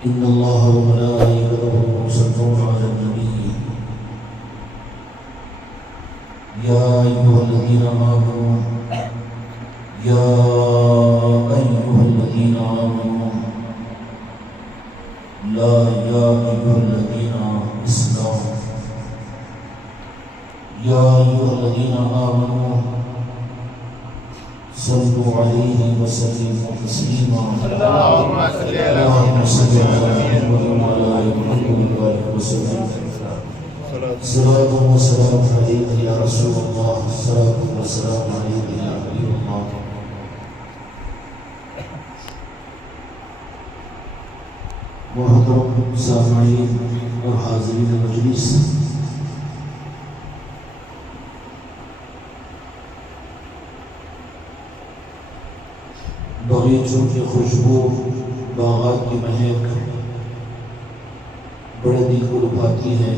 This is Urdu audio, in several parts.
إن الله وملائكته يصلون على النبي يا أيها الذين آمنوا يا أيها الذين آمنوا لا يا أيها الذين اسلموا يا أيها الذين آمنوا صلوا عليه وسلموا تسليما اللهم صل على محمد وعلى آل محمد وسلم صلاة وسلام عليك يا رسول الله صلاة وسلام عليك يا حبيب الله محترم سامعین اور حاضرین مجلس، باغیچوں کی خوشبو، باغات کی مہک بڑے دل کو لبھاتی ہے۔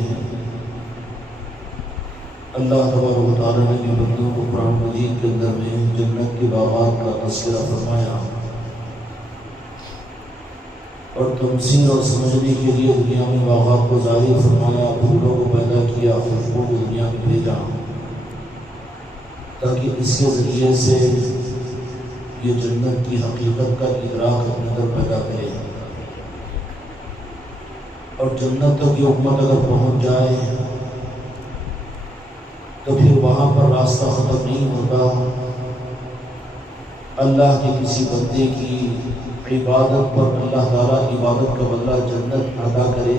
اللہ تبارک و تعالیٰ نے اپنے بندوں کو قرآن مجید کے اندر میں جنت کے باغات کا تذکرہ فرمایا اور تمثیل اور سمجھنے کے لیے دنیا میں باغات کو ظاہر فرمایا، پھولوں کو پیدا کیا، خوشبو کو دنیا میں بھیجا تاکہ اس کے ذریعے سے یہ جنت کی حقیقت کا ادراک اپنے اندر پیدا کرے، اور جنت تک یہ امت اگر پہنچ جائے تو پھر وہاں پر راستہ ختم نہیں ہوتا۔ اللہ کے کسی بندے کی عبادت پر اللہ تعالیٰ عبادت کا بدلہ جنت عطا کرے۔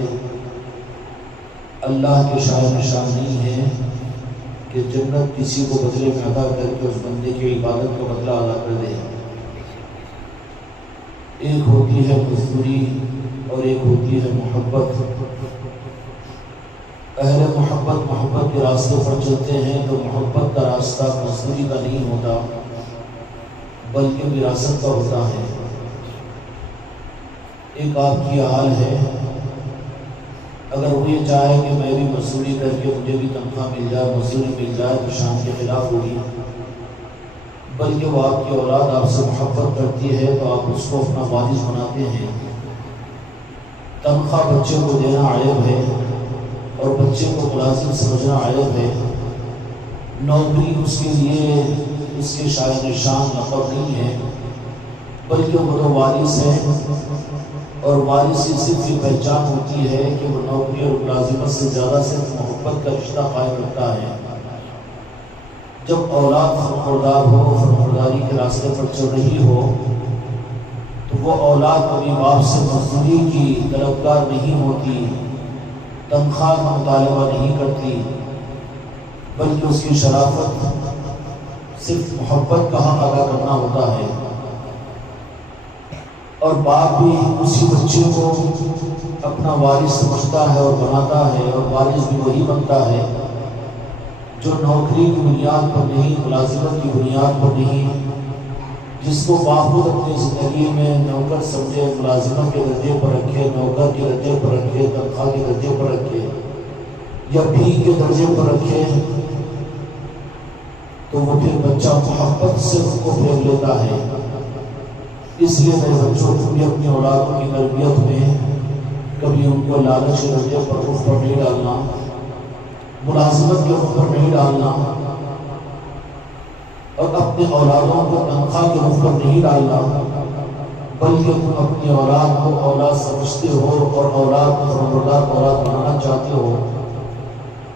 اللہ کے شاعر نشان نہیں ہے کہ جنت کسی کو بدلے میں عطا کر کے اس بندے کی عبادت کا بدلہ ادا کر دے۔ ایک ہوتی ہے مزدوری اور ایک ہوتی ہے محبت۔ اہل محبت کے راستے پر چلتے ہیں تو محبت کا راستہ مزدوری کا نہیں ہوتا بلکہ وراثت کا ہوتا ہے۔ ایک آپ کی حال ہے، اگر وہ یہ چاہے کہ میں بھی مزدوری کر کے مجھے بھی تنخواہ مل جائے، مزدوری مل جائے تو شان کے خلاف ہوگی، بلکہ وہ آپ کی اولاد آپ سے محبت کرتی ہے تو آپ اس کو اپنا وارث بناتے ہیں۔ تنخواہ بچے کو دینا عیب ہے اور بچے کو ملازم سمجھنا عیب ہے۔ نوکری اس کے لیے اس کے شاعر نشان لقب نہیں ہے بلکہ وہ تو وارث ہے، اور وارث کی صرف یہ پہچان ہوتی ہے کہ وہ نوکری اور ملازمت سے زیادہ صرف محبت کا رشتہ قائم رکھتا ہے۔ جب اولاد فرمانبردار ہو، فرمانبرداری کے راستے پر چل رہی ہو تو وہ اولاد اپنے باپ سے مزدوری کی طلبگار نہیں ہوتی، تنخواہ کا مطالبہ نہیں کرتی، بلکہ اس کی شرافت صرف محبت کا حق ادا کرنا ہوتا ہے۔ اور باپ بھی اسی بچے کو اپنا وارث سمجھتا ہے اور بناتا ہے، اور وارث بھی وہی بنتا ہے جو نوکری کی بنیاد پر نہیں، ملازمت کی بنیاد پر نہیں، جس کو باپ خود اپنی زندگی میں نوکر سمجھے، ملازمت کے درجے پر رکھے، نوکر کے درجے پر رکھے، تنخواہ کے درجے پر رکھے یا بھیک کے درجے پر رکھے، تو وہ پھر بچہ محبت سے اس کو پھیر لیتا ہے۔ اس لیے میرے بچوں کو بھی اپنی اولادوں کی تربیت میں کبھی ان کو لالچ کے درجے پر رخ پر نہیں ڈالنا، ملازمت کے رخ پر نہیں ڈالنا، اور اپنے اولادوں کو تنخواہ کے رخ پر نہیں ڈالنا، بلکہ تم اپنی اولاد کو اولاد سمجھتے ہو اور اولاد کو فرمانبردار اولاد بنانا چاہتے ہو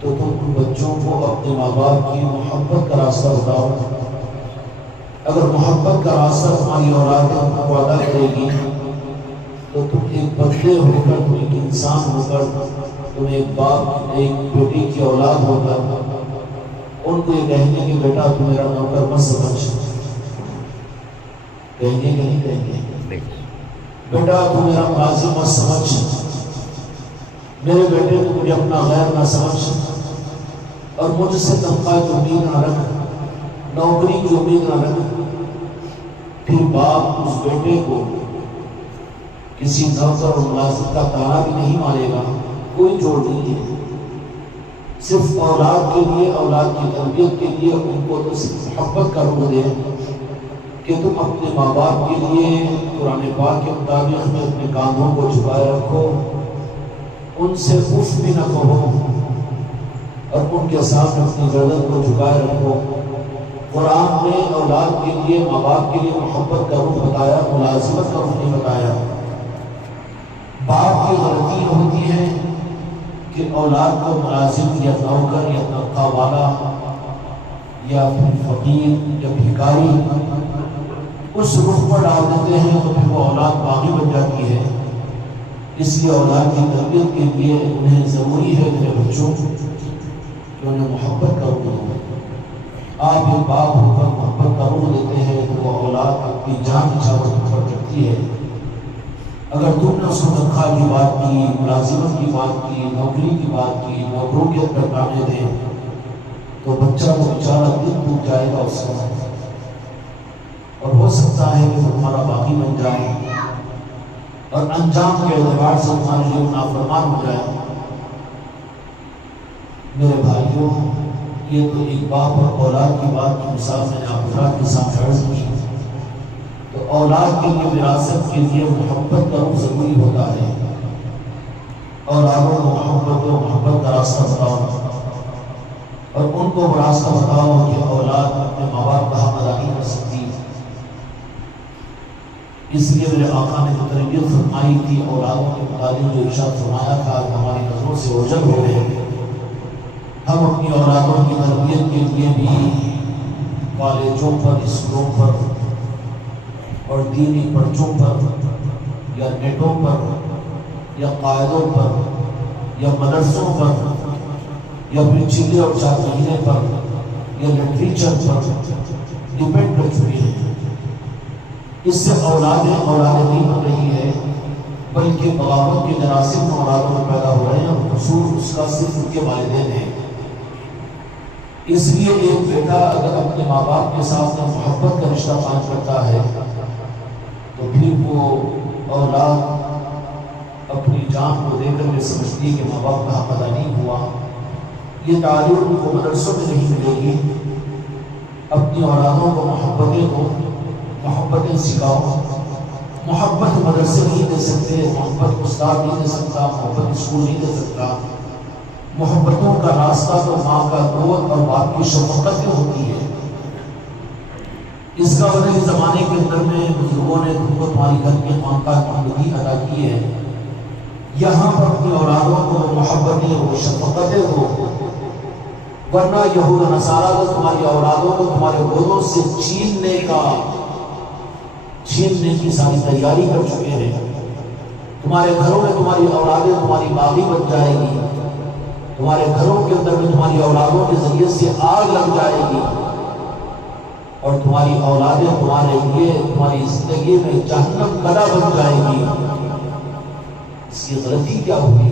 تو تم ان بچوں کو اپنے ماں باپ کی محبت کا راستہ بتاؤ۔ اگر محبت کا راستہ تمہاری اولاد کو ادا کرے گی تو تم ایک بندے ہو کر، تم ایک انسان ہو کر، تم ایک باپ، ایک بیٹی کی اولاد ہو کر ان کو یہ کہیں گے کہ بیٹا تو میرا نوکر مت سمجھ، کہیں گے کہ نہیں کہیں گے؟ بیٹا تو میرا ملازم مت سمجھ، میرے بیٹے کو مجھے اپنا غیر نہ سمجھ، اور مجھ سے تنخواہ کی امید نہ رکھ، نوکری کی امید نہ رکھ۔ پھر باپ اس بیٹے کو کسی نوکر اور ملازم کا تانا بھی نہیں مارے گا، کوئی جوڑ نہیں ہے۔ صرف اولاد کے لیے، اولاد کی تربیت کے لیے ان کو تو صرف محبت کا رخ دے کہ تم اپنے ماں باپ کے لیے قرآن پاک کے مطابق میں اپنے کانوں کو جھکائے رکھو، ان سے اف بھی نہ کہو اور ان کے سامنے اپنی گردن کو جھکائے رکھو۔ قرآن نے اولاد کے لیے، ماں باپ کے لیے محبت کا رخ بتایا، ملازمت کا رخ نہیں بتایا۔ باپ کی غلطی ہوتی ہے کہ اولاد کو ملازم یا نوکر یا تنخواہ والا یا پھر فقیر یا بھکاری اس رخ پر ڈال دیتے ہیں، تو پھر وہ اولاد باغی بن جاتی ہے۔ اس لیے اولاد کی تربیت کے لیے انہیں ضروری ہے میرے بچوں کہ انہیں محبت کا رخ دو۔ آپ ایک باپ ہو کر محبت کا رخ دیتے ہیں تو وہ اولاد اپنی جان نچھاور پر کرتی ہے۔ اگر تم نے اس کو تنخواہ کی بات کی، ملازمت کی بات کی، نوکری کی بات کی، نوکروں کے پرتانے دیں، تو بچہ تو بیچارہ دل ٹوٹ جائے گا اس کا، اور ہو سکتا ہے کہ وہ تمہارا باقی بن جائے اور انجام کے اعتبار سے تمہارے لیے نافرمان ہو جائے۔ میرے بھائیوں، یہ تو ایک باپ اور اولاد کی بات کی مثال میں نے آپ حضرات کے سامنے عرض کی۔ تو اولاد کے لیے، وراثت کے لیے محبت کا رخ ضروری ہوتا ہے۔ اولادوں کو محبت کا راستہ بتاؤ اور ان کو وہ راستہ بتاؤ کہ اولاد اپنے ماں باپ کا حق ادا نہیں کر سکتی۔ اس لیے میرے آقا نے جو تربیت فرمائی تھی، اولادوں کے متعلق جو ارشاد فرمایا تھا، ہماری نظروں سے اوجھل ہو گئے۔ ہم اپنی اولادوں کی تربیت کے لیے بھی کالجوں پر، اسکولوں پر اور دینی پرچوں پر یا نیٹوں پر یا قاعدوں پر یا مدرسوں پر یا پھر چلے اور 4 مہینے پر یا لٹریچر پر ڈپینڈ کر چکے ہیں۔ اس سے اولادیں نہیں بن رہی ہے، بلکہ بغاوت کے جراثیم میں اولادوں میں پیدا ہو رہے ہیں، اور قصور اس کا صرف ان کے والدین ہیں۔ اس لیے ایک بیٹا اگر اپنے ماں باپ کے ساتھ محبت کا رشتہ قائم کرتا ہے تو پھر وہ اولاد اپنی جان کو دے کر کے سمجھتی ہے کہ ماں باپ کا حق ادا نہیں ہوا۔ یہ تعلیم کو مدرسوں میں نہیں ملے گی۔ اپنی اولادوں کو محبتیں سکھاؤ۔ محبت مدرسے نہیں دے سکتے، محبت استاد نہیں دے سکتا، محبت اسکول نہیں دے سکتا۔ محبتوں کا راستہ تو ماں کا دودھ اور باپ کی شفقت ہوتی ہے۔ اس کا وجہ اس زمانے کے اندر میں بزرگوں نے تم کو تمہاری گھر کی خانقاہ بندگی ادا کی ہے، یہاں پر اپنی اولادوں کو محبتیں ہو، شفقتیں ہو، ورنہ یہود و نصارہ تو تمہاری اولادوں کو تمہارے گودوں سے چھیننے کی ساری تیاری کر چکے ہیں۔ تمہارے گھروں میں تمہاری اولادیں تمہاری باغی بن جائے گی، تمہارے گھروں کے اندر میں تمہاری اولادوں کے ذریعے سے آگ لگ جائے گی، اور تمہاری اولادیں تمہارے لیے تمہاری زندگی میں جہنم کلا بن جائے گی۔ اس کی غلطی کیا ہوگی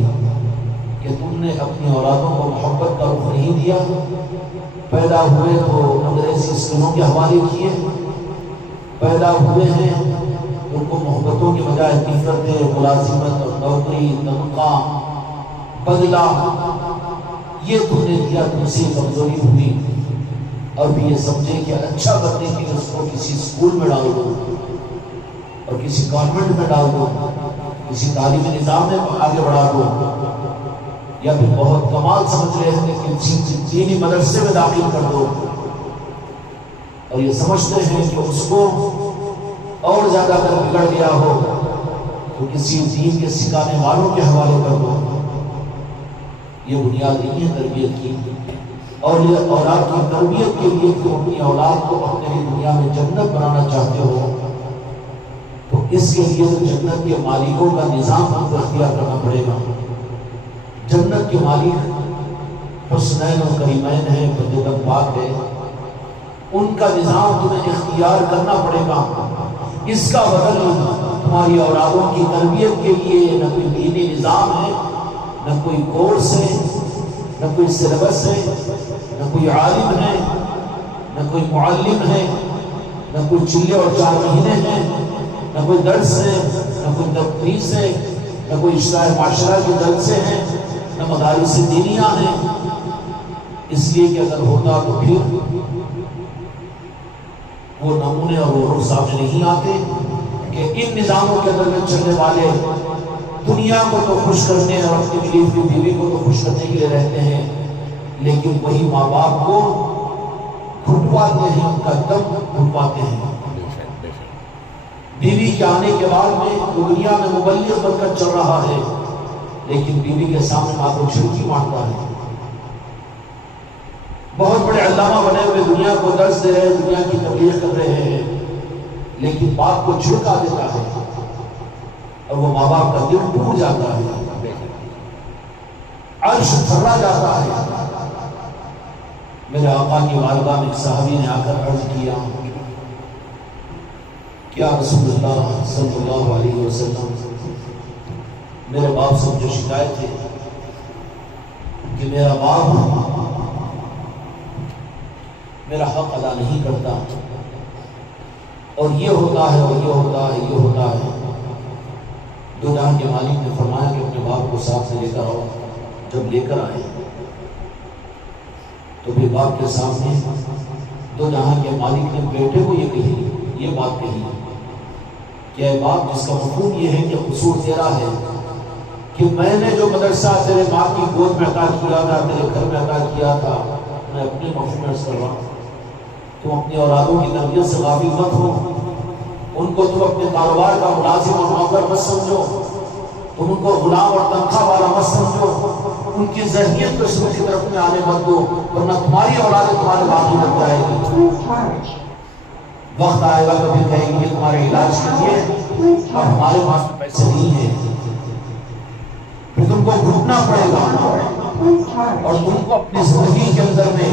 کہ تم نے اپنی اولادوں کو محبت کا رخ نہیں دیا، پیدا ہوئے تو انگریزی اسکولوں کے حوالے کیے، پیدا ہوئے ہیں ان کو محبتوں کے بجائے نفرتیں، ملازمت اور نوکری، تنخواہ، بدلہ، یہ تم نے دیا، تم سے کمزوری ہوئی، اور بھی یہ سمجھے کہ اچھا کرنے کے لیے اس کو کسی اسکول میں ڈال دو اور کسی کانوینٹ میں ڈال دو، کسی تعلیمی نظام میں آگے بڑھا دو، یا پھر بہت کمال سمجھ رہے ہیں کہ کسی دینی مدرسے میں داخل کر دو، اور یہ سمجھتے ہیں کہ اس کو اور زیادہ اگر بگڑ گیا ہو تو کسی دین کے سکھانے والوں کے حوالے کر دو۔ یہ بنیاد نہیں ہے تربیت کی، اور یہ اولاد کی تربیت کے لیے کہ اپنی اولاد کو اپنے دنیا میں جنت بنانا چاہتے ہو تو اس کے لیے جنت کے مالکوں کا نظام ہم کو اختیار کرنا پڑے گا۔ جنت کے مالک حسنین و کریمین ہیں، بندگان پاک ہے، ان کا نظام تمہیں اختیار کرنا پڑے گا۔ اس کا بدل تمہاری اولادوں کی تربیت کے لیے نہ کوئی دینی نظام ہے، نہ کوئی کورس ہے، نہ کوئی سلیبس ہے، نہ کوئی عالم ہے، نہ کوئی معلم ہے، نہ کوئی چلے اور 4 مہینے ہیں، نہ کوئی درس ہے، نہ کوئی تدریس ہے، نہ کوئی اصلاح معاشرہ کے جلسے ہیں، نہ مدارس دینیاں ہیں۔ اس لیے کہ اگر ہوتا تو پھر وہ نمونے اور وہ رخ سامنے نہیں آتے کہ ان نظاموں کے اندر میں چلنے والے دنیا کو تو خوش کرنے اور اپنی بیوی کی بیوی کو تو خوش کرنے کے لیے رہتے ہیں، لیکن وہی ماں باپ کو گھٹواتے ہیں، ان کا دم گھٹواتے ہیں۔ بیوی کے آنے کے بعد میں وہ دنیا میں مبلغ بن کر چل رہا ہے، لیکن بیوی کے سامنے ماں کو چھڑکی مارتا ہے۔ بہت بڑے علامہ بنے ہوئے دنیا کو درس دے رہے ہیں، دنیا کی تبلیغ کر رہے ہیں، لیکن باپ کو چھڑکا دیتا ہے اور وہ ماں باپ کا دل ٹوٹ جاتا ہے، عرش تھرا جاتا ہے۔ میرے آقا کی بارگاہ میں ایک صحابی نے آ کر عرض کیا، کیا رسول اللہ صلی اللہ علیہ وسلم، میرے باپ سے مجھے شکایت ہے کہ میرا باپ میرا حق ادا نہیں کرتا، اور یہ ہوتا ہے اور یہ ہوتا ہے، یہ ہوتا ہے۔ دو جہاں کے مالک نے فرمایا کہ اپنے باپ کو ساتھ سے لے کر آؤ۔ جب لے کر آئے تو بھی باپ کے سامنے دو جہاں کے مالک نے بیٹے کو یہ بات کہی کہ اے باپ، جس کا مفہوم یہ ہے کہ قصور تیرا ہے کہ میں نے جو مدرسہ تیرے ماں کی گود میں عطا کیا تھا، تیرے گھر میں عطا کیا تھا، میں اپنے مفہوم میں عرض کر رہا ہوں، تم اپنی اولادوں کی تربیت سے غافل مت ہو، ان کو تم اپنے کاروبار کا ملازم اور نوکر مت سمجھو، تم ان کو غلام اور تنخواہ والا مت سمجھو، ان کی ذہنیت کو شروع کی طرف میں آنے مت دو، ورنہ تمہاری اولاد تمہارے باقی لگ جائے گی۔ وقت آئے گا تو پھر کہیں گے تمہارے علاج کے لیے اور ہمارے پاس پیسے نہیں ہیں، پھر تم کو گھٹنا پڑے گا اور تم کو اپنی زندگی کے اندر میں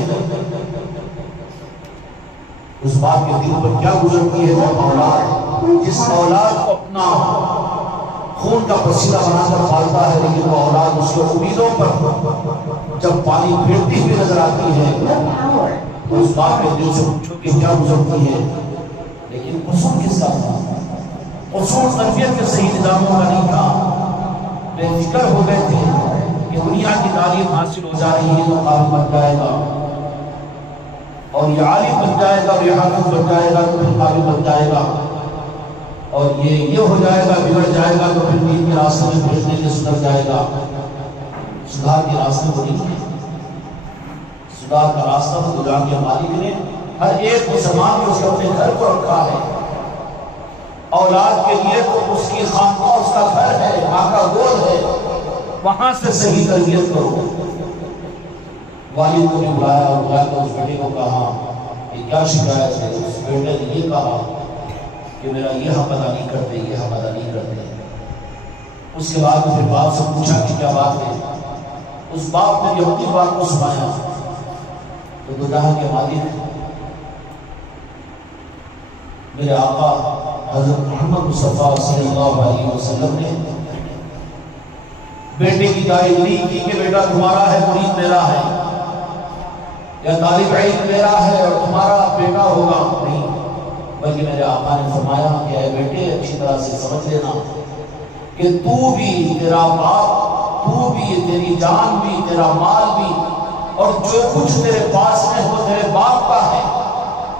اس بات کے دل پر کیا گزرتی ہے جب اولاد جس اولاد کو اپنا خون کا پسینہ بنا کر پالتا ہے، لیکن وہ اولاد اس کی امیدوں پر جب پانی پھیرتی ہوئی نظر آتی ہے تو اس بات کے دل سے پوچھو کہ کیا گزرتی ہے۔ لیکن قصور کس کا تھا؟ قصور تربیت کے صحیح نظاموں کا نہیں تھا۔ بے فکر ہو گئے تھے کہ دنیا کی تعلیم حاصل ہو جا رہی ہے تو قابل بن جائے گا، اور یہ عالم بن جائے گا، یہ حافظ بن جائے گا تو پھر قابل بن جائے گا، اور یہ ہو جائے گا، بگڑ جائے گا تو پھر دین کے راستے میں بھیجنے کے سدھر جائے گا۔ سدھار کے راستے کو نہیں ہے، سدھار کا راستہ تو جہاں کے مالک نے ہر ایک مسلمان کو اس کے اپنے گھر کو رکھا ہے۔ اولاد کے لیے تو اس کی خانقاہ اس کا گھر ہے، ماں کا گود ہے، وہاں سے صحیح تربیت کرو۔ والد کو نے بلایا اور بلا کر اس بیٹے کو کہا کہ کیا شکایت ہے؟ اس بیٹے نے یہ کہا کہ میرا یہ حق ادا نہیں کرتے، یہ حق ادا نہیں کرتے۔ اس کے بعد پھر باپ سے پوچھا کہ کیا بات ہے؟ اس باپ نے بھی اپنی بات کو سنایا تو دو جہاں کے مالک میرے آقا حضرت محمد مصطفیٰ صلی اللہ علیہ وسلم نے بیٹے کی تعریف نہیں کی کہ بیٹا تمہارا ہے، مرید میرا ہے، یا طالب علم میرا ہے اور تمہارا بیٹا ہوگا، نہیں، بلکہ میرے آقا نے فرمایا کہ اے بیٹے اچھی طرح سے سمجھ لینا کہ تو بھی، تیرا باپ، تو بھی، تیری جان بھی، تیرا مال بھی، اور جو کچھ تیرے پاس میں وہ تیرے باپ کا ہے،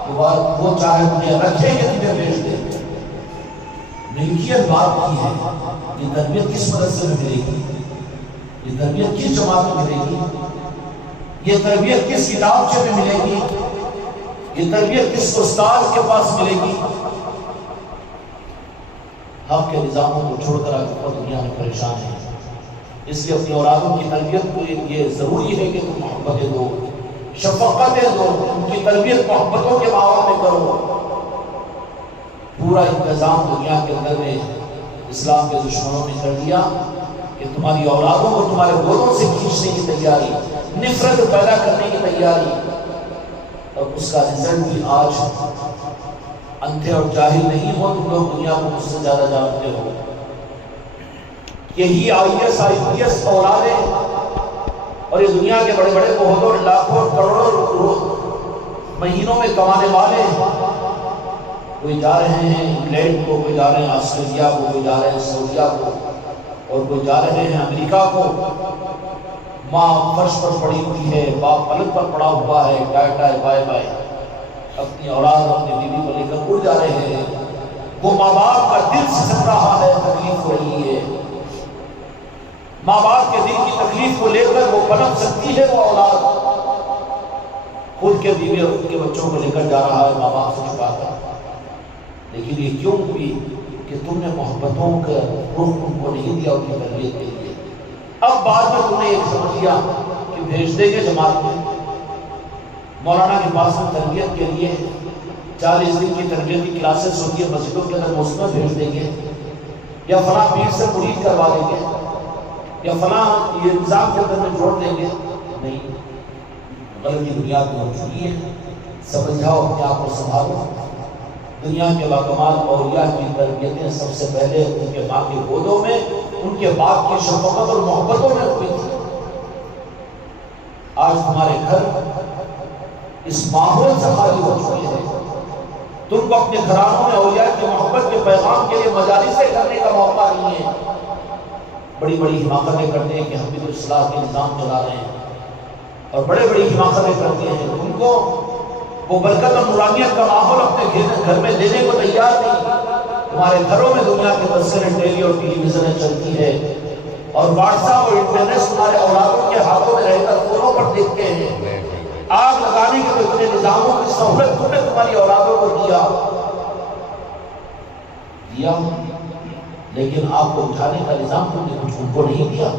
وہ چاہے تجھے رکھے کہ تجھے بیچ دے، ملکیت باپ کی ہے۔ یہ تربیت کس مدرسے میں ملے گی؟ یہ تربیت کس جماعت میں ملے گی؟ یہ تربیت کس کتابچے میں ملے گی؟ یہ تربیت کس استاد کے پاس ملے گی؟ حق کے نظاموں کو چھوڑ کر آج دنیا میں پریشان ہے، اس لیے اپنی اولادوں کی تربیت کو یہ ضروری ہے کہ تم محبتیں دو، شفقتیں دو، ان کی تربیت محبتوں کے ماحول میں کرو۔ پورا انتظام دنیا کے اندر میں اسلام کے دشمنوں نے کر دیا کہ تمہاری اولادوں کو تمہارے گودوں سے کھینچنے کی تیاری، نفرت پیدا کرنے کی تیاری، اور اس کا رزلٹ بھی آج اندھے اور جاہل نہیں ہو، تم لوگ دنیا کو مجھ سے زیادہ جانتے ہو۔ یہی IAS اولادیں اور یہ دنیا کے بڑے بڑے عہدوں، لاکھوں کروڑوں مہینوں میں کمانے والے، کوئی جا رہے ہیں انگلینڈ کو، کوئی جا رہے ہیں آسٹریلیا کو، کوئی جا رہے ہیں سعودیہ کو، اور کوئی جا رہے ہیں امریکہ کو۔ ماں فرش پر پڑی ہوئی ہے، باپ پلنگ پر پڑا ہوا ہے، ٹائے ٹائے بائے بائے، اپنی اولاد اپنی بیوی کو لے کر اڑ جا رہے ہیں، وہ ماں باپ کا دل سسک رہا ہے، تکلیف ہو رہی ہے، ماں باپ کے دل کی تکلیف کو لے کر وہ پنپ سکتی ہے وہ اولاد، خود کے بیوی اور خود کے بچوں کو لے کر جا رہا ہے ماں باپ سے چھپا کر۔ لیکن یہ کیوں ہوئی کہ تم نے محبتوں کا رخ ان کو نہیں دیا ان کی تربیت کے لیے۔ اب بعد میں تم نے ایک سمجھ لیا کہ بھیج دیں گے جماعت میں، مولانا کے پاس میں تربیت کے لیے 40 دن کی تربیتی کلاسز ہوتی ہے مسجدوں کے اندر، اس میں بھیج دیں گے، یا فلاں پیر سے مرید کروا دیں گے، یا فلاں یہ نظام کے اندر میں جوڑ دیں گے۔ نہیں، غلطی بنیاد میں ہو چکی ہے، سمجھ جاؤ، اپنے آپ کو سنبھالو۔ دنیا کے باکمال اولیاء کی تربیتیں سب سے پہلے ان کے ماں کے گودوں میں، ان کے باپ کی شفقت اور محبتوں میں ہوئی تھی۔ آج تمہارے گھر اس ماحول سے خالی ہو چکے ہیں، تم کو اپنے گھرانوں میں اولیاء کی محبت کے پیغام کے لیے مجالسیں کرنے کا موقع نہیں ہے۔ بڑی بڑی حماقتیں کرتے ہیں کہ ہم بھی تو اصلاح کے نظام چلا رہے ہیں، اور بڑے بڑی حماقتیں کرتے ہیں، تم کو وہ برکت اور نورانیت کا ماحول اپنے گھر میں دینے کو تیار نہیں۔ تمہارے گھروں میں دنیا کے تذکرے ٹیلی اور ٹیلی ویژنیں چلتی ہے، اور واٹس ایپ اور انٹرنیٹ تمہارے اولادوں کے ہاتھوں میں رہ کر فونوں پر دیکھتے ہیں۔ آگ لگانے کے تو اتنے نظاموں کی سہولت تم نے تمہاری اولادوں کو دیا، لیکن آپ کو اٹھانے کا نظام تم نے کچھ ان کو نہیں دیا۔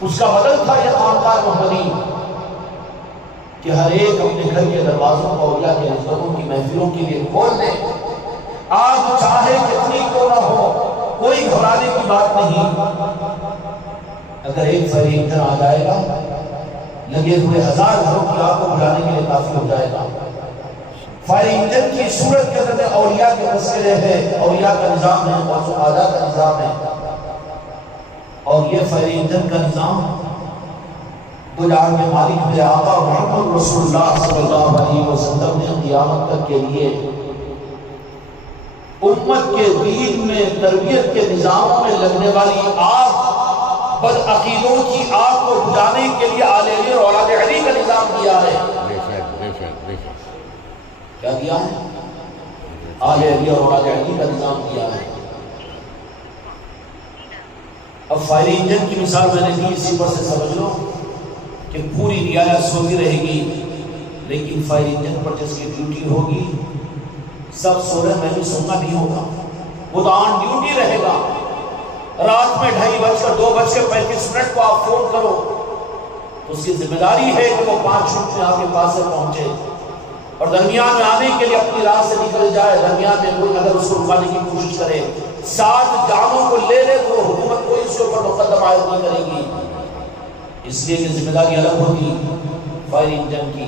اس کا بدل تھا یہ خانقاہ محمدی کہ ہر ایک اپنے گھر کے دروازوں کو اولیاء کے رضوانوں کی محفلوں کے لیے کھول دے، آگ چاہے کتنی کو نہ ہو، کوئی گھبرانے کی بات نہیں۔ اگر ایک فائر انجن آ جائے گا، لگے ہوئے 1000 گھروں کی آگ کو بجھانے کے لیے کافی ہو جائے گا۔ فائر انجن کی صورت کے اندر اولیاء کے تذکرے ہے، اولیاء کا نظام ہے، غوث و اعلیٰ کا نظام ہے، اور یہ فائر انجن کا نظام بجھاڑ کے مالک میرے آقا محمد رسول اللہ صلی اللہ علیہ وسلم نے قیامت تک کے لیے امت کے دین میں تربیت کے نظاموں میں لگنے والی آگ، بدعقیدوں کی آگ کو بجھانے کے لیے آل علی اور اولاد علی کا نظام دیا ہے۔ کیا دیا ہے؟ آل علی اور اولاد علی کا نظام دیا ہے۔ اب فائر انجن کی مثال میں نے دی، اسی پر سے سمجھ لو کہ پوری رعایا سوتی رہے گی، لیکن فائر انجن پر جس کی ڈیوٹی ہوگی سب سو رہے، میں بھی سونا نہیں ہوگا، وہ تو آن ڈیوٹی رہے گا۔ رات میں 2:35 کو آپ فون کرو تو اس کی ذمہ داری ہے کہ وہ 5 منٹ میں آپ کے پاس سے پہنچے، اور درمیان میں آنے کے لیے اپنی راہ سے نکل جائے، درمیان میں کوئی اگر اس کو رکانے کی کوشش کرے، 7 جانوں کو لے لے تو حکومت کوئی اس کے اوپر مقدمہ عائد نہیں کرے گی، اس لیے کہ ذمہ داری الگ ہوگی فائر انجن کی۔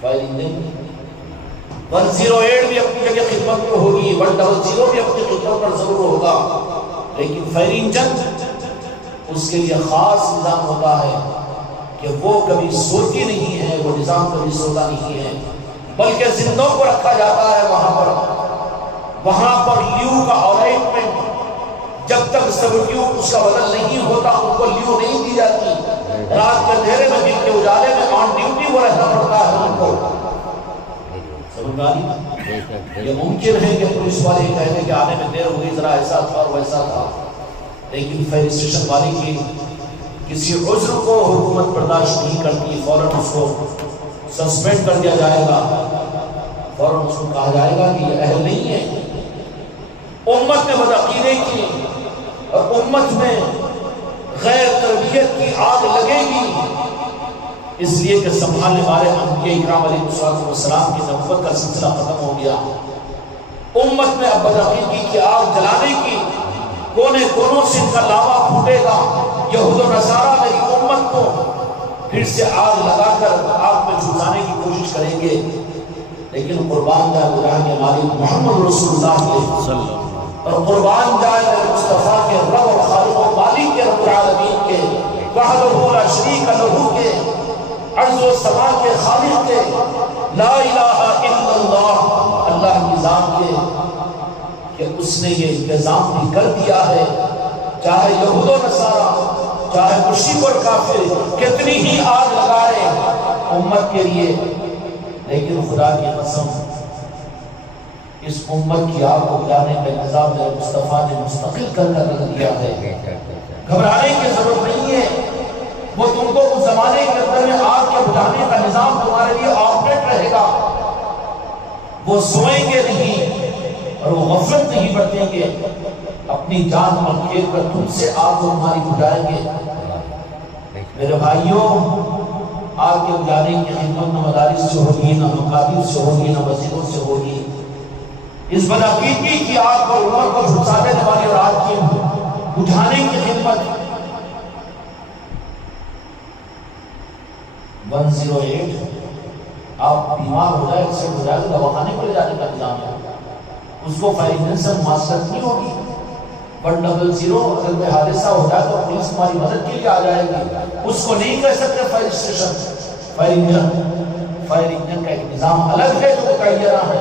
فائر انجن 108 بھی اپنی جگہ خدمت میں ہوگی، 100 بھی اپنی خدمت پر ضرور ہوگا، لیکن فائر انجن اس کے لیے خاص نظام ہوتا ہے کہ وہ کبھی سوتی نہیں ہے، وہ نظام کبھی سوتا نہیں ہے، بلکہ زندوں کو رکھا جاتا ہے وہاں پر لیو کا الاٹمنٹ، جب تک سب لیو اس کا بدل نہیں ہوتا ان کو لیو نہیں دی جاتی۔ رات کے اندھیرے میں، دن کے اجالے میں آن ڈیوٹی وہ رہنا پڑتا ہے ان کو۔ یہ ممکن ہے کہ پولیس والے کہتے کہ آنے میں دیر ہوئی، ذرا ایسا تھا اور ویسا تھا، لیکن فائر اسٹیشن والی کی کسی عذر کو حکومت برداشت نہیں کرتی، فوراً اس کو سسپینڈ کر دیا جائے گا، فوراً اس کو کہا جائے گا کہ یہ اہل نہیں ہے۔ امت میں بدعقیدے کی اور امت میں غیر تربیت کی آگ لگے گی، اس لیے کہ سنبھالنے والے انبیاء اکرام علیہ السلام کی نبوت کا سلسلہ ختم ہو گیا۔ امت میں اب بدعقیدگی کی آگ جلانے کی کونے کونوں سے ان کا لاوا پھوٹے گا۔ یہود و نصارہ میری امت کو پھر سے آگ لگا کر آگ میں جھلسانے کی کوشش کریں گے، لیکن قربان جائے اللہ کے مالک محمد رسول اللہ کے، اور قربان جائے مصطفیٰ کے رب و خالق و مالک کے، رب العالمین کے، وحدہ لا شریک لہ کے، عرض و سما کے خالق کے، لا الہ الا اللہ، اللہ کی ذات کے، کہ اس نے یہ انتظام بھی کر دیا ہے، چاہے یہود و نصارہ، چاہے مشرک اور کافر کتنی ہی آگ لگائے امت کے لیے، لیکن خدا کی قسم اس امت کی آگ کو بجھانے کا انتظام میرے مصطفیٰ نے مستقل کر رکھ دیا ہے۔ گھبرانے کی ضرورت نہیں ہے، وہ تم کو اس زمانے کے اندر میں آگ کے بجھانے کا نظام تمہارے لیے آپریٹ رہے گا۔ وہ سوئیں گے نہیں اور وہ غفلت نہیں برتیں گے، اپنی جان پر کھیل کر تم سے آگ کو تمہاری بجھائیں گے۔ میرے بھائیوں، آگ کے بجھانے کی خدمت نہ مدارس سے ہوگی، نہ مکاتب سے ہوگی، نہ مسجدوں سے ہوگی۔ اس بدعقیدگی کی آگ کو امت کو جھلسا دینے والی اور آگ کی بجھانے کی خدمت 108 آپ بیمار ہو جائے، ایکسیڈنٹ ہو جائے تو دواخانے کو لے جانے کا نظام ہے، اس کو فائر ایمرجنسی معاشرت نہیں ہوگی۔ 100 اگر کوئی حادثہ ہو جائے تو پولیس ہماری مدد کے لیے آ جائے گی، اس کو نہیں کہہ سکتے فائر اسٹیشن، فائر انجن کا ایک نظام الگ ہے جو متعینہ ہے،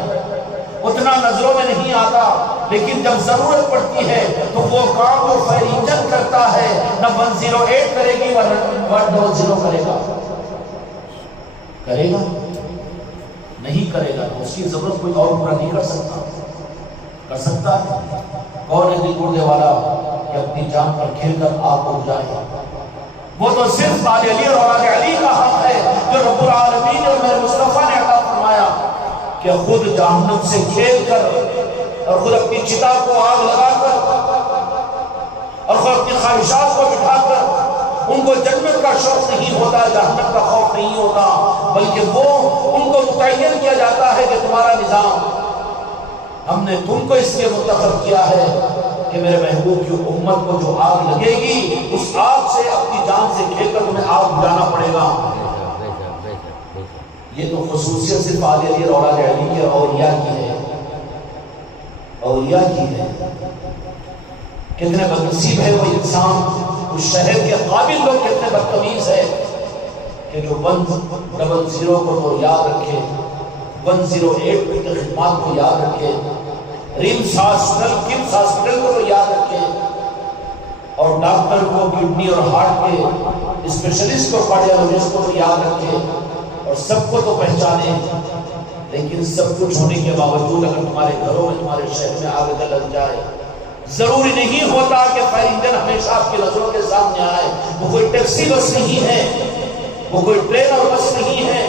اتنا نظروں میں نہیں آتا، لیکن جب ضرورت پڑتی ہے تو وہ کام وہ فائر انجن کرتا ہے، نہ 108 کرے گی نہ 100 کرے گا نہیں کرے گا، اس کی ضرورت کوئی اور پورا نہیں کر سکتا ہے۔ کون ہے دل گردے والا کہ اپنی جان پر کھیل کر آگ کو بجھائے؟ وہ تو صرف آل علی اور اولاد علی کا حق ہے جو رب العالمین اور میرے مصطفیٰ نے عطا فرمایا کہ خود جہنم سے کھیل کر اور خود اپنی چتا کو آگ لگا کر اور خود اپنی خواہشات کو بٹھا کر ان کو جنت کا شوق نہیں ہوتا، جہنم کا خوف نہیں ہوتا، بلکہ وہ ان کو متعین کیا جاتا ہے کہ تمہارا نظام ہم نے تم کو اس لیے منتخب کیا ہے کہ میرے محبوب کی امت کو جو آگ لگے گی اس آگ سے اپنی جان سے کھیل کر تمہیں آگ بجھانا پڑے گا۔ یہ تو خصوصیت صرف آل علی اور اولاد علی کے اولیاء کی ہے، کتنے بدنصیب ہے وہ انسان، اس شہر کے قابل لوگ کتنے بدتمیز ہے کہ جو 100 کو تو یاد رکھے، 108 کی خدمات کو یاد رکھے، ریمس ہاسپٹل کمس ہاسپٹل کو تو یاد رکھے، اور ڈاکٹر کو کڈنی اور ہارٹ کے اسپیشلسٹ کو کارڈیالوجسٹ کو تو یاد رکھے اور سب کو تو پہچانے، لیکن سب کچھ ہونے کے باوجود اگر تمہارے گھروں میں تمہارے شہر میں آگ لگ جائے، ضروری نہیں ہوتا کہ فائر انجن ہمیشہ آپ کی نظروں کے سامنے آئے، وہ کوئی ٹیکسی بس نہیں ہے، وہ کوئی ٹرین اور بس نہیں ہے،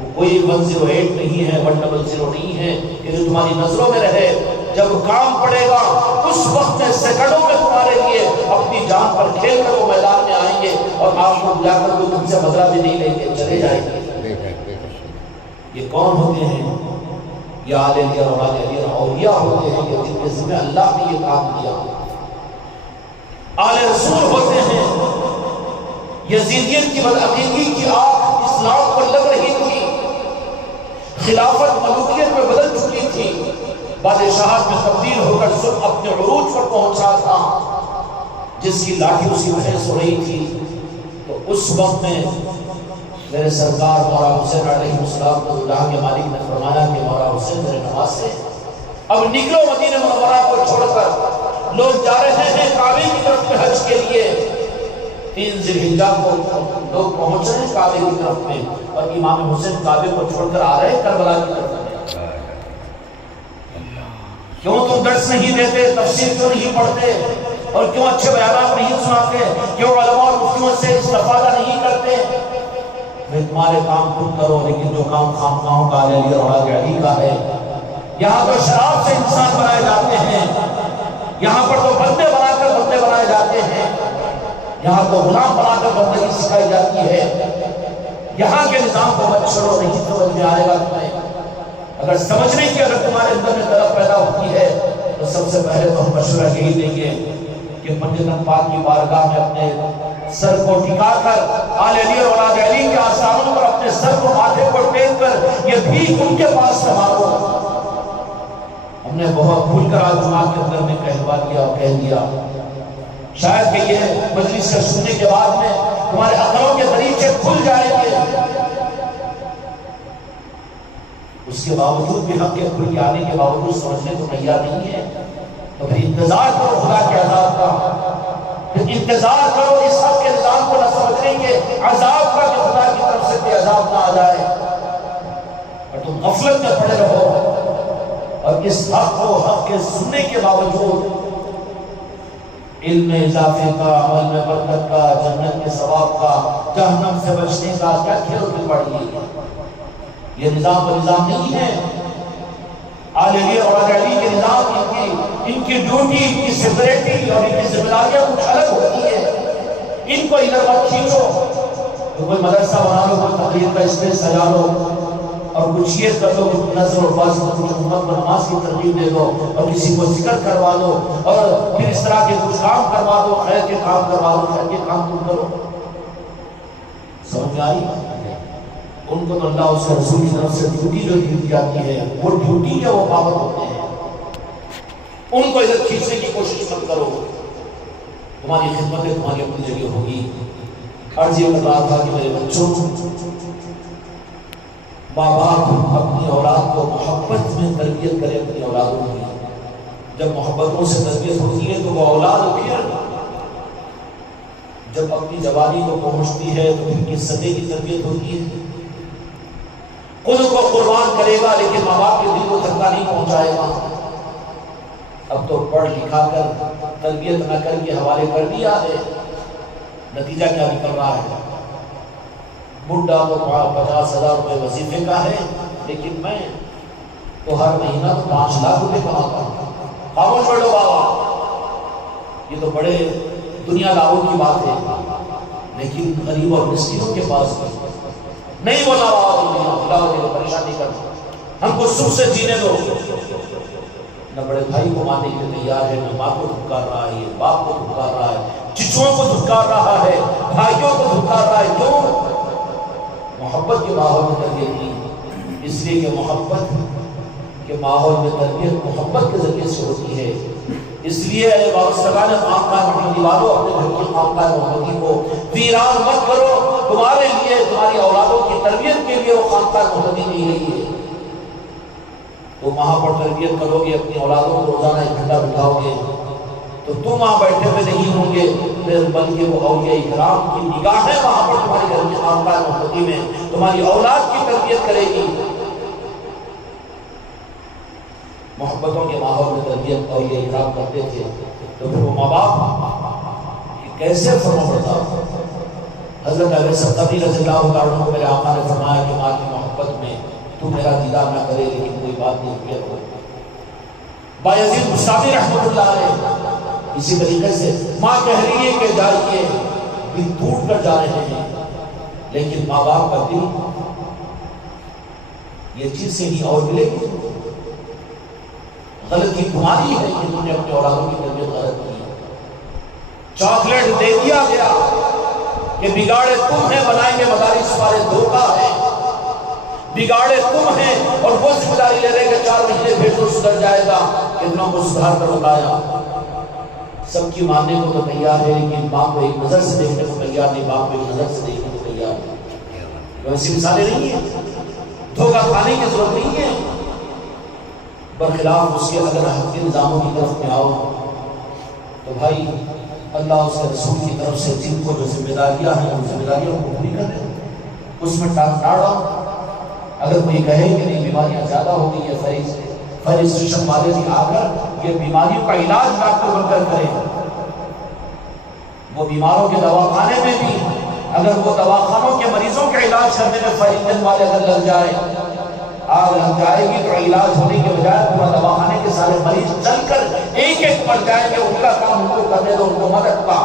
وہ کوئی 108 نہیں ہے، 100 نہیں ہے کہ جو تمہاری نظروں میں رہے، جب کام پڑے گا اس وقت میں سیکنڈوں میں تمہارے لیے اپنی جان پر کھیل کر وہ میدان میں آئیں گے اور آپ کو جا کر کوئی تم سے بدلہ بھی نہیں لیں گے، چلے جائیں گے۔ یہ کون ہوتے ہیں؟ یہ آل علی اور اولاد علی اور اولیاء ہوتے ہیں کہ جن کے ذمہ اللہ نے یہ کام کیا۔ آل رسول ہوتے ہیں، یزیدیت کی بدعقیدگی کی آگ اسلام پر لگ رہی تھی، خلافت ملوکیت میں بدل چکی تھی، بادشاہت میں تبدیل ہو کر ظلم اپنے عروج پر پہنچا تھا، جس کی لاٹھی اس کی بحث ہو رہی تھی، تو اس وقت میں میرے سرکار مولا حسین علیہ السلام کو اللہ کے مالک نے فرمایا کہ مولا حسین میرے نواز سے اب نکلو مدینہ منورہ کو چھوڑ کر، لوگ جا رہے ہیں کعبے کی طرف میں حج کے لیے، 3 ذی الحجہ کو لوگ پہنچ رہے ہیں کعبے کی طرف میں، اور امام حسین کعبے کو چھوڑ کر آ رہے ہیں کربلا کی طرف میں۔ کیوں تم درس نہیں دیتے، تفسیر کیوں نہیں پڑھتے، اور کیوں اچھے بیانات نہیں سناتے، کیوں علماء اور مفتیوں سے استفادہ نہیں کرتے؟ میں تمہارے کام تم کرو، لیکن جو کام خامخواہوں کا آل علی اور اولاد علی کا ہے، یہاں تو شراب سے انسان بنائے جاتے ہیں، یہاں پر تو بندے بنا کر بندے بنائے جاتے ہیں، یہاں تو غلام بنا کر بندگی سکھائی جاتی ہے، یہاں کے نظام کو مت چھوڑو، نہیں سمجھ میں آئے گا تمہیں۔ اگر سمجھنے کی اگر تمہارے اندر میں طلب پیدا ہوتی ہے تو سب سے پہلے تو ہم مشورہ یہی دیں گے کہ پنجتن پاک کی بارگاہ میں اپنے سر کو ٹھکا کر آل علی اور اولاد علی کے آستانوں پر اپنے سر کو ماتھے پر ٹیک کر یہ بھی ان کے پاس سے مانگو۔ ہم نے بہت بھول کر آج جمعہ کے اندر میں کہوا دیا اور کہہ دیا، شاید کہ یہ مجلس سے سننے کے بعد میں تمہارے عقلوں کے دریچے کھل جائیں گے، اس کے باوجود بھی حق کے کھل کے آنے کے باوجود سمجھنے کو تیار نہیں ہے، تو پھر انتظار کرو خدا کے عذاب کا، پھر انتظار کرو اس حق کے نظام کو نہ سمجھنے کے عذاب کا کہ خدا کی طرف سے کوئی عذاب نہ آ جائے۔ غفلت میں پڑے رہو اور اس حق کے سننے کے باوجود علم میں اضافے کا، عمل میں برکت کا، جنت کے ثواب کا، جہنم سے بچنے کا کیا کھیل کی پڑی ہے؟ یہ نظام و نظام نہیں ہے۔ آل علی اور آل علی کے نظام ان کی ڈیوٹی، ان کی سپریٹی اور ان کی ذمہ داریاں کچھ الگ ہوتی ہے۔ ان کو ادھر مت کھینچو، تو کوئی مدرسہ بنا لو، کوئی تقریر کا اسٹیج سجا لو اور کچھ یہ کر لو، کچھ نظر اور باز کچھ امت کو نماز کی ترغیب دے دو اور کسی کو ذکر کروا دو اور پھر اس طرح کے کچھ کام کروا دو، خیر کے کام کروا دو، خیر کے کام تم کرو۔ سمجھ میں آئی؟ ان کو تو اللہ اس کے رسول کی طرف سے ڈیوٹی جو دی جاتی ہے وہ ڈیوٹی ہے، وہ پابند ہوتے ہیں۔ ان کو ادھر کھینچنے کی کوشش مت کرو، تمہاری خدمتیں تمہاری اپنی جگہ ہوگی۔ عرض یہ کر رہا تھا کہ میرے بچوں، ماں باپ اپنی اولاد کو محبت میں تربیت کرے، اپنی اولادوں کی جب محبتوں سے تربیت ہوتی ہے تو وہ اولاد پھر جب اپنی جوانی کو پہنچتی ہے تو پھر کس سطح کی تربیت ہوتی ہے؟ خود کو قربان کرے گا لیکن ماں باپ کے دل کو دھکا نہیں پہنچائے گا۔ اب تو پڑھ لکھا کر تربیت نہ کر کے حوالے کر دیا ہے، نتیجہ کیا نکل رہا ہے؟ بڈھا تو 50,000 روپے وظیفے کا ہے لیکن میں تو ہر مہینہ تو 5 لاکھ روپے کماتا ہوں۔ خاموش بیٹھو بابا، یہ تو بڑے دنیا داروں کی بات ہے، لیکن غریب اور مسکینوں کے پاس نہیں بولا بابا پریشان نہیں کرنا، ہم کو سکھ سے جینے دو۔ نہ بڑے بھائی کو ماننے کے لیے تیار ہے، نہ ماں کو دھکار رہا ہے، باپ کو دھکار رہا ہے، چچووں کو دھکار رہا ہے، بھائیوں کو دھکار رہا ہے۔ کیوں؟ محبت کے ماحول میں تربیت نہیں، اس لیے کہ محبت کے ماحول میں تربیت محبت کے ذریعے سے ہوتی ہے۔ اس لیے وابستگان خانقاہ محمدی والوں، اپنے گھر کی خانقاہ محمدی کو ویران مت کرو۔ تمہارے لیے، تمہاری اولادوں کی تربیت کے لیے وہ خانقاہ محمدی نہیں رہی ہے۔ تم وہاں پر تربیت کرو گے، اپنی اولادوں کو روزانہ 1 گھنٹہ بٹھاؤ گے تو تم وہاں بیٹھے ہوئے نہیں ہوں گے، بلکہ وہ اولیاء کرام کی نگاہیں وہاں پر تمہاری گھر کی خانقاہ محمدی میں تمہاری اولاد کی تربیت کرے گی۔ محبتوں کے ماحول میں تربیت اولیاء کرام کرتے تھے تو پھر وہ ماں باپ کیسے فرمانبردار؟ حضرت علی ثقفی رضی اللہ عنہ کو میرے آقا نے فرمایا کہ ماں کی محبت میں تو میرا دیدار نہ کرے لیکن کوئی بات نہیں کیا ہو۔ بایزید بستامی رحمۃ اللہ علیہ اسی طریقے سے ماں کہہ رہی ہے کہ جائیے، دل ٹوٹ کر جا رہے ہیں، لیکن ماں باپ کا دل یہ چیز سے ہی اور ملے گی۔ غلطی تمہاری ہے کہ تم نے اپنے اولادوں کی تربیت غلط کی ہے۔ چاکلیٹ دے دیا گیا کہ بگاڑے تم ہیں، بنائیں گے مدارس والے، دھوکہ ہے، بگاڑے تم ہیں اور وہ ذمہ داری لے رہے کہ 4 مہینے بھیجو سدھر جائے گا۔ کتنوں کو سدھار کر بتایا، سب کی ماننے کو تو تیار ہے لیکن ماں کو ایک نظر سے دیکھنے کو تیار نہیں، باپ کو ایک نظر سے دیکھنے کو تیار نہیں۔ ایسی مثالیں نہیں ہیں، دھوکہ کھانے کی ضرورت نہیں ہے، برخلاف اس کے اگر حق کے نظاموں کی طرف میں آؤ تو بھائی اللہ اس کے رسول کی طرف سے جن کو جو ذمہ داریاں ہیں ان ذمہ داریوں کو پوری کر دیں، اس میں ٹانگ نہ ڈالو۔ اگر کوئی کہے کہ نہیں بیماریاں زیادہ ہو گئی ہے، فیض والے بھی آ کر یہ بیماریوں کا علاج ڈاکٹر بن کر کریں، وہ بیماروں کے دواخانے میں بھی اگر وہ دواخانوں کے مریضوں کے علاج کرنے میں فیض والے اگر لگ جائے، آگ لگ جائے گی تو علاج ہونے کے بجائے پورا دواخانے کے سارے مریض چل کر ایک ایک پڑ جائیں گے، ان کا کام ان کو کرنے دو، ان کو مدد کا۔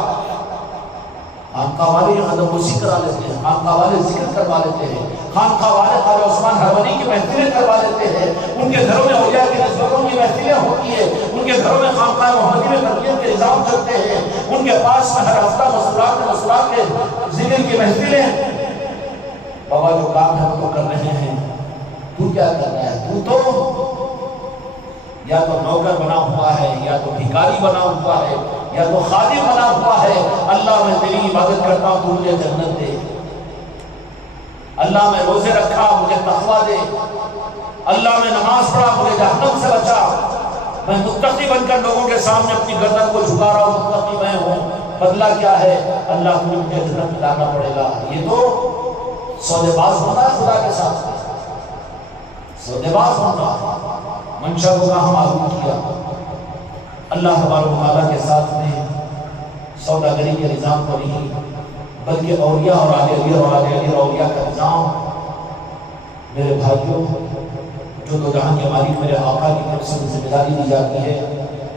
خانقاہ والے قدم وسیع کرا لیتے ہیں، خانقاہ والے ذکر کروا لیتے ہیں، خانقاہ والے خواجہ عثمان ہروری کی محفلیں کروا لیتے ہیں، ان کے گھروں میں اولیاء کی نسبتوں کی محفلیں ہوتی ہیں، ان کے گھروں میں خانقاہ محمدی میں تربیت کے نظام چلتے ہیں، ان کے پاس میں ہر ہفتہ مسورات کے ذکر کی محفلیں۔ بابا جو کام ہے وہ تو کر رہے ہیں، تو کیا کر رہا ہے؟ تو یا تو نوکر بنا ہوا ہے، یا تو بھکاری بنا ہوا ہے، یا تو خادم بنا ہوا ہے۔ اللہ میں تیری عبادت کرتا ہوں، تو مجھے جنت دے۔ اللہ میں روزے رکھا، مجھے تقویٰ دے۔ اللہ میں نماز پڑھا، مجھے جہنم سے بچا۔ میں متقی بن کر لوگوں کے سامنے اپنی گردن کو جھکا رہا ہوں، متقی میں ہوں۔ بدلہ کیا ہے؟ اللہ تمہیں مجھے جنت میں لانا پڑے گا۔ یہ تو سودے باز ہونا ہے خدا کے ساتھ، سودے باز ہوگا، منشا کو کہاں معلوم کیا؟ اللہ تبارک و تعالیٰ کے ساتھ میں سوداگری کے نظام کو نہیں بلکہ اولیاء اور آل علی اور آل علی اور اولیاء کا نظام۔ میرے بھائیوں، جو دو جہاں کے مالک میرے آقا کی طرف سے ذمہ داری دی جاتی ہے،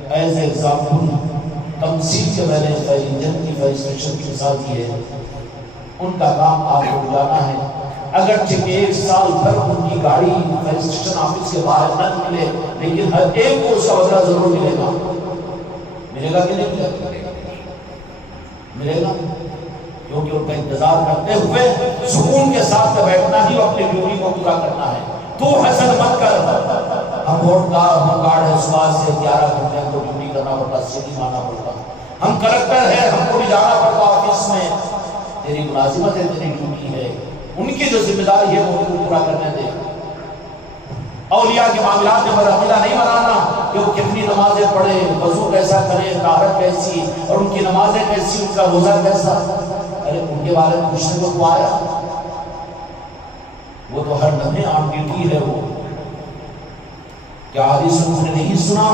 ایز ایگزامپل تمثیل کے میں نے فائر انجن کی فائر اسٹیشن کی مثال دی ہے، ان کا کام آپ کو بلانا ہے۔ اگرچہ کہ 1 سال بھر ان کی گاڑی فائر اسٹیشن آفس کے باہر نہ نکلے، لیکن ہر ایک کو اس کا بدلہ ضرور ملے گا۔ ملے گا کہ نہیں ملے گا؟ ملے گا، کیونکہ ان کا انتظار کرتے ہوئے سکون کے ساتھ بیٹھنا ہی اپنی ڈیوٹی کو پورا کرنا ہے۔ تو حسن مت کر، ہم ہوم گارڈ ہے، صبح سے 11 گھنٹے ہم کو ڈیوٹی کرنا پڑتا، سیدھی مانا پڑتا، ہم کلکٹر ہے، ہم کو بھی جانا پڑتا آفس میں۔ تیری ملازمت ہے، تیری ڈیوٹی ہے، ان کی جو ذمہ داری ہے وہ پورا کرنے دے۔ اولیاء کے معاملات میں مرحلہ نہیں بنانا کہ وہ کتنی نمازیں پڑھے، وضو کیسا کرے، طہارت کیسی، اور ان کی نمازیں کیسی، ان کا روزہ کیسا۔ ارے ان کے بارے میں پوچھنے کو تو آیا، وہ تو ہر لمحے آن ڈیوٹی ہے۔ وہ کیا حدیث تم نے نہیں سنا؟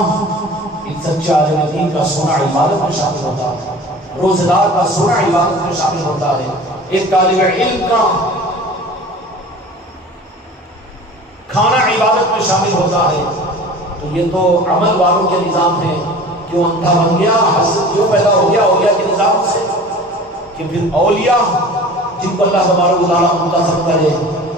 ایک سچے عالم دین کا سونا عبادت میں شامل ہوتا ہے، روزہ دار کا سونا عبادت میں شامل ہوتا ہے، ایک طالب علم کا کھانا عبادت میں شامل ہوتا ہے۔ تو یہ تو عمل والوں کے نظام ہے، کیوں اندھا بن گیا، حسد کیوں پیدا ہو گیا اولیاء کے نظام سے، کہ پھر اولیاء جن کو اللہ تبارک و تعالیٰ منتخب کرے،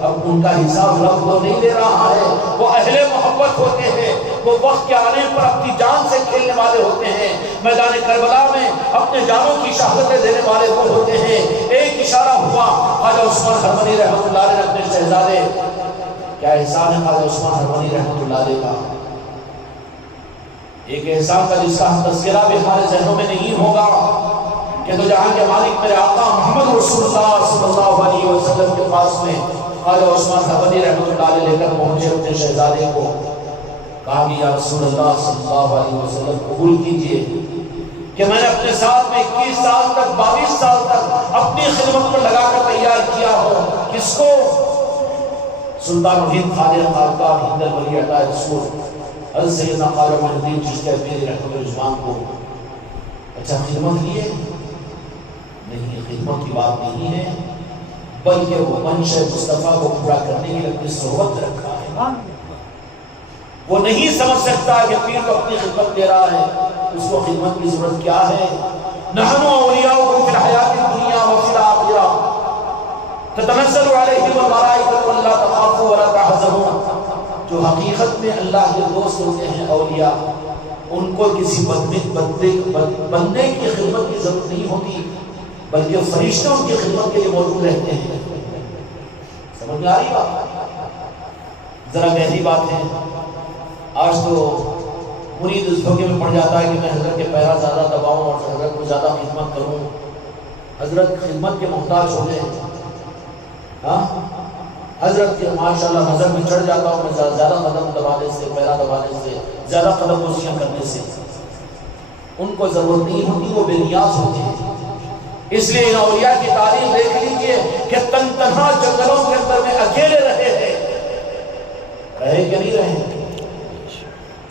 اب ان کا حساب رب تو نہیں دے رہا ہے، وہ اہل محبت ہوتے ہیں، وہ وقت کے آنے پر اپنی جان سے کھیلنے والے ہوتے ہیں، میدان کربلا میں اپنے جانوں کی شہادتیں دینے والے وہ ہوتے ہیں۔ ایک اشارہ ہوا، خواجہ عثمان ہرمنی رحمۃ اللہ علیہ نے اپنے شہزادے، کیا احسان ہے خواجہ عثمان ہرمنی رحمۃ اللہ علیہ کا، ایک احسان کا جس کا تذکرہ بھی ہمارے ذہنوں میں نہیں ہوگا، کہ تو جہاں کے مالک میرے آقا محمد رسول اللہ صلی اللہ علیہ وسلم کے پاس میں خواجہ عثمان ہرمنی رحمۃ اللہ علیہ لے کر پہنچے اپنے شہزادے کو، کہا کہ یا رسول اللہ صلی اللہ علیہ وسلم قبول کیجئے کہ میں نے اپنے ساتھ میں 21 سال تک 22 سال تک اپنی خدمت پر لگا کر تیار کیا ہو۔ کس کو؟ سلطان الہند خواجہ خاقان ہند الولی عطا رسول حضرت سیدنا خواجہ معین الدین چشتی اجمیری رحمۃ اللہ کو۔ اچھا خدمت لیے؟ نہیں، خدمت کی بات نہیں ہے، بلکہ وہ منش مصطفیٰ کو پورا کرنے کے لیے اپنی صحبت رکھا ہے۔ وہ نہیں سمجھ سکتا کہ پیر کو اپنی خدمت دے رہا ہے، اس کو خدمت کی ضرورت کیا ہے۔ نحن اولیاؤکم فی الحیات الدنیا وفی الآخرہ تتنزل علیہم الملائکۃ الا تخافوا ولا تحزنوا۔ جو حقیقت میں اللہ کے دوست ہوتے ہیں اولیاء، ان کو کسی بندے کی خدمت کی ضرورت نہیں ہوتی، بلکہ فرشتے ان کی خدمت کے لیے موجود رہتے ہیں۔ سمجھ میں آ رہی بات؟ ذرا گہری بات ہے۔ آج تو مرید اس دھوکے میں پڑ جاتا ہے کہ میں حضرت کے پیرا زیادہ دباؤں اور حضرت کو زیادہ خدمت کروں، حضرت خدمت کے محتاج ہو گئے۔ ہاں، حضرت کے ماشاءاللہ نظر میں چڑھ جاتا ہوں میں زیادہ قدم دبانے سے، پیرا دبانے سے، زیادہ قدم وسیع کرنے سے۔ ان کو ضرورت نہیں ہوتی، وہ بے نیاز ہوتے ہیں۔ اس لیے ان اولیاء کی تعلیم دیکھ لیجئے کہ تن تنہا جنگلوں کے اندر میں اکیلے رہے ہیں، رہے کہ نہیں رہے؟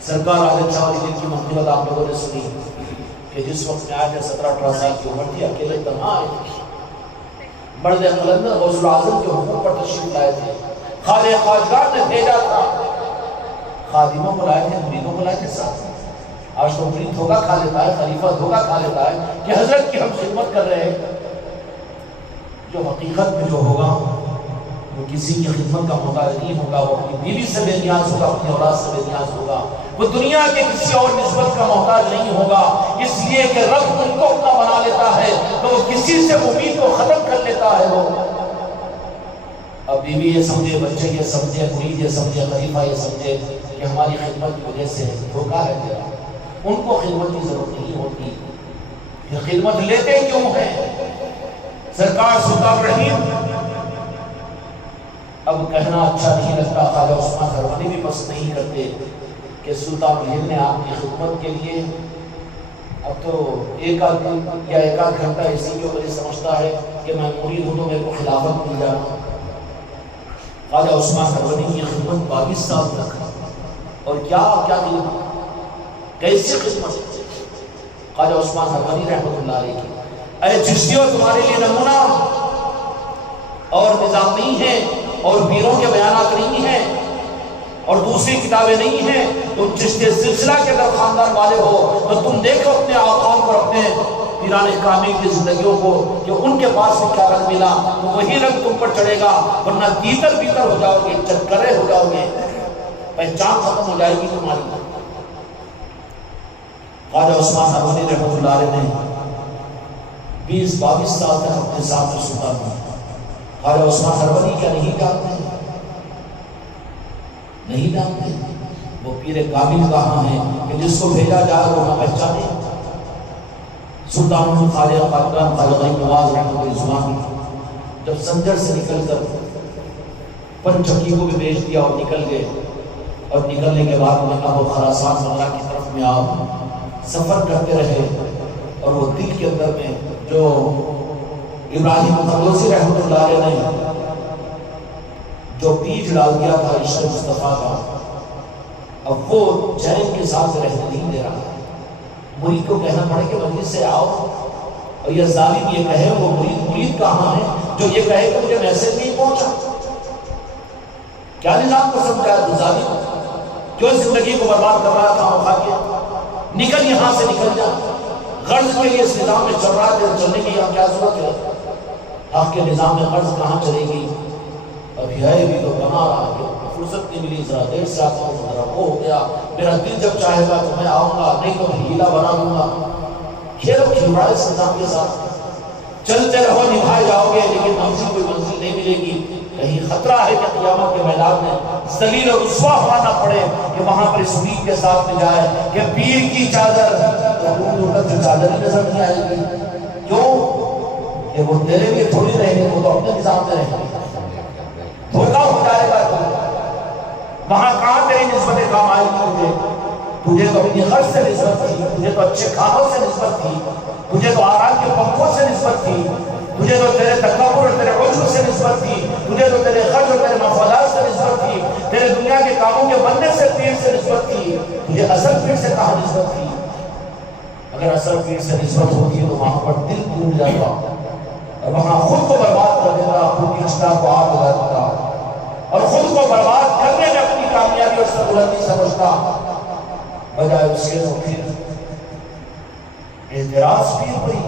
سرکار عالم شاہ ولی دین کی منقبت آپ لوگوں نے سنی کہ جس وقت میں آئے تھے 17-18 سال کی عمر تھی، اکیلے تنہا آئے تھے، مرد قلندر غوث العظم کے حکم پر تشریف لائے تھے، خواجہ خواجگار نے بھیجا تھا، خادموں کو لائے تھے، مریدوں کو لائے تھے ساتھ۔ آج تو مرید دھوکا کھا لیتا ہے، خلیفہ دھوکا کھا لیتا ہے کہ حضرت کی ہم خدمت کر رہے ہیں۔ جو حقیقت میں جو ہوگا وہ کسی کی خدمت کا محتاج نہیں ہوگا، وہ اپنی بیوی سے بے نیاز ہوگا، اپنی اولاد سے بے نیاز ہوگا، وہ دنیا کے کسی اور نسبت کا محتاج نہیں ہوگا، اس لیے کہ رب ان کو اپنا بنا لیتا ہے تو وہ کسی سے امید کو ختم کر لیتا ہے۔ وہ اب بیوی یہ سمجھے، بچے یہ سمجھے، مرید یہ سمجھے، خلیفہ یہ سمجھے کہ ہماری خدمت کی وجہ سے دھوکا ہے تیرا، ان کو خدمت کی ضرورت نہیں ہوتی۔ یہ خدمت لیتے کیوں ہیں؟ سرکار سلطان رحیم، اب کہنا اچھا نہیں لگتا، خواجہ عثمان ہرمنی بھی پسند نہیں کرتے کہ سلطان رحیم نے آپ کی خدمت کے لیے اب تو ایک آدھ دن یا ایک آدھ گھنٹہ اسی کی وجہ سمجھتا ہے کہ میں مرید ہوں تو میرے کو خلافت مل جانا، خواجہ عثمان حرونی کی خدمت 22 سال تک، اور کیا دل کیسی خدمت خواجہ عثمان حرونی رحمۃ اللہ علیہ کی۔ اے چشتیوں، تمہارے لیے نمونہ اور نظام نہیں ہے، اور پیروں کے بیانات نہیں ہیں، اور دوسری کتابیں نہیں ہیں۔ تم چشتی سلسلہ کے اگر خاندان والے ہو تو تم دیکھو اپنے آقاؤں اور اپنے پیران کامل کی زندگیوں کو کہ ان کے پاس میں کیا رنگ ملا، تو وہی رنگ تم پر چڑھے گا، ورنہ تیتر بیتر ہو جاؤ گے، چکرے ہو جاؤ گے، پہچان ختم ہو جائے گی تمہاری۔ خواجہ عثمان حرونی رحمۃ اللہ علیہ نے 20-22 سال تک اپنے سامنے سنا تھا۔ خواجہ عثمان حرونی کیا نہیں جانتے؟ نہیں جانتے وہ پیر کامل کہاں ہے کہ جس کو بھیجا جائے وہ نہ پہچانے؟ سلطان خواجہ خاقان خواجہ غریب نواز رحمۃ اللہ جب سنجر سے نکل کر پنچکی کو بھی بھیج دیا اور نکل گئے، اور نکلنے کے بعد میں ابو خراسان بنگلہ کی طرف میں آپ سفر کرتے رہے، اور وہ دل کے اندر میں جو ابراہیم فردوسی رحمۃ اللہ علیہ نے جو بیج ڈال دیا تھا عشق مصطفیٰ کا، اب وہ چین کے ساتھ رہنے نہیں دے رہا ہے۔ مرید کو کہنا پڑے کہ مجلس سے آؤ، اور یہ ظالم یہ کہے وہ مرید کہاں ہے جو یہ کہے کہ مجھے میسج نہیں پہنچا؟ کیا نظام کو سمجھایا تو ظالم کیوں زندگی کو برباد کر رہا تھا؟ کھا کے نکل یہاں سے، نکل جا، قرض کے لیے اس نظام میں چل رہا ہے، چلنے کی یہاں کیا ضرورت ہے؟ حق کے نظام میں قرض کہاں چلے گی؟ ابھی ہے بھی تو بنا رہا ہے، فرصت نہیں ملی، ذرا دیر سے آتا ہوں، ذرا وہ ہو گیا، میرا دل جب چاہے گا تو میں آؤں گا، نہیں تو ہیلا بنا دوں گا۔ کھیلو کھلواڑا اس نظام کے ساتھ چلتے رہو، نبھائے جاؤ گے، لیکن منزل کوئی منزل نہیں ملے گی۔ کہیں خطرہ ہے کہ قیامت کے میدان میں ذلیل اور رسوا ہونا نہ پڑے کہ وہاں پر اس امید کے ساتھ میں جائے کہ پیر کی چادر تو چادر ہی نظر نہیں آئے گی۔ کیوں کہ وہ تیرے لیے تھوڑی رہیں گے، وہ تو اپنے نظام میں رہیں گے، دھوکہ ہو جائے گا۔ وہاں کہاں تیری نسبت کام آئی گی؟ تجھے تو اپنی خرچ سے نسبت تھی، تجھے تو اچھے کھانوں سے نسبت تھی، تجھے تو آرام کے پنکھوں سے نسبت تھی، تجھے تو تیرے تکبر اور تیرے عجب سے نسبت تھی، تجھے تو تیرے خرچ اور تیرے مفادات سے نسبت تھی، تیرے دنیا کے کاموں کے بننے سے پیر سے نسبت تھی، تجھے اصل پیر سے کہاں نسبت تھی؟ اگر اصل پیر سے نسبت ہوتی تو وہاں پر دل ٹوٹ جاتا، اور وہاں خود کو برباد کر دیتا، خود کی اصلاح کو آگ لگا دیتا، اور خود کو برباد کرنے میں اپنی کامیابی اور سربلندی سمجھتا، بجائے اس کے تو پھر اعتراض پیر پڑی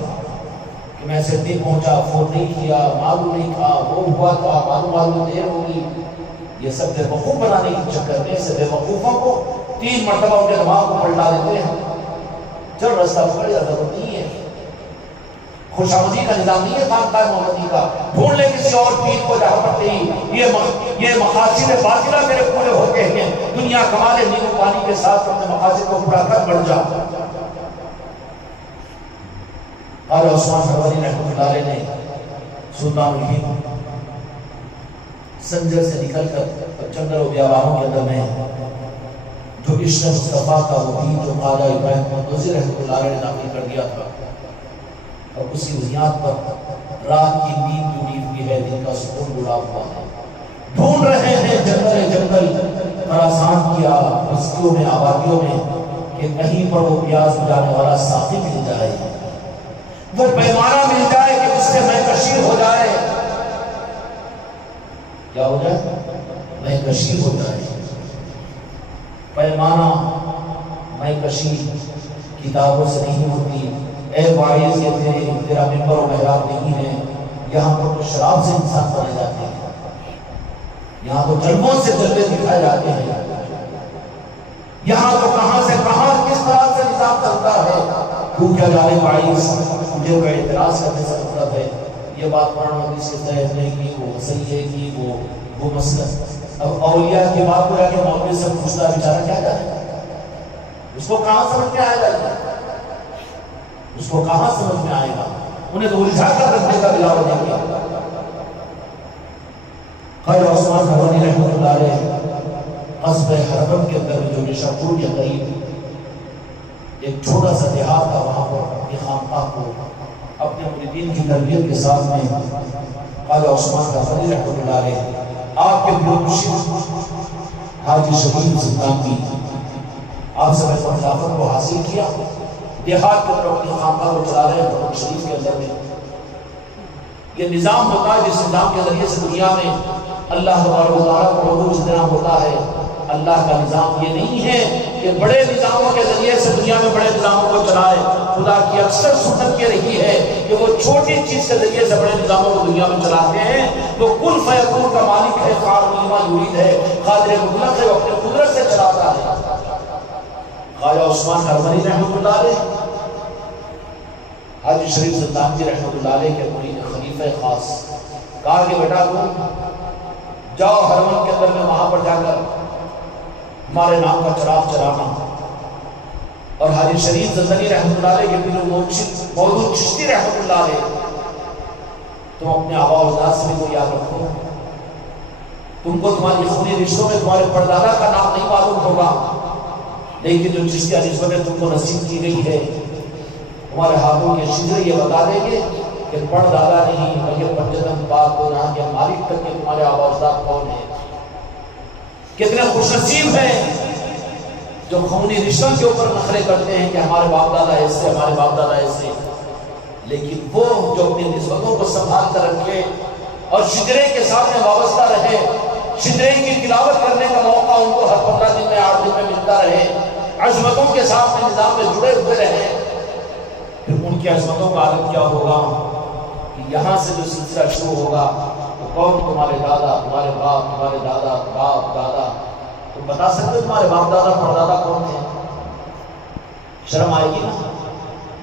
کہ میں سے نہیں پہنچا، فون نہیں کیا، معلوم نہیں تھا، وہ ہوا تھا، معلوم دیر ہوگی۔ یہ سب بے وقوف بنانے کی چکر میں سے بے وقوفوں کو 3 مرتبہ ان کے دماغ کو پلٹا دیتے ہیں۔ چل رستہ پکڑ جاتا تو نہیں ہے، خوش آمدی کا نظام نہیں ہے، خانقاہ محمدی کا۔ ڈھونڈ لے کسی اور پیر کو جہاں پر تیری یہ مقاصد باطلہ تیرے پورے ہوتے ہیں، دنیا کما لے، نیمو پانی کے ساتھ اپنے مقاصد کو پورا کر بڑھ جا۔ خواجہ عثمان حرونی رحمۃ اللہ علیہ نے سلطان الہند سنجر سے نکل کر چندر و بیابانوں کے اندر میں جو عشق مصطفیٰ کا وہ دین جو خواجہ ابراہیم فردوسی رحمۃ اللہ علیہ نے نافذ کر دیا تھا، اور اس کی بنیاد پر رات کی نیند جڑی ہوئی ہے، دن کا سکون جڑا ہوا ہے۔ ڈھونڈ رہے ہیں جنگل خراسان کی بستیوں میں، آبادیوں میں، کہ کہیں پر وہ پیاس بجانے والا ساقی مل جائے، وہ پیمانہ مل جائے کہ جس سے میں کشیر ہو جائے۔ کیا ہو جائے؟ میں کشیر ہو جائے۔ پیمانہ میں کشیر کتابوں سے نہیں ہوتی۔ اے باعث یہ تیرا ممبر و محراب نہیں ہے، یہاں پر تو شراب سے انسان بنے جاتے ہیں، یہاں تو جلووں سے جلوے دکھائے جاتے ہیں، یہاں تو کہاں سے کہاں کس طرح سے نظام چلتا ہے۔ تو کیا جانے باعث مجھے کوئی اعتراض کرنے سے مطلب ہے، یہ بات قرآن حدیث سے طے نہیں کی، وہ صحیح ہے کہ وہ مسئلہ۔ اب اولیاء کی بات کو جا کے مولوی سے پوچھتا ہے، بیچارہ کیا جانے، اس کو کہاں سمجھ میں آئے گا، اس کو کہاں سمجھ میں آئے گا؟ انہیں تو الجھا کر رکھنے کا بلاوہ نہیں کیا۔ خواجہ عثمان حرونی رحمۃ اللہ علیہ قصبہ حرم کے اندر جو نشاپور کے قریب ایک چھوٹا سا دیہات تھا، وہاں پر اپنی خانقاہ کو اپنے مریدین کی تربیت کے ساتھ میں خواجہ عثمان حرونی رحمۃ اللہ علیہ آپ کے مرشد حاجی شبیر سلطانوی آپ سے میں خلافت کو حاصل کیا، دیہات کی طرف اپنی خانقاہ کو چلا رہے ہیں بخاری شریف کے اندر میں۔ یہ نظام ہوتا ہے جس نظام کے ذریعے سے دنیا میں اللہ تبارک و تعالیٰ کو عروج دینا ہوتا ہے۔ اللہ کا نظام یہ نہیں ہے کہ بڑے نظاموں کے ذریعے سے دنیا میں بڑے نظاموں کو چلائے۔ خدا کی اکثر سنت یہ رہی ہے کہ وہ چھوٹی چیز کے ذریعے سے بڑے نظاموں کو دنیا میں چلاتے ہیں۔ وہ کن فیکون کا مالک ہے، خالق لما یرید ہے، قادر مطلق ہے، وہ اپنے قدرت سے چلاتا ہے۔ خواجہ عثمان ہرمنی رحمۃ اللہ علیہ، حاجی شریف سلطانوی رحمۃ اللہ علیہ کے مرید خلیفہ خاص، کہا کہ بیٹا تم جاؤ ہرمن کے اندر میں وہاں پر جا کر ہمارے نام کا چراغ چلانا، اور حاجی شریف سلطانوی رحمۃ اللہ علیہ کے پیر مودود چشتی رحمۃ اللہ علیہ، تم اپنے آباء و اجداد سے بھی کو یاد رکھو، تم کو تمہاری خونی رشتوں میں تمہارے پردادا کا نام نہیں معلوم ہوگا، لیکن جو چشتیہ نسبتیں تم کو نصیب کی گئی ہے تمہارے ہاتھوں کے شجرے یہ بتا دیں گے کہ پردادا نہیں بلکہ پنجتن پاک کو جہاں کے مالک تک کے تمہارے آباء و اجداد کون ہیں۔ کتنے خوش نصیب ہیں جو خونی رشتوں کے اوپر نخرے کرتے ہیں کہ ہمارے باپ دادا ایسے، ہمارے باپ دادا ایسے، لیکن وہ جو اپنی نسبتوں کو سنبھال کر رکھے اور شجرے کے سامنے وابستہ رہے، شجرے کی تلاوت کرنے کا موقع ان کو ہر 15 دن میں 8 دن میں ملتا رہے، عظمتوں کے ساتھ نظام میں جڑے ہوئے رہے، پھر ان کی عظمتوں کا عالم کیا ہوگا کہ یہاں سے جو سلسلہ شروع ہوگا تو کون تمہارے دادا، تمہارے باپ، تمہارے دادا، باپ دادا، تم بتا سکتے ہو تمہارے باپ دادا پردادا کون تھے؟ شرم آئے گی نا،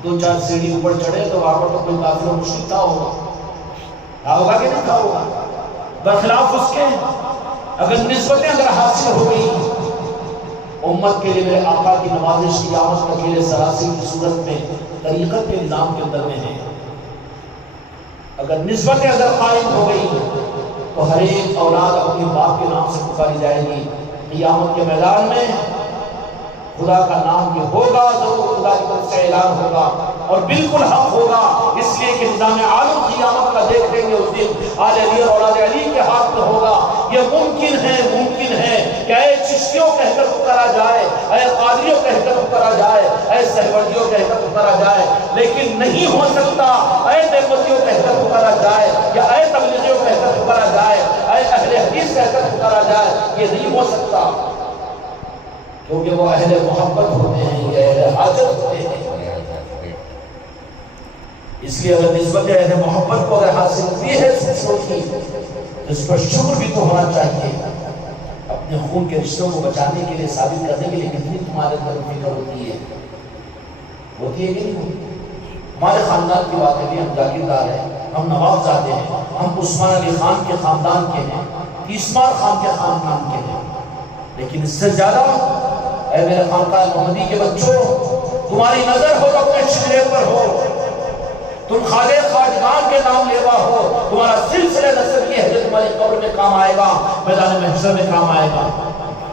2-4 سیڑھی اوپر چڑھے تو وہاں پر تو کوئی کافر و مشرک تھا ہوگا، تھا ہوگا کہ نہیں تھا ہوگا؟ برخلاف اس کے اگر نسبتیں اگر حاصل ہو گئی، امت کے لیے میرے آقا کی نوازش قیامت تک سلاسل کی صورت میں طریقت کے نظام کے اندر میں ہے، اگر نسبتیں اگر قائم ہو گئی تو ہر ایک اولاد اپنی باپ کے نام سے پکاری جائے گی، قیامت کے میدان میں خدا کا نام بھی ہوگا، ضرور خدا کی طرف سے اعلان ہوگا اور بالکل حق ہوگا، اس لیے کہ نظام عالم قیامت کا دیکھ لیں گے اس دن آل علی اور اولاد علی کے ہاتھ میں ہوگا۔ یہ ممکن ہے کہ اے چشتیوں کہہ کر پکارا جائے، اے قادریوں کہہ کر پکارا جائے، اے سہروردیوں کہہ کر پکارا جائے، لیکن نہیں ہو سکتا اے دیوبندیوں کہہ کر پکارا جائے یا اے تبلیغیوں کہہ کر پکارا جائے، اے اہل حدیث کہہ کر پکارا جائے، یہ نہیں ہو سکتا، کیونکہ وہ اہل محبت ہوتے ہیں، یہ اہل حاجت ہوتے ہیں۔ اس لیے اگر نسبت اہل محبت کو اگر حاصل ہوئی ہے سلسلوں کی تو اس پر شکر بھی تو ہونا چاہیے۔ اپنے خون کے رشتوں کو بچانے کے لیے، ثابت کرنے کے لیے کتنی تمہارے اندر فکر ہوتی ہے کہ نہیں ہوتی؟ ہمارے خاندان کی باتیں بھی، ہم جاگیردار ہیں، ہم نواب زادے ہیں، ہم عثمان علی خان کے خاندان کے ہیں، تیسمار خان کے خاندان کے ہیں، لیکن اس سے زیادہ اے میرے خانقاہ محمدی کے بچوں، تمہاری نظر ہو تو اپنے شجرے پر ہو، تم خواجہ خواجگان کے نام لیوا ہو، تمہارا سلسلہ نسب یہ ہے جو تمہاری قبر میں کام آئے گا، میدان محشر میں کام آئے گا۔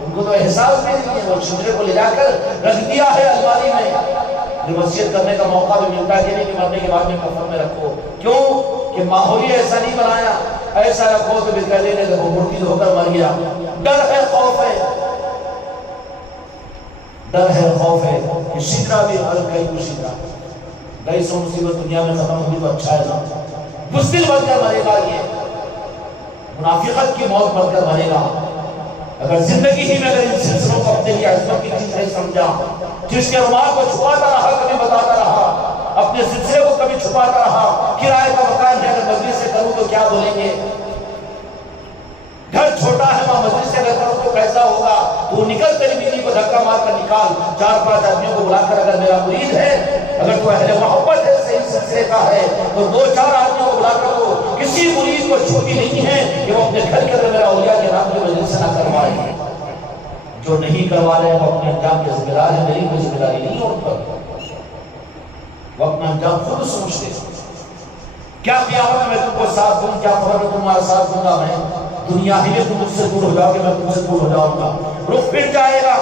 ان کو تو احساس بھی نہیں ہے، وہ شجرے کو لے جا کر رکھ دیا ہے الماری میں، جو وصیت کرنے کا موقع بھی ملتا ہے کہ نہیں کہ مرنے کے بعد میں کفن میں رکھو، کیوں کہ ماحولی ایسا نہیں بنایا، ایسا رکھو تو پھر کہہ دیں کہ وہ مردید ہو کر مر گیا۔ ڈر ہے، خوف ہے، ڈر ہے، خوف ہے کہ شجرا بھی حل کئی کو شجرا گئی سو مصیبت دنیا میں ختم ہوگی تو اچھا ہے نا، بزدل بن کر مرے گا، یہ منافقت کی موت بن کر مرے گا۔ اگر زندگی ہی میں اگر ان سلسلوں کو اپنے لیے عظمت کی چیز نہیں سمجھا، جس کے رومال کو چھپاتا رہا، کبھی بتاتا رہا، اپنے سلسلے کو کبھی چھپاتا رہا، کرائے کا مکان ہے اگر مجلس سے کروں تو کیا بولیں گے، گھر چھوٹا ہے وہاں مسجد سے اگر کروں تو کیسا ہوگا، تو نکل تیری بیوی کو دھکا مار کر نکال، 4-5 آدمیوں کو بلا کر اگر میرا مرید ہے، اگر تو اہل محبت ہے، صحیح سلسلے کا ہے، تو 2-4 آدمیوں کو بلا کر تو کسی مرید کو چھوٹی نہیں ہے کہ وہ اپنے گھر کے اندر میرا اولیاء کے نام کی مجلس سے نہ کروائے۔ جو نہیں کروا رہے وہ اپنے انجام کے ذمہ دار ہے، میری کوئی ذمہ داری نہیں ہے ان پر، وہ اپنا انجام خود سمجھتے ہیں۔ کیا قیامت میں تم کو ساتھ دوں، کیا خبر میں تمہارا ساتھ دوں گا، میں دنیا ہی میں تم مجھ سے دور ہو جاؤ گے، میں تم سے دور ہو جاؤں گا، رخ پھر جائے گا،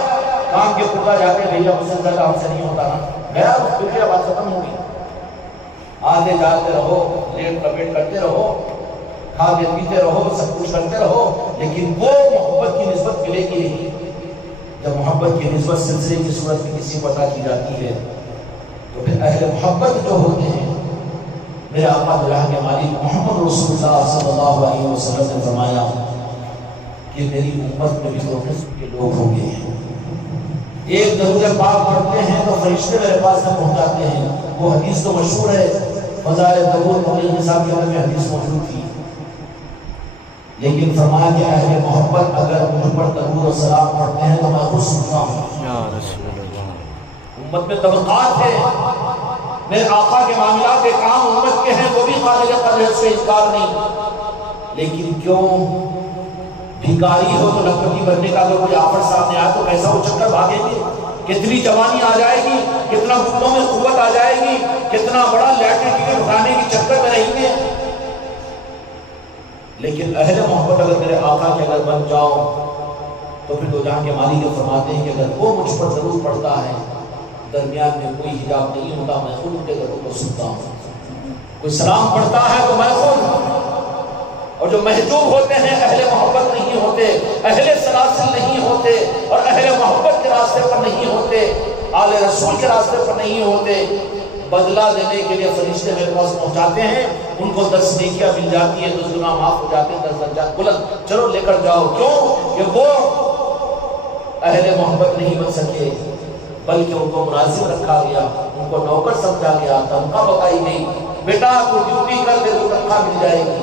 کام کے پورا جاتے بھیا مجھ سے زیادہ ہم سے نہیں ہوتا نا، گیا رخ پھر گیا، بات ختم ہوگی۔ آتے جاتے رہو، لیٹ لپیٹ کرتے رہو، کھاتے پیتے رہو، سب کچھ کرتے رہو، لیکن وہ محبت کی نسبت ملے گی نہیں۔ جب محبت کی نسبت سلسلے کی صورت میں کسی کو عطا کی جاتی ہے تو پھر اہل محبت جو ہوتے ہیں، میرے آقا جہاں کے مالک محمد رسول اللہ صلی اللہ علیہ وسلم نے فرمایا کہ میری امت میں بھی دو قسم کے لوگ ہوں گے، ایک درود پاک پڑھتے ہیں تو فرشتے میرے پاس نہ پہنچاتے ہیں، وہ حدیث تو مشہور ہے، فضائل درود تبلیغ نصاب کے اندر میں حدیث موجود تھی، لیکن فرمایا کہ اہل محبت اگر مجھ پر درود و سلام پڑھتے ہیں تو میں خود سنتا ہوں۔ یا رسول اللہ، امت میں طبقات ہیں، میرے آقا کے معاملات ایک عام امت کے ہیں، وہ بھی قابل قدر ہے، اس سے انکار نہیں، لیکن کیوں بھکاری ہو تو لقبی بننے کا اگر کوئی آفر سامنے آئے تو کیسا اچھل کر بھاگیں گے، کتنی جوانی آ جائے گی، کتنا گھٹنوں میں قوت آ جائے گی، کتنا بڑا لیٹر ٹکٹ اٹھانے کی چکر میں رہیں گے۔ لیکن اہل محبت اگر میرے آقا کے اگر بن جاؤ تو پھر دو جہاں کے مالک فرماتے ہیں کہ اگر وہ مجھ پر ضرور پڑتا ہے، درمیان میں کوئی حجاب نہیں ہوتا، میں خود ان کے گھروں کو سنتا ہوں، کوئی سلام پڑھتا ہے تو میں خود، اور جو محجوب ہوتے ہیں اہل محبت نہیں ہوتے، اہل سلاسل نہیں ہوتے، اور اہل محبت کے راستے پر نہیں ہوتے، آل رسول کے راستے پر نہیں ہوتے، بدلہ دینے کے لیے فرشتے میرے پاس پہنچاتے ہیں، ان کو 10 نیکیاں مل جاتی ہیں، 10 گناہ معاف ہو جاتے ہیں، 10 درجات بلند، چلو لے کر جاؤ۔ کیوں کہ وہ اہل محبت نہیں بن سکے، بلکہ ان کو ملازم رکھا گیا، ان کو نوکر سمجھا گیا، تنخواہ بتائی گئی، بیٹا تو ڈیوٹی کر دے تو تنخواہ مل جائے گی،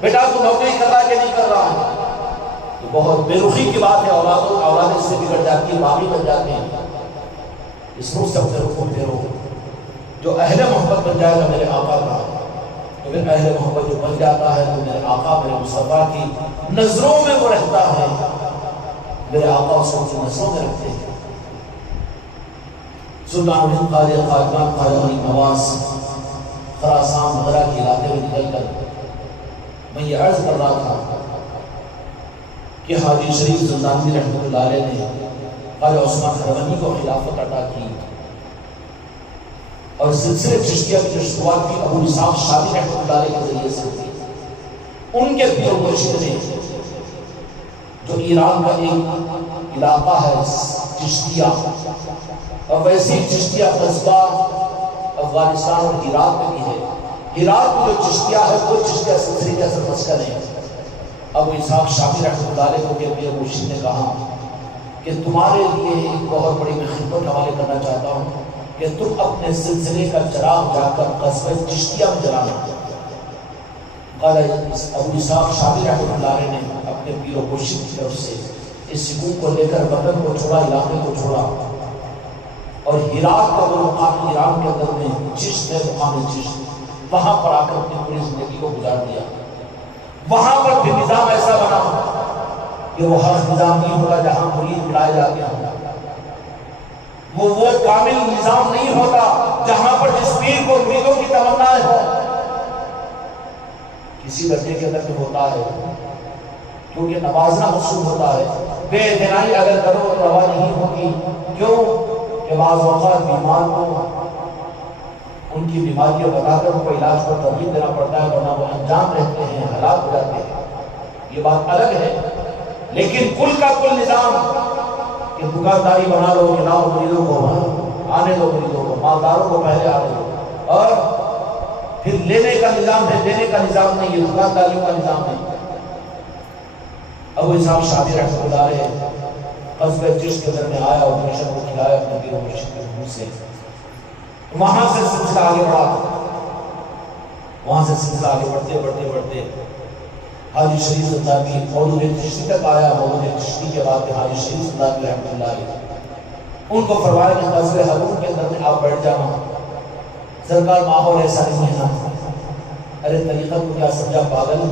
بیٹا تو نوکری کر رہا کہ نہیں کر رہا ہے۔ تو بہت بے رخی کی بات ہے، اولاد اس سے بگڑ جاتی ہے، باغی بن جاتے ہیں۔ اس روح سے اپنے رخ کو پھیرو، جو اہل محبت بن جائے گا میرے آقا کا، تو پھر اہل محبت جو بن جاتا ہے تو میرے آقا میرے مصطفیٰ کی نظروں میں وہ رہتا ہے، میرے آقا اس کو اپنی نظروں میں رکھتے ہیں۔ سلطان الہند قاضی خواجہ غریب نواز خراسان وغیرہ کے علاقے میں نکل کر میں یہ عرض کر رہا تھا کہ حاجی شریف زندانی رحمۃ اللہ علیہ نے خواجہ عثمان خرمنی کو خلافت عطا کی، اور سلسلے چشتیہ کی جو شروعات کی ابو اسحاق شامی رحمۃ اللہ علیہ کے ذریعے سے ہوئی، ان کے پیر و مرشد نے جو ایران کا ایک علاقہ ہے چشتیہ، اور ویسے چشتیہ قصبہ افغانستان اور عراق میں بھی ہے، عراق میں جو چشتیہ ہے وہ چشتیہ سلسلے کے اثر مسکن ہے۔ ابو اسحاق شامی رحمۃ اللہ علیہ کو پیر مرشد نے کہا کہ تمہارے لیے ایک بہت بڑی میں خدمت حوالے کرنا چاہتا ہوں کہ تم اپنے سلسلے کا چراغ جا کر قصبہ چشتیہ میں جلانا۔ ابو اسحاق شامی رحمۃ اللہ علیہ نے اپنے پیر و مرشد کی طرف سے اس سکون کو لے کر وطن کو چھوڑا، علاقے کو چھوڑا، اور ہرات کا وہ مقام ایران کے اندر میں چشت ہے، مقام چشت، وہاں پر آ کر اپنی پوری زندگی کو گزار دیا۔ وہاں پر پھر نظام ایسا بنا کہ وہ ہر نظام نہیں ہوتا جہاں مرید ملائے جاتے ہیں، وہ کامل نظام نہیں ہوتا جہاں پر جس پیر کو مریدوں کی تمنا ہو، کسی درجے کے اندر ہوتا ہے، کیونکہ نوازنا مقصود ہوتا ہے، بے اعتنائی اگر کرو تو روا نہیں ہوگی۔ کیوں کہ بعض اوقات بیمار کو ان کی بیماریوں بتا کر ان کو علاج پر ترغیب دینا پڑتا ہے، ورنہ وہ انجام رہتے ہیں، ہلاک ہو جاتے ہیں، یہ بات الگ ہے۔ لیکن کل کا کل نظام کہ دکانداری بنا لو کہ لاؤ مریدوں کو، آنے دو مریدوں کو، مالداروں کو پہلے آنے دو، اور پھر لینے کا نظام ہے، دینے کا نظام نہیں، یہ دکانداریوں کا نظام نہیں۔ ابو اسحاق شامی رحمۃ اللہ علیہ قصبہ چشت کے اندر میں آیا اور مشن کو کھلایا اپنے پیر و مرشد کے منہ سے، وہاں سے سلسلہ آگے بڑھا، وہاں سے سلسلہ آگے بڑھتے بڑھتے بڑھتے حاجی شریف زندانی مولود چشتی تک آیا۔ مولود چشتی کے بعد حاجی شریف زندانی رحمۃ اللہ علیہ ان کو فرمایا کہ قصبہ ہارون کے اندر میں آپ بیٹھ جانا، سرکار ماحول ایسا نہیں ہے نا۔ ارے طریقت کو کیا سمجھا پاگل،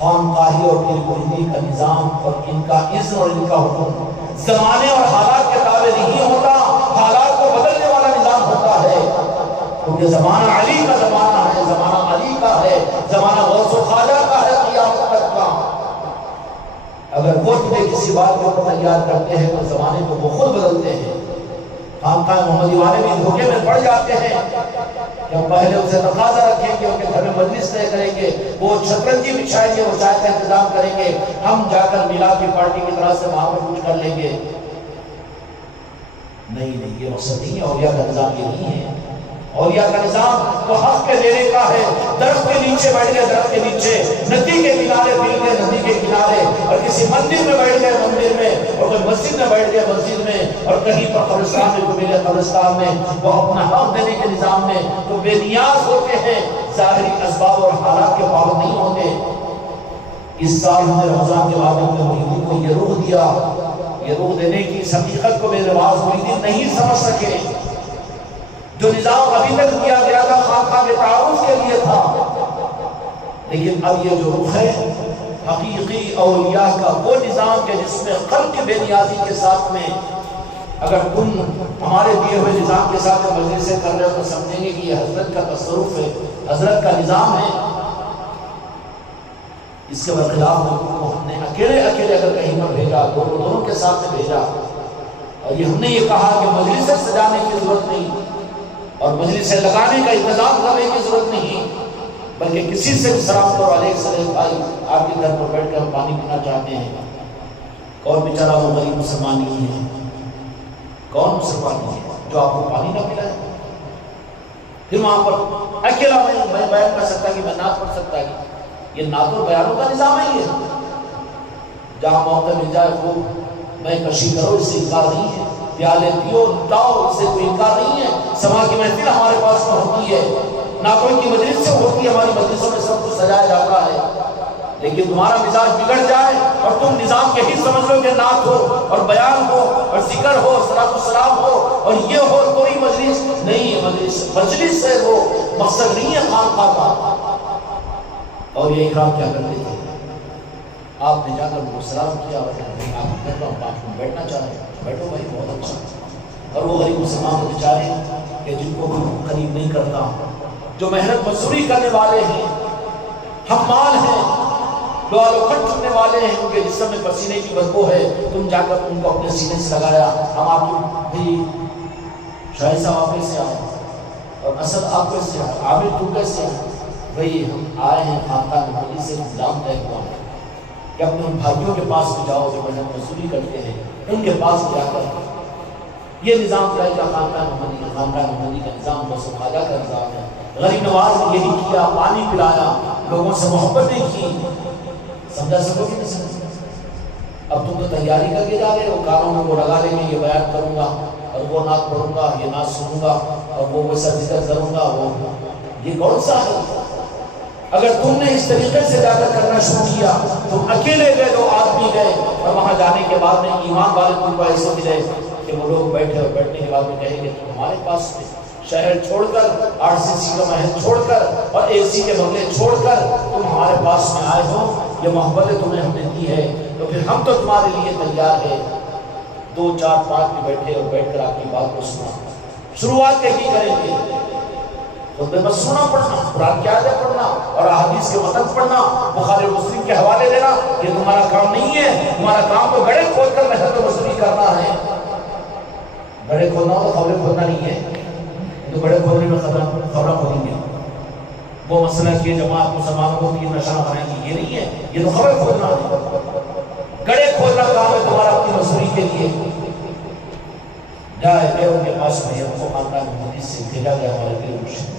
خانقاہی اور پیر مریدی کا نظام اور ان کا اذن اور ان کا حکم زمانے اور حالات کے تابع نہیں ہوتا، حالات کو بدلنے والا نظام ہوتا ہے، کیونکہ زمانہ علی کا زمانہ ہے، زمانہ علی کا ہے، زمانہ غوث و خواجہ کا ہے قیامت تک کا۔ اگر وہ تمہیں کسی بات کے اوپر تیار کرتے ہیں تو زمانے کو وہ خود بدلتے ہیں۔ خانقاہ محمدی والے بھی دھوکے میں پڑ جاتے ہیں کہ ہم پہلے اسے تقاضا رکھیں گے، ان کے گھر میں مجلس طے کریں گے، وہ شطرنجی بچھائیں گے، وہ چائے کا انتظام کریں گے، ہم جا کر میلاد کی پارٹی کی طرح سے وہاں پر کچھ کر لیں گے۔ نہیں، یہ مقصد نہیں ہے، اولیاء کا نظام یہ نہیں ہے۔ اولیاء کا نظام تو حق کے دینے کا ہے۔ درخت کے نیچے بیٹھ گئے، درخت کے نیچے، ندی کے کنارے مل گئے، ندی کے کنارے، اور کسی مندر میں بیٹھ گئے، مندر میں، اور کوئی مسجد میں بیٹھ گئے، مسجد میں، اور کہیں پر قبرستان میں کوئی ملے، قبرستان میں، وہ اپنا حق دینے کے نظام میں تو بے نیاز ہوتے ہیں، ظاہری اسباب اور حالات کے پابند نہیں ہوتے۔ اس سال ہم نے رمضان کے بعد اپنے مریدین کو یہ روح دیا، یہ روح دینے کی اس حقیقت کو میرے نواز مریدین نہیں سمجھ سکے۔ جو نظام ابھی تک دیا گیا تھا خانقاہ کے تعارف کے لیے تھا، لیکن اب یہ جو روح ہے حقیقی اولیاء کا، وہ نظام کے جس میں قلب کی بے نیازی کے ساتھ میں، اگر تم ہمارے دیے ہوئے نظام کے ساتھ مجلسیں کر رہے ہو تو سمجھیں گے کہ یہ حضرت کا تصرف ہے، حضرت کا نظام ہے۔ اس کے برخلاف ہم نے اکیلے اگر کہیں پر بھیجا، دونوں کے ساتھ میں بھیجا، اور یہ ہم نے یہ کہا کہ مجلسیں سجانے کی ضرورت نہیں اور مجلسیں لگانے کا انتظام کرنے کی ضرورت نہیں، بلکہ کسی سے بھی سلام کرو، علیہ السلام بھائی آپ کے گھر پر بیٹھ کر ہم پانی پینا چاہتے ہیں۔ کون بیچارہ وہ غریب مسلمان نہیں ہے، کون مسلمان نہیں ہے جو آپ کو پانی نہ پلائے؟ پھر وہاں پر اکیلا میں بیان کر سکتا کہ میں نعت پڑھ سکتا ہے، یہ نعت و بیانوں کا نظام ہے۔ یہ جہاں موقع مل جائے وہ میں کشی کرو، اس سے انکار نہیں ہے، پیالے پیو لاؤ، اس سے کوئی انکار نہیں ہے۔ سما کی محفل ہمارے پاس میں ہوتی ہے، نعتوں کی مجلس سے ہوتی ہے، ہماری مجلسوں میں سب کچھ سجایا جاتا ہے، لیکن تمہارا مزاج بگڑ جائے اور تم نظام یہی سمجھ لو کہ نعت ہو اور بیان ہو اور ذکر ہو، صلاۃ السلام ہو اور یہ ہو، کوئی مجلس نہیں ہے۔ مجلس ہے، وہ مقصد نہیں ہے خانقاہ کا۔ اور یہ اکرام کیا کرتے تھے، آپ نے جا کر ان کو سلام کیا اور آپ کہتا ہوں آپ بیٹھنا چاہ رہے ہیں، بیٹھو بھائی، بہت اچھا۔ اور وہ غریب مسلمان بیچارے کہ جن کو کوئی قریب نہیں کرتا، جو محنت مزدوری کرنے والے ہیں، حمال ہیں، لوہا لوکھڑ چننے والے ہیں، ان کے جسم میں پسینے کی بدبو ہے، تم جا کر ان کو اپنے سینے سے لگایا۔ ہم آپ کی شاہد صاحب آپ کیسے آئے، اور اسد آپ کیسے آئے، عامر تو کیسے آئے؟ بھئی ہم آئے ہیں خانقاہ محمدی سے انتظام طے ہوا ہے کہ اپنے ان بھائیوں کے پاس میں جاؤ جو محنت مزدوری کرتے ہیں، ان کے پاس جا کر یہ نظام طے کا خانقاہ محمدی کا نظام بس خواجہ کا نظام ہے۔ غریب نواز نے یہی کیا، پانی پلایا، لوگوں سے محبتیں کی۔ سمجھا سکو گے نہیں سمجھا؟ اب تم تو تیاری کر کے جا رہے ہو، کانوں میں وہ لگا لیں گے، یہ بیان کروں گا اور وہ نعت پڑھوں گا، یہ نعت سنوں گا اور وہ ویسا ذکر کروں گا، وہ یہ کون سا ہے؟ اگر تم نے اس طریقے سے جا کر کرنا شروع کیا، تم اکیلے گئے، دو آدمی گئے، اور وہاں جانے کے بعد میں ایمان والے تم کو ایسے ملے کہ وہ لوگ بیٹھے اور بیٹھنے کے بعد میں کہیں گے تم ہمارے پاس شہر چھوڑ کر، RCC کا محل چھوڑ کر اور AC کے بنگلے چھوڑ کر تم ہمارے پاس میں آئے ہو، یہ محبتیں تمہیں ہم نے دی ہے، تو پھر ہم تو تمہارے لیے تیار ہے۔ 2 4 5 میں بیٹھے اور بیٹھ کر آپ کی بات کو سنا۔ شروعات کہیں کریں گے خطبے میں سنا پڑھنا، قرآن کی آیتیں پڑھنا اور احادیث کے متن پڑھنا، بخاری اور مسلم کے حوالے دینا، یہ تمہارا کام نہیں ہے۔ تمہارا کام تو گڑھے کھود کر محنت و مزدوری کرنا ہے۔ گڑھے کھودنا ہو تو خبریں کھودنا نہیں ہے، تو گڑھے کھودنے میں خبریں کھودیں گے۔ وہ مسئلہ کہ جماعت مسلمانوں کو تین نشانہ بنائیں گے، یہ نہیں ہے، یہ تو خبریں کھودنا ہے۔ گڑھے کھودنا کام ہے تمہارا اپنی مزدوری کے لیے۔ جائے گئے ان کے پاس میں ہم کو خانقاہ محمدی سے بھیجا گیا، ہمارے دل مرشد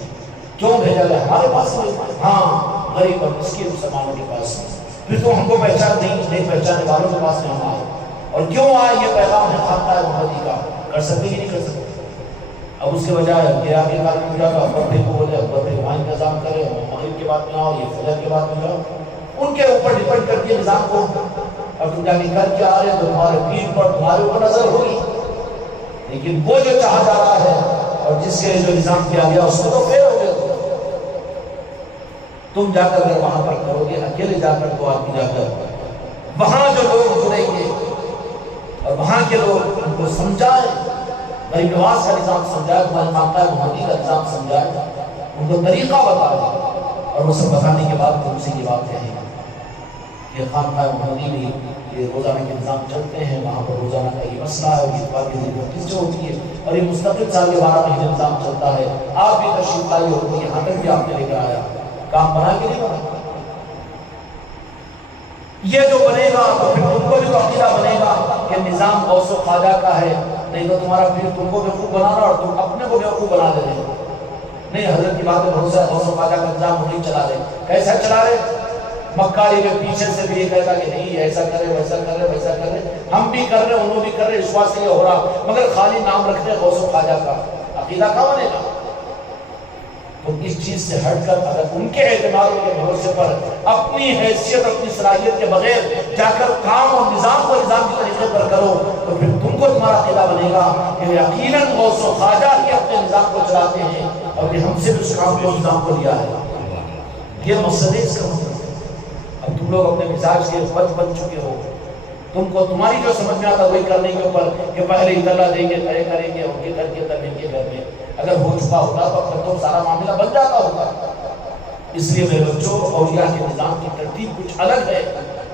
کیوں بھیجا گیا ہمارے پاس میں؟ ہاں، غریب اور مسکین مسلمانوں کے پاس میں۔ پھر تو ہم کو پہچان نہیں پہچانے والوں کے پاس میں ہم آئے، اور کیوں آئے؟ یہ پیغام ہے خانقاہ محمدی کا، کر سکتے ہی نہیں کر سکتے۔ اب اس کے بجائے میرے آگے کار میں جا کر اکبر بھائی کو بولے اکبر بھائی وہاں انتظام کرے، مغرب کے بعد میں آؤ، یہ فجر کے بعد میں جاؤ، ان کے اوپر ڈپینڈ کر دیا نظام کو۔ اور تم جا کے کر کے آ رہے تو تمہارے پیر پر تمہارے اوپر نظر ہوگی، لیکن وہ جو چاہا جا رہا ہے اور جس کے جو نظام کیا گیا اس کو تو فیل ہو گیا۔ تم جا کر اگر وہاں پر کرو گے، اکیلے جا کر تو آدمی جا کر وہاں جو لوگ جڑیں گے اور وہاں کے لوگ ان کو سمجھائیں، غریب نواز کا نظام سمجھائے، تمہارے خانقاہ محمدی کا نظام سمجھائے، ان کو طریقہ بتائے، اور وہ سب بتانے کے بعد تم سے یہ بات کہیں کہ خانقاہ محمدی میں یہ روزانہ کے نظام چلتے ہیں، وہاں پر روزانہ کا یہ مسئلہ ہے، اتوار کی دن کس سے ہوتی ہے، اور یہ مستقل سال کے 12 مہینے نظام چلتا ہے۔ آپ بھی تشریف لائی ہوگی، یہاں تک بھی آپ نے لے کر آیا، کام بنا کے نہیں بنا۔ یہ جو بنے گا تو پھر تم کو بھی تو عقیدہ بنے گا کہ نظام غوث و خواجہ کا ہے، نہیں تو تمہارا پھر تم کو بیوقوف بنانا اور تم اپنے کو بیوقوف بنا دے رہے ہو۔ نہیں، حضرت کی بات میں بھروسہ ہے، غوث و خواجہ کا نظام وہ نہیں چلا رہے۔ کیسا چلا رہے؟ مکاری کے پیچھے سے بھی یہ کہتا کہ نہیں ایسا کرے ویسا کرے ویسا کرے، ہم بھی کر رہے ہیں انہوں بھی کر رہے، اس واسطے یہ ہو رہا، مگر خالی نام رکھتے ہیں غوث و خواجہ کا، عقیدہ کہاں بنے گا؟ تو اس چیز سے ہٹ کر اگر ان کے اعتماد کے بھروسے پر اپنی حیثیت اپنی صلاحیت کے بغیر جا کر کام اور نظام کو نظام کے طریقے پر کرو تو پھر تم کو تمہارا عقیدہ بنے گا کہ یقیناً غوث و خواجہ ہی اپنے نظام کو چلاتے ہیں اور یہ ہم سے بھی اس کام کو نظام کو لیا ہے۔ یہ مقصد ہے اس کا مطلب۔ اب تم لوگ اپنے مزاج کے بن چکے ہو، تم کو تمہاری جو سمجھ میں آتا وہی کرنے کے اوپر کہ پہلے اطلاع دیں گے، طے کریں گے، ان کے گھر کے تب ان کے گھر میں، اگر ہو چکا ہوتا تو اب تو سارا معاملہ بن جاتا ہوتا۔ اس لیے میرے بچوں، اولیاء کے نظام کی ترتیب کچھ الگ ہے،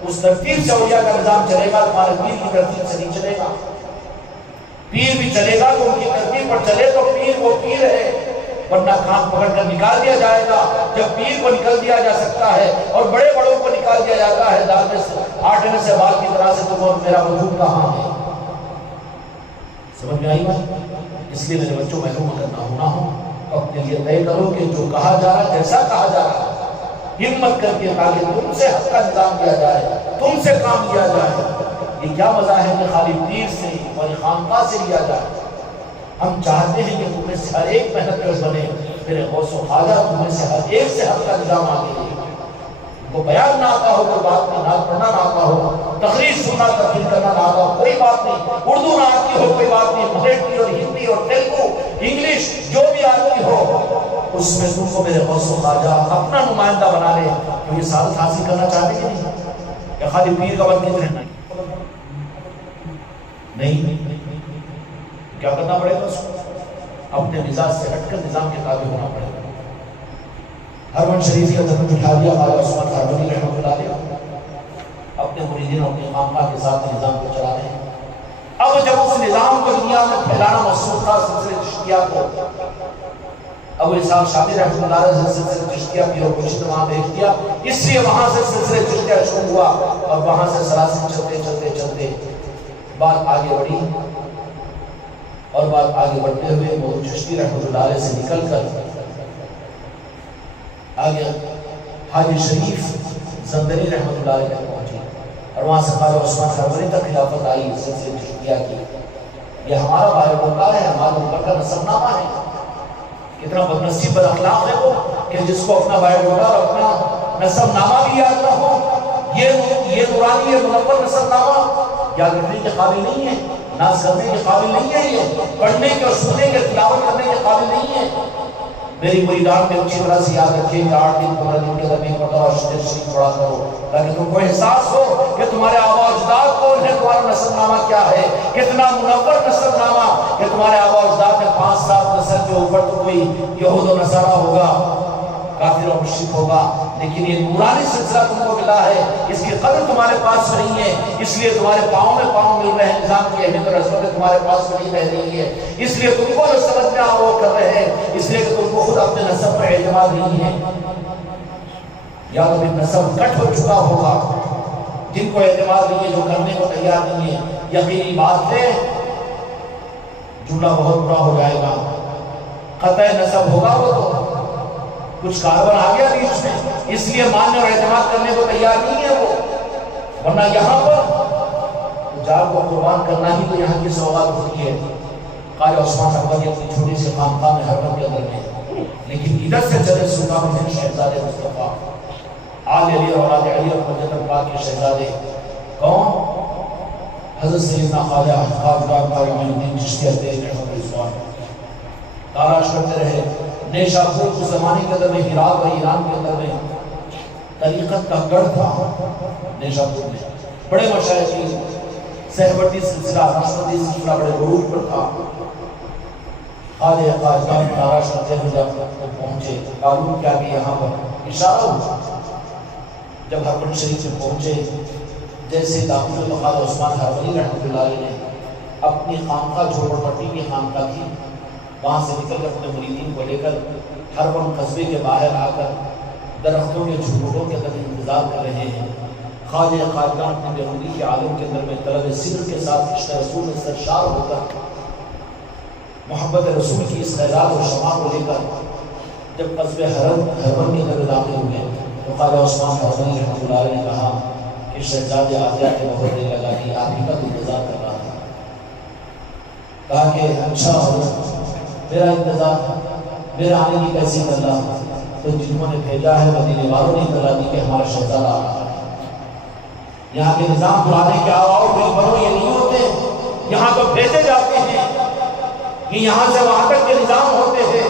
اس ترتیب سے اولیاء کا نظام چلے گا، تمہارے پیر کی ترتیب سے نہیں چلے گا۔ پیر بھی چلے گا تو ان کی ترتیب پر چلے تو پیر وہ پیر ہے، ورنہ کان پکڑ کر نکال دیا جائے گا۔ جب پیر کو نکل دیا جا سکتا ہے اور بڑے بڑوں کو نکال دیا جاتا ہے دال میں سے آٹے میں سے بال کی طرح سے، تو میرا وجود کہاں ہے؟ سمجھ میں آئی بات؟ اس لیے میرے بچوں محروم اگر نہ ہونا ہو تو اپنے لیے طے کرو کہ جو کہا جا رہا ہے، جیسا کہا جا رہا ہے، ہمت کر کے تاکہ تم سے حق کا نظام کیا جائے، تم سے کام لیا جائے۔ یہ کیا مزہ ہے کہ خالی پیر سے اور خانقاہ سے لیا جائے؟ ہم چاہتے ہیں کہ تمہیں سے ہر ایک محنت کش بنے، میرے غوث و خواجہ تمہیں سے ہر ایک سے حق کا نظام آگے لے۔ وہ بیان نہ آتا ہو، کوئی بات نہیں، نعت پڑھنا نہ آتا ہو، تقریر سننا تقریر کرنا نہ آتا ہو، کوئی بات نہیں، اردو نہ آتی ہو کوئی بات نہیں، مراٹھی اور ہندی اور تیلگو انگلش جو بھی آتی ہو، اس میں تم کو میرے غوث و خواجہ اپنا نمائندہ بنا لے۔ تو یہ سعادت حاصل کرنا چاہتے کہ نہیں؟ یا خالی پیر کا بن کے رہنا؟ نہیں، کیا کرنا پڑے گا؟ اس کو اپنے مزاج سے ہٹ کر نظام کے تابع ہونا پڑے گا۔ حرمین شریف کے اندر بٹھا دیا خواجہ عثمان خرمنی رحمۃ اللہ علیہ، اپنے مریدین اور اپنے خانقاہ کے ساتھ نظام کو چلا رہے ہیں۔ اب جب اس نظام کو دنیا میں پھیلانا مقصود تھا سلسلے چشتیہ کو، ابو اسحاق شامی رحمۃ اللہ علیہ سے سلسلے چشتیہ کی اور مرشد وہاں بھیج دیا، اس لیے وہاں سے سلسلے چشتیہ شروع ہوا اور وہاں سے سلاسل چلتے چلتے چلتے بات آگے بڑھی، اور بات آگے بڑھتے ہوئے مولانا چشتی رحمۃ اللہ علیہ سے نکل کر آگے حاجی شریف زندری رحمۃ اللہ علیہ تک پہنچی، اور وہاں سے خواجہ عثمان خرمنی تک خلافت آئی سلسلے چشتیہ کی۔ یہ ہمارا بایوڈاٹا ہے، ہمارے اوپر کا نسب نامہ ہے۔ اتنا بدنصیب بد اخلاق ہے وہ کہ جس کو اپنا بایوڈاٹا اور اپنا نسب نامہ بھی یاد نہ ہو۔ یہ نورانی یہ منور نسب نامہ یاد رکھنے کے قابل نہیں ہے، ناز کرنے کے قابل نہیں ہے، یہ پڑھنے کے اور سننے کے تلاوت کرنے کے قابل نہیں ہے۔ میری مریدان میں اچھی طرح سے یاد رکھیں کہ 8 دن 15 دن کے درمیان پڑھا اور شریف پڑھا کرو، تاکہ تم کو احساس ہو کہ تمہارے آبا اجداد کون ہے، تمہارا نسب نامہ کیا ہے، کتنا منور نسب نامہ کہ تمہارے آبا اجداد میں 5-7 نسل کے اوپر تو کوئی یہود و نصارہ ہوگا، کافر اور مشرک ہوگا، لیکن یہ نورانی سلسلہ تم کو ملا ہے، اس کی قدر تمہارے پاس نہیں ہے، اس لیے تمہارے پاؤں میں پاؤں مل رہے ہیں، نظام کی اہمیت اور عظمت تمہارے پاس نہیں رہ رہی ہے، اس لیے تم کو جو سمجھ میں وہ کر رہے ہیں، اس لیے کہ تم کو خود اپنے نسب پر اعتماد نہیں ہے، یا تو پھر نسب کٹ ہو چکا ہوگا، جن کو اعتماد نہیں ہے، جو کرنے کو تیار نہیں ہے۔ یقینی بات ہے جملہ بہت برا ہو جائے گا، قطع نسب ہوگا وہ تو کچھ کاربن آ گیا بیچ میں، اس لیے ماننے اور اعتماد کرنے کو تیار نہیں ہے وہ، ورنہ یہاں پر جان کو قربان کرنا ہی تو یہاں کی سوغات ہوتی ہے۔ خواجہ عثمان خرمنی اپنی چھوٹی سی خانقاہ میں حرمت کے اندر میں، لیکن ادھر سے چلے سلطان حسین شہزادے مصطفیٰ آل علی اور اولاد علی اور مجدد پاک کے شہزادے کون؟ حضرت سیدنا خواجہ خواجہ معین الدین چشتی الدین رحمۃ اللہ تلاش کرتے رہے۔ نیشاپور اس زمانے کے اندر میں ہرات و ایران کے اندر میں طریقت کا گڑھ تھا، نیشاپور میں بڑے مشائخین، سہروردی سلسلہ، نقشبندی سلسلہ بڑے عروج پر تھا۔ خواجہ خواجگاہ تلاش کرتے ہوئے جب پہنچے، معلوم کیا کہ یہاں پر اشارہ ہوا، جب حرمین شریف سے پہنچے جیسے داخل خواجہ عثمان ہروری رحمۃ اللہ علیہ نے اپنی خانقاہ جھوپڑ پٹی کی خانقاہ تھی، وہاں سے نکل کر اپنے مریدین کو لے کر ہر وقت قصبے کے باہر آ کر درختوں کے جھوپڑوں کے اندر انتظار کر رہے ہیں۔ خواجہ خواجگان اپنے بیرونی کے عالم کے اندر میں طلب صدر کے ساتھ عشق رسول میں سرشار ہو کر محبت رسول کی اس خیرات اور شمع کو لے کر جب قصبے ہرون کے اندر داخل ہوئے تو خواجہ عثمان ہروری رحمۃ اللہ علیہ نے کہا کہ شہزاد عالیہ کے بہت دیر لگا دی، آپ ہی کا انتظار کر رہا تھا۔ کہا کہ اچھا ہو میرا انتظار، میرا آنے کی کیسی کرنا، تو جنہوں نے بھیجا ہے مدینے والوں نے اطلاع دی کہ ہمارا شہزادہ آ رہا ہے۔ یہاں کے نظام بلانے کے آؤ کوئی بڑھو یہ نہیں ہوتے، یہاں تو بھیجے جاتے ہیں، یہ یہاں سے وہاں تک کے نظام ہوتے ہیں،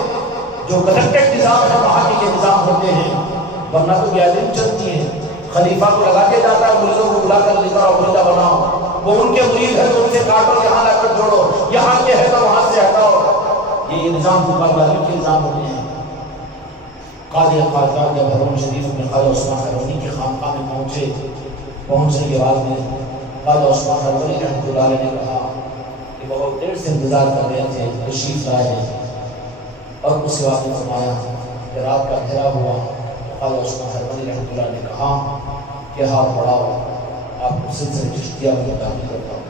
جو کلیکٹڈ نظام ہے وہاں کے یہ نظام ہوتے ہیں، ورنہ تو گیدرنگ چلتی ہے، خلیفہ کو لگا کے جاتا ہے مریدوں کو بلا کر لکھا اور مریدہ بناؤ، وہ ان کے مرید ہے تو ان سے کاٹو، یہاں لا کر جوڑو، یہاں کے ہے تو وہاں سے ہٹاؤ، یہ نظام دکانداری کے نظام ہوتے ہیں۔ قاضی خواجہ جب ہرون شریف میں خواجہ عثمان ہروری کے خانقاہ میں پہنچنے کے بعد میں خواجہ عثمان ہروری رحمۃ اللہ علیہ نے کہا کہ بہت دیر سے انتظار کر رہے تھے، تشریف لائے ہیں، اور اس کے بعد میں فرمایا کہ رات کا اندھیرا ہوا، خواجہ عثمان ہروری رحمۃ اللہ نے کہا کہ ہاتھ بڑھاؤ، آپ کو سلسلہ چشتیہ میں تعمیر کرتا ہوں۔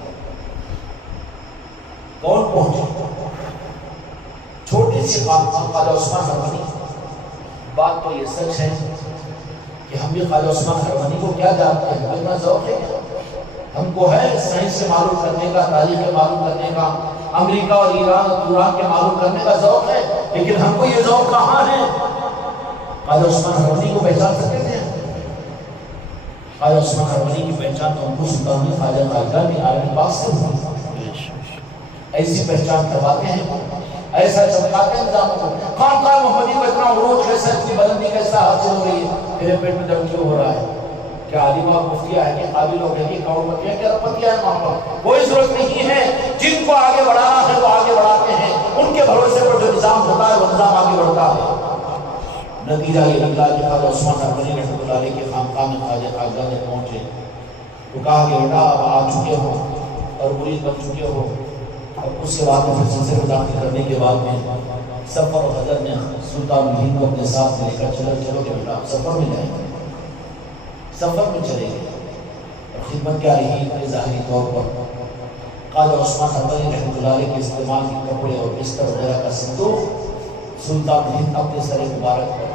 کون پہنچے؟ چھوٹی سی خواجہ عثمان ہروری۔ بات تو یہ سچ ہے کہ ہم بھی خواجہ عثمان ہروری کو کیا جانتے ہیں، اتنا ذوق ہے، ہم کو ہے سائنس سے معلوم کرنے کا، تاریخ کے معلوم کرنے کا، امریکہ اور ایران اور توران کے معلوم کرنے کا ذوق ہے، لیکن ہم کو یہ ذوق کہاں ہے؟ خواجہ عثمان ہروری کو پہچان سکتے تھے؟ خواجہ عثمان ہروری کی پہچان تو ہم کو سلطان خواجہ خواجہ بھی عالم پاک سے ہوئی، ایسی پہچان کرواتے ہیں، ایسا چمکاتے ہیں نظام کو۔ خانقاہ محمدی کو اتنا عروج کیسا، اتنی بلندی کیسا حاصل ہو رہی ہے؟ تیرے پیٹ میں درد کیوں ہو رہا ہے؟ کیا عالم اور مفتیہ ہے کہ قابل ہو گئے کہ کروڑپتی ہے کہ اربپتی ہے؟ وہاں پر کوئی ضرورت نہیں ہے، جن کو آگے بڑھانا ہے وہ آگے بڑھاتے ہیں، ان کے بھروسے پر جو نظام ہوتا ہے وہ نظام آگے بڑھتا ہے۔ نتیجہ یہ نکلا کہ خواجہ عثمان ہروری رحمۃ اللہ علیہ کے خانقاہ میں خواجہ خواجہ نے پہنچے تو کہا کہ بیٹا اب آ چکے ہو اور مرید بن چکے ہو۔ اور اس کے بعد میں پھر سلسلے میں داخل کرنے کے بعد میں سفر و حضرت نے سلطان ہند کو اپنے ساتھ لے کر چلو کہ بیٹا سفر میں جائیں گے، سفر میں چلے گئے، اور خدمت کیا رہی ظاہری طور پر خواجہ عثمان ہروری رحمۃ اللہ علیہ کے استعمال کے کپڑے اور بستر وغیرہ کا صندوق سلطان ہند اپنے سر مبارک پر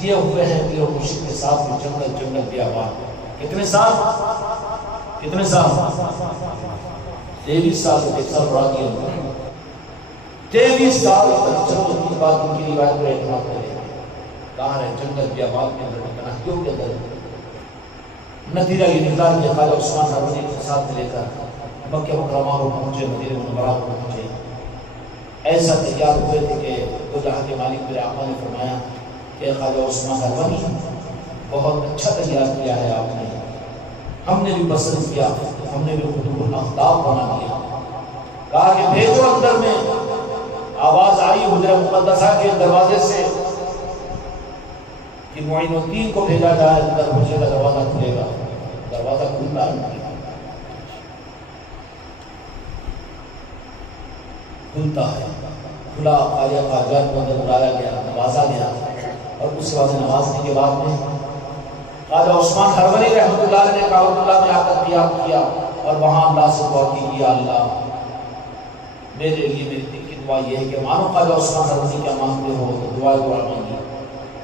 لیے ہوئے ہیں، پیر و مرشد کے ساتھ میں جنگل بیابان۔ کتنے سال 23 سال سے ایک سال بڑھا دیا، 23 سال تک چلو کی بات ان کی روایت پر اعتماد کریں، کہاں رہے؟ جنگل بیابان کے اندر، پناہیوں کے اندر۔ نتیجہ یہ نکلا کہ خواجہ عثمان ہروری کے ساتھ لے کر مکہ مکرمہ کو پہنچے، مدینہ منورہ کو پہنچے، ایسا تیار ہوئے تھے کہ وہ جہاں کے مالک میرے آقا نے فرمایا کہ خواجہ عثمان ہروری بہت اچھا تیار کیا ہے آپ نے، ہم نے بھی پسند کیا، ہم نے بھی قطب الاخطاب بنا دیا۔ کہا کہ بھیجو اندر میں۔ آواز آئی حجرہ مقدسہ کے دروازے سے کہ معین الدین کو بھیجا جائے، اندر حجرے کا دروازہ کھلے گا، دروازہ کھلتا ہے، کھلتا ہے، کھلا، خواجہ خواجہ کو اندر بلایا گیا، نوازا گیا، اور اس کے بعد نوازنے کے بعد میں خواجہ عثمان ہروری رحمۃ اللہ علیہ نے کعبۃ اللہ میں آ کر قیام کیا اور وہاں اللہ سے دعا کی، یا اللہ میرے لیے میری دل کی دعا یہ ہے کہ مانو خواجہ عثمان ہروری کیا مانگتے ہو تو دعا مانگی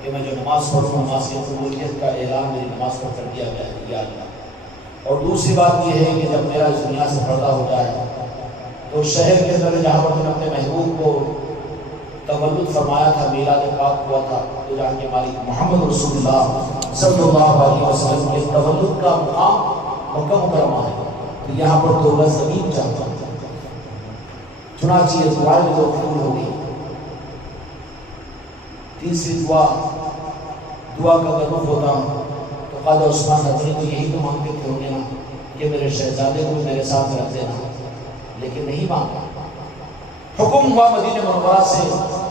کہ میں جو نماز پڑھوں نماز کی قبولیت کا اعلان میری نماز پر کر دیا گیا ہے، یا اللہ۔ اور دوسری بات یہ ہے کہ جب میرا اس دنیا سے پردہ ہو جائے تو شہر کے اندر جہاں پر اپنے محبوب کو تولد فرمایا تھا، میلاد پاک ہوا تھا، تو جہاں کے مالک محمد رسول اللہ صلی اللہ علیہ وسلم کے تولد کا مقام مکہ مکرمہ ہے، تو یہاں پر 2 گز زمین چاہتا ہوں۔ چنانچہ یہ دعا بھی تو قبول ہو گئی۔ تیسری دعا کا اگر رخ ہوتا تو خواجہ عثمان ہروری تو یہی تو مانگتے تھے ہوں گے نا کہ میرے شہزادے کو میرے ساتھ رکھ دینا، لیکن نہیں مانگا۔ حکم ہوا مدینہ منورہ سے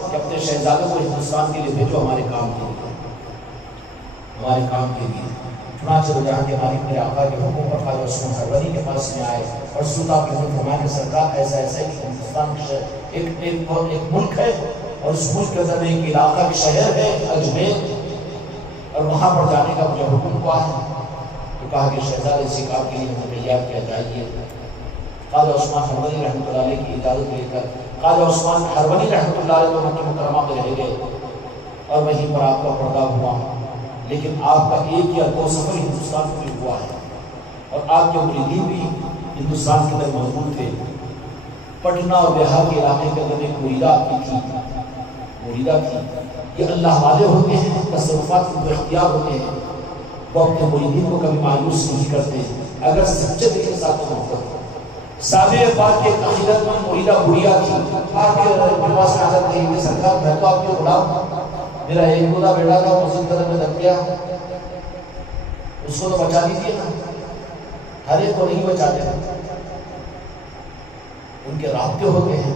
کہ اپنے شہزادے کو ہندوستان کے لیے بھیجو، ہمارے کام کے لیے، ہمارے کام کے لیے۔ چنانچہ جہاں کے مالک میرے آقا کے حکم پر خواجہ عثمان حرونی کے پاس میں آئے اور سلطان کے حکم فرمانے سرکار ایسا ایسا کہ ہندوستان ایک ملک ہے اور اس ملک کے اندر ایک علاقہ بھی شہر ہے اجمیر، اور وہاں پر جانے کا مجھے حکم ہوا ہے۔ تو کہا کہ شہزادے سے کام کے لیے ہمیں تیار کیا جائیے۔ خواجہ عثمان حرونی رحمۃ اللہ علیہ کی اجازت لے کر خواجہ عثمان حرونی رحمۃ اللہ علیہ کو مکہ مکرمہ میں رہ گئے اور وہیں پر آپ کا پردہ ہوا۔ لیکن آپ کا ایک یا دو سفر ہندوستان میں ہوا ہے اور آپ کے مریدین بھی ہندوستان کے اندر موجود تھے۔ پٹنہ اور بہار کے علاقے کے اندر ایک مریدہ کی تھی، مریدہ تھی۔ یہ اللہ والے ہوتے ہیں، تصرفات کو اختیار ہوتے ہیں، وہ اپنے مریدین کو کبھی مایوس نہیں کرتے اگر سچے دل کے ساتھ محبت۔ صابر پاک کی ایک عقیدت مند مریدہ بڑھیا تھی، آپ کے پاس عادت نہیں کہ سرکار میں تو آپ کے غلام، میرا ایک بودا بیٹا تھا وہ مسجد میں دب گیا، اس کو تو بچا دیجیے نا، ہر ایک کو نہیں بچاتے، ان کے رابطے ہوتے ہیں۔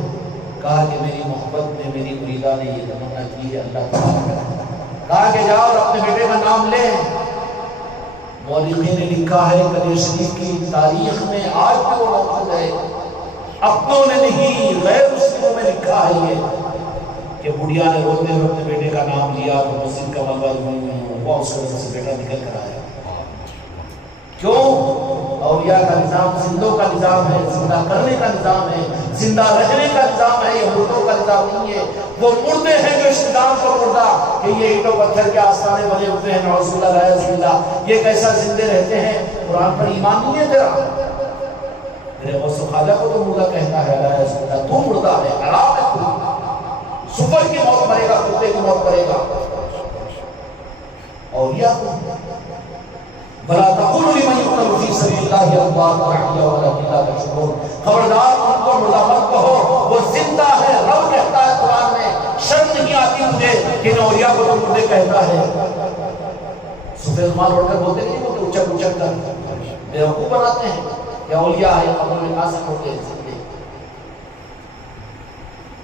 کہا کہ میری محبت میں میری مریدہ نے یہ تمنا کی ہے اللہ تعالیٰ، کہا کہ جاؤ اور اپنے بیٹے کا نام لیں۔ مورخین نے لکھا ہے کدیر شریف کی تاریخ میں آج بھی وہ موجود ہے، اپنوں نے نہیں غیر مسلموں میں لکھا ہے یہ کہ بڑھیا نے روتے ہوئے اپنے بیٹے کا نام لیا تو مسجد کا ملبہ ہوا، اس وجہ سے بیٹا نکل کر آیا۔ کیوں؟ اولیاء کا نظام زندوں کا نظام ہے، زندہ کرنے کا نظام ہے، زندہ رہنے کا نظام ہے، یہ مردوں کا نظام نہیں ہے۔ وہ مردے ہیں جو اس نظام کو مردہ کہ یہ اینٹوں پتھر کے آستانے بنے ہوتے ہیں، نعوذ باللہ لا باللہ، یہ کیسا زندے رہتے ہیں؟ قرآن پر ایمان نہیں ہے تیرا؟ میرے غوث و خواجہ کو تو مردہ کہتا ہے، لا باللہ تو مردہ ہے، حرام ہے تو، سپر کی موت مرے گا، کتے کی موت کرے گا۔ اولیاء کو بلا تقولوا لمن يقتل في سبيل الله اموات احياء ولكن لا تشعرون، خبردار ان کو مردہ مت کہو، وہ زندہ ہے۔ رب کہتا ہے قرآن میں، شرم نہیں آتی مجھے کہ اولیاء کو تو مردے کہتا ہے۔ سفید مال اڑ کر بولتے نہیں، وہ اچک اچک کر بیوقوف بناتے ہیں کہ اولیاء ہے، قبر میں کہاں سے ہوتے ہیں زندے۔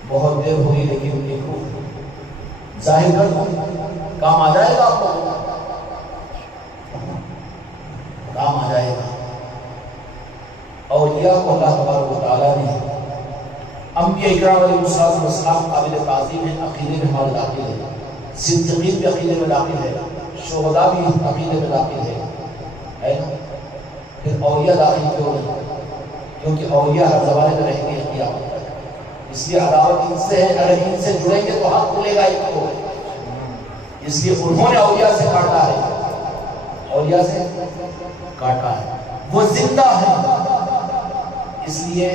بہت دیر ہوئی لیکن دیکھو ظاہر کر دو، کام آ جائے گا آپ کو، کام آ جائے گا۔ اولیاء کو اللہ تبارک و تعالیٰ نے انبیاء اکرام علیہ السلام قابل تعظیم ہیں، عقیدے میں ہمارے داخل ہے، صدیقین بھی عقیدے میں داخل ہے، شہداء بھی عقیدے میں داخل ہے نا؟ پھر اولیاء داخل کیوں نہیں؟ کیونکہ اولیاء ہر زمانے میں رہیں گے قیامت تک، اس لیے عداوت ان سے ہے، اگر ان سے جڑیں گے تو ہاتھ کھلے گا ان کو، اس لیے انہوں نے اولیاء سے کاٹا ہے، اولیاء سے کاٹا ہے، وہ زندہ ہے۔ اس لیے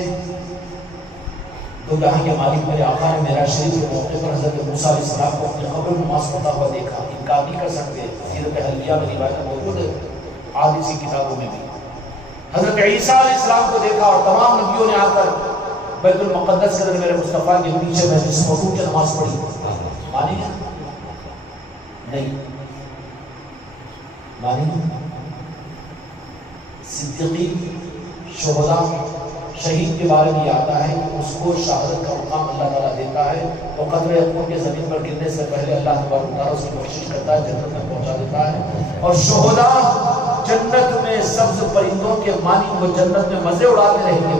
تو جہاں کے مالک میرے آقا نے معراج شریف کے موقع پر حضرت موسیٰ علیہ السلام کو اپنے قبر میں نماز پڑھتا ہوا دیکھا، انکار نہیں کر سکتے، سیرت حلیہ میں روایت موجود ہے، حدیث کی کتابوں میں بھی۔ حضرت عیسیٰ علیہ السلام کو دیکھا اور تمام نبیوں نے آ کر بیت المقدس کے اندر میرے مصطفیٰ کے پیچھے میں جس موضوع کی نماز پڑھی، مانی ہے؟ نہیں مانی۔ صدیقین، شہداء، شہید کے بارے میں آتا ہے کہ اس کو شہادت کا مقام اللہ تعالیٰ دیتا ہے، وہ قدر اپنوں کے زمین پر گرنے سے پہلے اللہ تبارک و تعالیٰ اس کی بخشش کرتا ہے، جنت میں پہنچا دیتا ہے۔ اور شہداء جنت میں سبز پرندوں کے مانی وہ جنت میں مزے اڑاتے رہیں گے،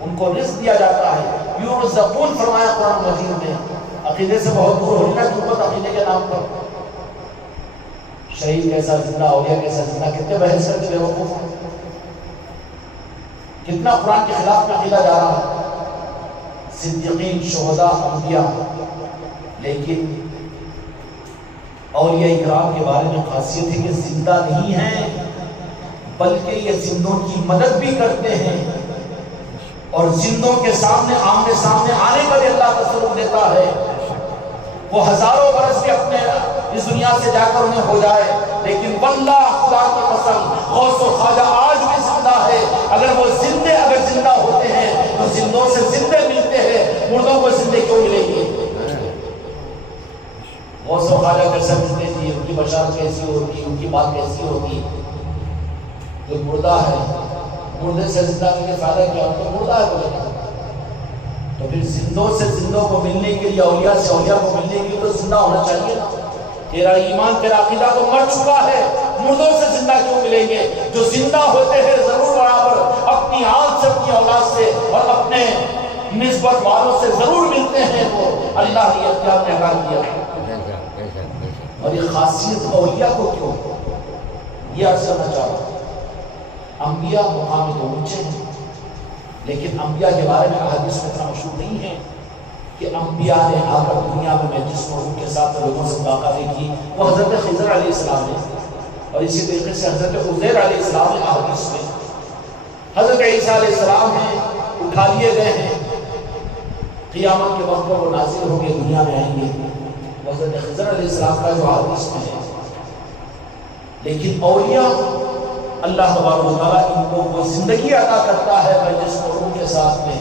ان کو رزق دیا جاتا ہے، یرزقون فرمایا قرآن مجید میں۔ عقیدے سے بہت دور ہونا کی قوت عقیدے کے نام پر، شہید کیسا زندہ، اولیاء کیسا زندہ، کتنے بحث کرتے بے وقوف ہیں، کتنا قرآن کے خلاف میں عقیدہ جا رہا ہے۔ صدیقین، شہداء، انبیاء، لیکن اولیاء اکرام کے بارے میں خاصیت ہے کہ زندہ نہیں ہیں بلکہ یہ زندوں کی مدد بھی کرتے ہیں، اور زندوں کے سامنے آمنے سامنے آنے کا بھی اللہ تصرف دیتا ہے۔ وہ ہزاروں برس بھی اپنے اس دنیا سے جا کر انہیں ہو جائے، لیکن واللہ خدا کی قسم غوث و خواجہ آج بھی زندہ ہے۔ اگر وہ زندے اگر زندہ ہوتے ہیں تو زندوں سے زندے ملتے ہیں، مردوں کو زندے کیوں ملیں گے؟ غوث و خواجہ کیسے ملتے تھے، ان کی بشارت کیسی ہوتی، ان کی بات کیسی ہوتی؟ جو مردہ ہے، مردے سے زندہ کر کے فائدہ کیا؟ تو مردہ ہے بولے، تو پھر زندوں سے زندوں کو ملنے کے لیے، اولیاء سے اولیاء کو ملنے کے لیے تو زندہ ہونا چاہیے نا۔ تیرا ایمان، تیرا عقیدہ تو مر چکا ہے، مردوں سے زندہ کیوں ملیں گے؟ جو زندہ ہوتے ہیں ضرور برابر اپنی آنکھ سے، اپنی اولاد سے اور اپنے نسبت والوں سے ضرور ملتے ہیں، وہ اللہ نے اختیار میں اعلان کیا۔ اور یہ خاصیت اولیاء کو کیوں؟ یہ عرض کرنا چاہ رہا ہوں، انبیاء مقام تو اونچے ہیں، لیکن انبیاء کے بارے میں احادیث میں اتنا مشہور نہیں ہے کہ انبیاء نے آ کر دنیا میں جسم و روح کے ساتھ لوگوں سے ملاقاتیں کی۔ وہ حضرت خضر علیہ السلام نے، اور اسی طریقے سے حضرت عزیر علیہ السلام نے احادیث میں، حضرت عیسیٰ علیہ السلام ہیں اٹھا لیے گئے ہیں، قیامت کے وقت پر وہ نازل ہوں گے، دنیا میں آئیں گے، وہ حضرت خضر علیہ السلام کا جو احادیث میں ہے۔ لیکن اولیاء اللہ تبارک و تعالیٰ ان کو وہ زندگی عطا کرتا ہے جسم و روح کے ساتھ میں،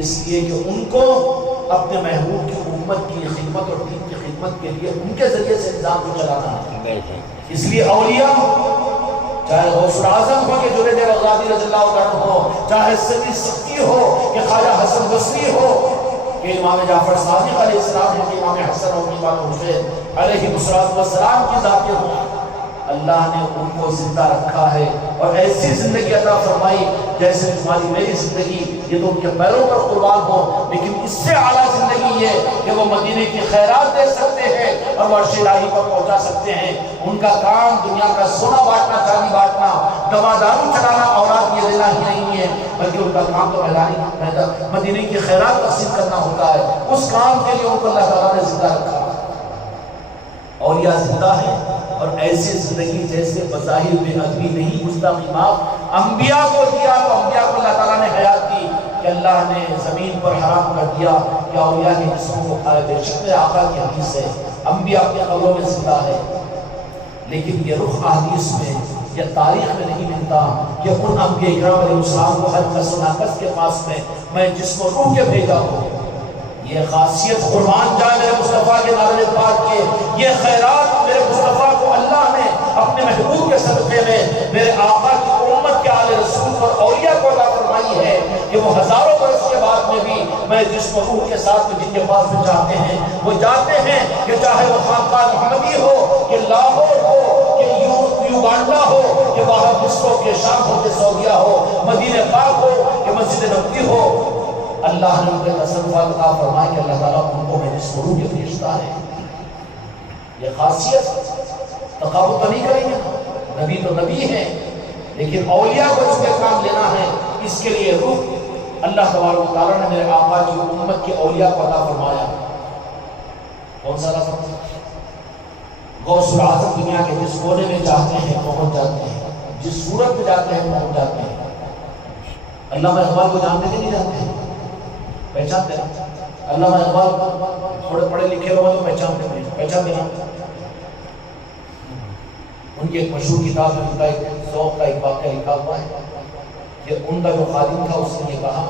اس لیے کہ ان کو اپنے محبوب کی امت کی خدمت اور دین کی خدمت کے لیے ان کے ذریعے سے نظام کو چلانا ہے۔ اس لیے اولیاء چاہے غوث الاعظم ہو کہ جنید بغدادی رضی اللہ عنہ ہو، چاہے سید سکتی ہو کہ خواجہ حسن بصری ہو، کہ امام جعفر صادق علیہ السلام ہو، کہ امام حسن اور امام حسین علیہ السلام کی ذاتیں ہوں، اللہ نے ان کو زندہ رکھا ہے اور ایسی زندگی عطا فرمائی جیسے تمہاری میری زندگی، یہ تو ان کے پیروں پر قربان ہو، لیکن اس سے اعلیٰ زندگی ہے کہ وہ مدینے کی خیرات دے سکتے ہیں اور وہ عرش الہی پر پہنچا سکتے ہیں۔ ان کا کام دنیا کا سونا بانٹنا، چاندی بانٹنا، دوا دارو چلانا، اولاد یہ دینا ہی نہیں ہے، بلکہ ان کا کام تو مدینے کی خیرات تقسیم کرنا ہوتا ہے۔ اس کام کے لیے ان کو اللہ تعالیٰ نے زندہ رکھا۔ اولیاء زندہ ہیں اور ایسے زندگی جیسے بظاہر بے ادبی نہیں، مستقیم انبیاء کو دیا تو انبیاء کو اللہ تعالیٰ نے حیات دی کہ اللہ نے زمین پر حرام کر دیا کہ اولیاء کے جسموں کو کھائے۔ بے شک آقا کی حدیث ہے، انبیاء اپنے قبروں میں زندہ ہے، لیکن یہ رخ احادیث میں یا تاریخ میں نہیں ملتا کہ ان انبیاء اکرام علیہ السلام کو ہر کس و ناقص کے پاس میں جسم و روح کے بھیجا ہوں۔ یہ خاصیت قربان جائے میرے مصطفیٰ کے نالے پاک کے، یہ خیرات میرے مصطفیٰ کو اللہ نے اپنے محبوب کے صدقے میں میرے آقا کی امت کے آل رسول اور اولیاء کو عطا فرمائی ہے کہ وہ ہزاروں برس کے بعد میں بھی میں جسم و روح کے ساتھ میں جن کے پاس میں چاہتے ہیں وہ جاتے ہیں، کہ چاہے وہ خانقاہ محمدی ہو، کہ لاہور ہو، کہ یوگانڈا ہو، کہ وہاں مصر کے شام ہو، کہ سعودیہ ہو، مدینہ پاک ہو، کہ مسجد نبوی ہو، اللہ نے ان کے تصرفات عطا فرمائے کہ اللہ تعالیٰ ان کو میں جس روح کے بھیجتا ہے۔ یہ خاصیت تقابل تو نہیں کریں گے، نبی تو نبی ہیں، لیکن اولیاء کو اس کے کام لینا ہے، اس کے لیے روح اللہ تبارک و تعالیٰ نے میرے آقا کی امت کے اولیاء کو عطا فرمایا۔ کون سا عطا فرمایا؟ غوث الاعظم دنیا کے جس کونے میں چاہتے ہیں پہنچ جاتے ہیں، جس صورت میں جاتے ہیں پہنچ جاتے ہیں۔ علامہ اقبال کو جانتے کہ نہیں جانتے ہیں؟ پہچانتے ہیں؟ علامہ اقبال تھوڑے پڑھے لکھے لوگ تو پہچانتے ہیں۔ ان کی ایک مشہور کتاب میں ان کا ایک ذوق کا ایک واقعہ لکھا ہوا ہے کہ ان کا جو خادم تھا اس نے یہ کہا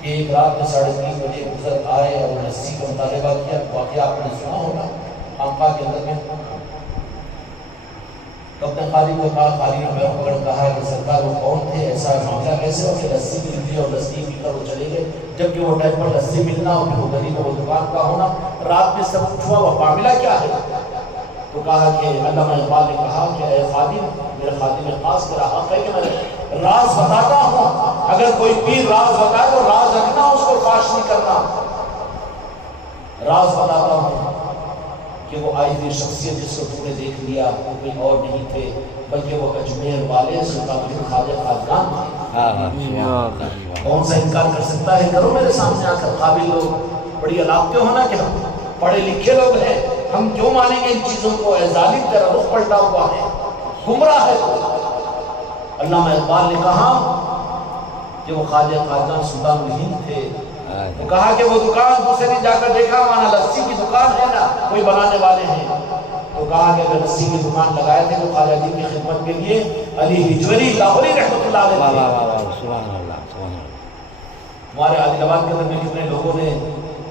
کہ ایک رات میں 3:30 بجے گزر آئے اور لسی کا مطالبہ کیا۔ واقعہ آپ نے سنا ہوگا خانقاہ کے اندر میں، تو اپنے خادم کو کہا، خادم نے پیروں پکڑ کہا کہ سرکار وہ کون تھے، ایسا معاملہ کیسے ہو کہ لسی مل گئی اور لسی پی کر وہ چلے گئے، جبکہ وہ ٹائم پر لسی ملنا اور پھر وہ غریب وہ دکان کا ہونا، رات میں سب کچھ ہوا، وہ معاملہ کیا ہے؟ تو کہا کہ علامہ اقبال نے کہا کہ اے خادم، میرے خادم خاص میرا حق ہے کہ میں راز بتاتا ہوں، اگر کوئی پیر راز بتائے تو راز رکھنا، اس کو فاش نہیں کرنا۔ راز بتاتا ہوں کہ وہ آئی ہوئی شخصیت جس کو تم نے دیکھ لیا وہ کوئی اور نہیں تھے بلکہ وہ اجمیر والے سلطان الدین خواجہ خواجگان تھے۔ کون سا انکار کر سکتا ہے؟ کرو میرے سامنے آ کر، قابل لوگ بڑی علاقتے ہونا کہ ہم پڑھے لکھے لوگ ہیں، ہم کیوں مانیں گے ان چیزوں کو؟ اے ظالم تیرا رخ پلٹا ہوا ہے، گمراہ ہے تو۔ علامہ اقبال نے کہا کہ وہ خواجہ خواجگان سلطان الہند تھے، تو کہا کہ وہ دکان دوسرے دن جا کر دیکھا وہاں لسی کی دکان ہے نا، کوئی بنانے والے ہیں، تو کہا کہ اگر لسی کی دکان لگائے تھے تو خواجہ جی کی خدمت کے لیے علی ہجوری لاہوری رحمۃ اللہ علیہ ہمارے عادل آباد کے اندر میں کتنے لوگوں نے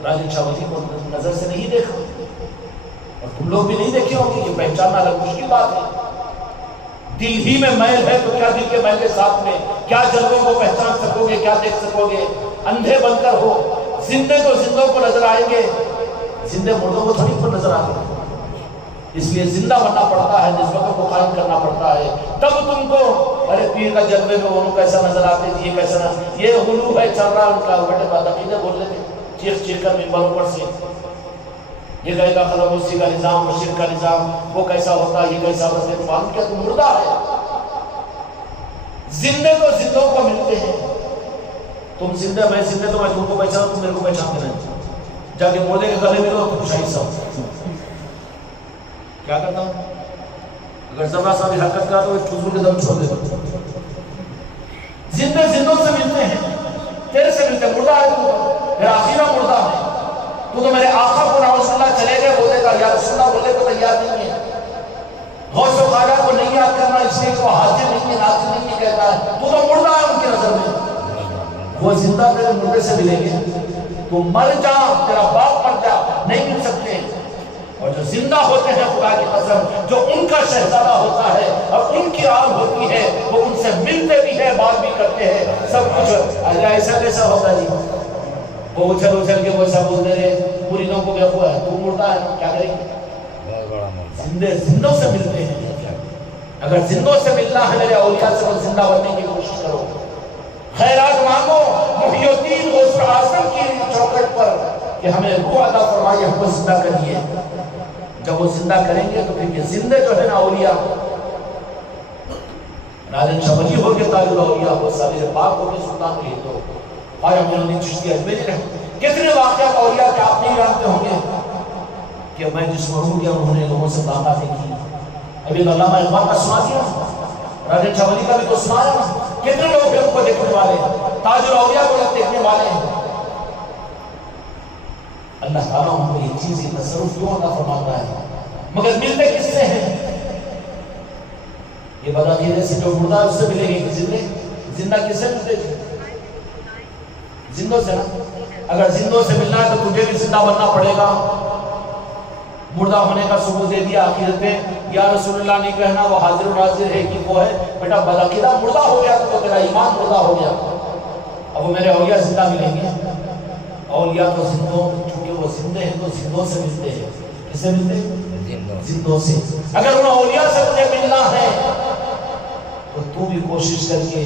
راجن شاہ ولی کو نظر سے نہیں دیکھا، اور تم لوگ بھی نہیں دیکھے ہوں گے، یہ پہچاننا الگ مشکل بات ہے۔ دل ہی میں میل ہے تو کیا دل کے میل کے ساتھ میں کیا جلووں کو پہچان سکو گے، کیا دیکھ سکو گے؟ اندھے بن کر ہو، زندے تو زندوں کو نظر آئیں گے، زندے مردوں کو تھوڑی پر نظر آتے ہیں۔ اس لیے زندہ بننا پڑتا ہے، نسبتوں کو قائم کرنا پڑتا ہے. تب تم کو ارے پیر کا جلوے میں وہ کیسا نظر آتے تھے، یہ کیسا نظر، یہ غلو ہے چل رہا ہے ان کا. بیٹے بات عقیدہ بول رہے تھے چیخ چیخ کر ممبروں پر سے، یہ کہے گا خدا موسی کا نظام، مشرق کا نظام، وہ کیسا ہوتا ہے، یہ کیسا ہوتا ہے. معلوم کیا تم مردہ ہے. زندے تو زندوں کو ملتے ہیں. تم زندہ، میں زندہ، تو میں تم کو پہچانا، تم میرے کو پہچان دینا. جا کے مردے کے گلے ملو تو شاہی صاحب کیا کرتا ہوں، اگر ذرا سا بھی حرکت کرا تو فضول کے دم چھوڑ دیتا. زندے زندوں سے ملتے ہیں، تیرے سے ملتے ہیں. مردہ ہے تو میرا آخرہ مردہ ہے. تو میرے آقا کو نعوذ اللہ چلے گئے، بولے گا یا رسول اللہ، بولے تو تیار نہیں ہے. غوث و خواجہ کو نہیں یاد کرنا اس لیے وہ حاضر نہیں ہے، ناظر نہیں ہے کہتا ہے. تو مردہ ہے ان کی نظر میں. وہ زندہ تیرے مردے سے ملیں گے. تو مر جا، تیرا باپ مر جا، نہیں مل سکتے. اور جو زندہ ہوتے ہیں خدا کی قسم، جو ان کا شہزادہ ہوتا ہے اور ان کی آل ہوتی ہے، وہ ان سے ملتے بھی ہیں، بات بھی کرتے ہیں، سب کچھ. ایسا کیسا ہوتا جی؟ وہ اچھل اچھل کے وہ ایسا بولتے رہے مریدوں کو کیا ہوا ہے، تو مردہ ہے، کیا کریں گے؟ زندے زندوں سے ملتے ہیں. اگر زندوں سے ملنا ہے میرے اولیاء سے، وہ زندہ بننے کی کوشش کرو. خیرات مانگو محی الدین غوث اعظم کی چوکٹ پر کہ ہمیں روح عطا فرمائیے، ہم کو زندہ کریے. جب وہ زندہ کریں گے تو پھر یہ زندے جو ہے نا اولیاء، ناظرین شبلی ہو کے تاج الاولیاء ہو، سابر پاک ہو کے سلطان کے ہو، خواجہ معین الدین چشتی اجمیری رہے. کتنے واقعات اولیاء کے آپ نہیں جانتے ہوں گے کہ میں جس مرحوم کے انہوں نے لوگوں سے ملاقاتیں کی. ابھی علامہ اقبال کا سنا دیا، راجن شبلی کا بھی تو سنایا نا. کتنے لوگ ہیں ان کو دیکھنے والے، تاج الاولیاء کو دیکھنے والے ہیں. اللہ تعالیٰ ان کو یہ چیز، یہ تصرف کیوں عطا فرماتا ہے؟ مگر ملتے کس سے ہیں؟ یہ بدعقیدے سے جو مردہ ہے اس سے ملے گی. زندے زندہ کس سے ملتے تھے؟ زندوں سے نا. اگر زندوں سے ملنا ہے تو تجھے بھی زندہ بننا پڑے گا. مردہ ہونے کا ثبوت دے دیا عقیدت میں، یا رسول اللہ نہیں کہنا، وہ حاضر و ناظر ہے کہ وہ ہے. بیٹا بدعقیدہ مردہ ہو گیا تو تیرا ایمان مردہ ہو گیا. اب وہ میرے اولیاء زندہ ملیں گے. اولیاء تو زندوں، چونکہ وہ زندے ہیں تو زندوں سے ملتے ہیں. کس سے ملتے ہیں؟ زندوں سے. اگر ان اولیاء سے مجھے ملنا ہے تو تو بھی کوشش کر کے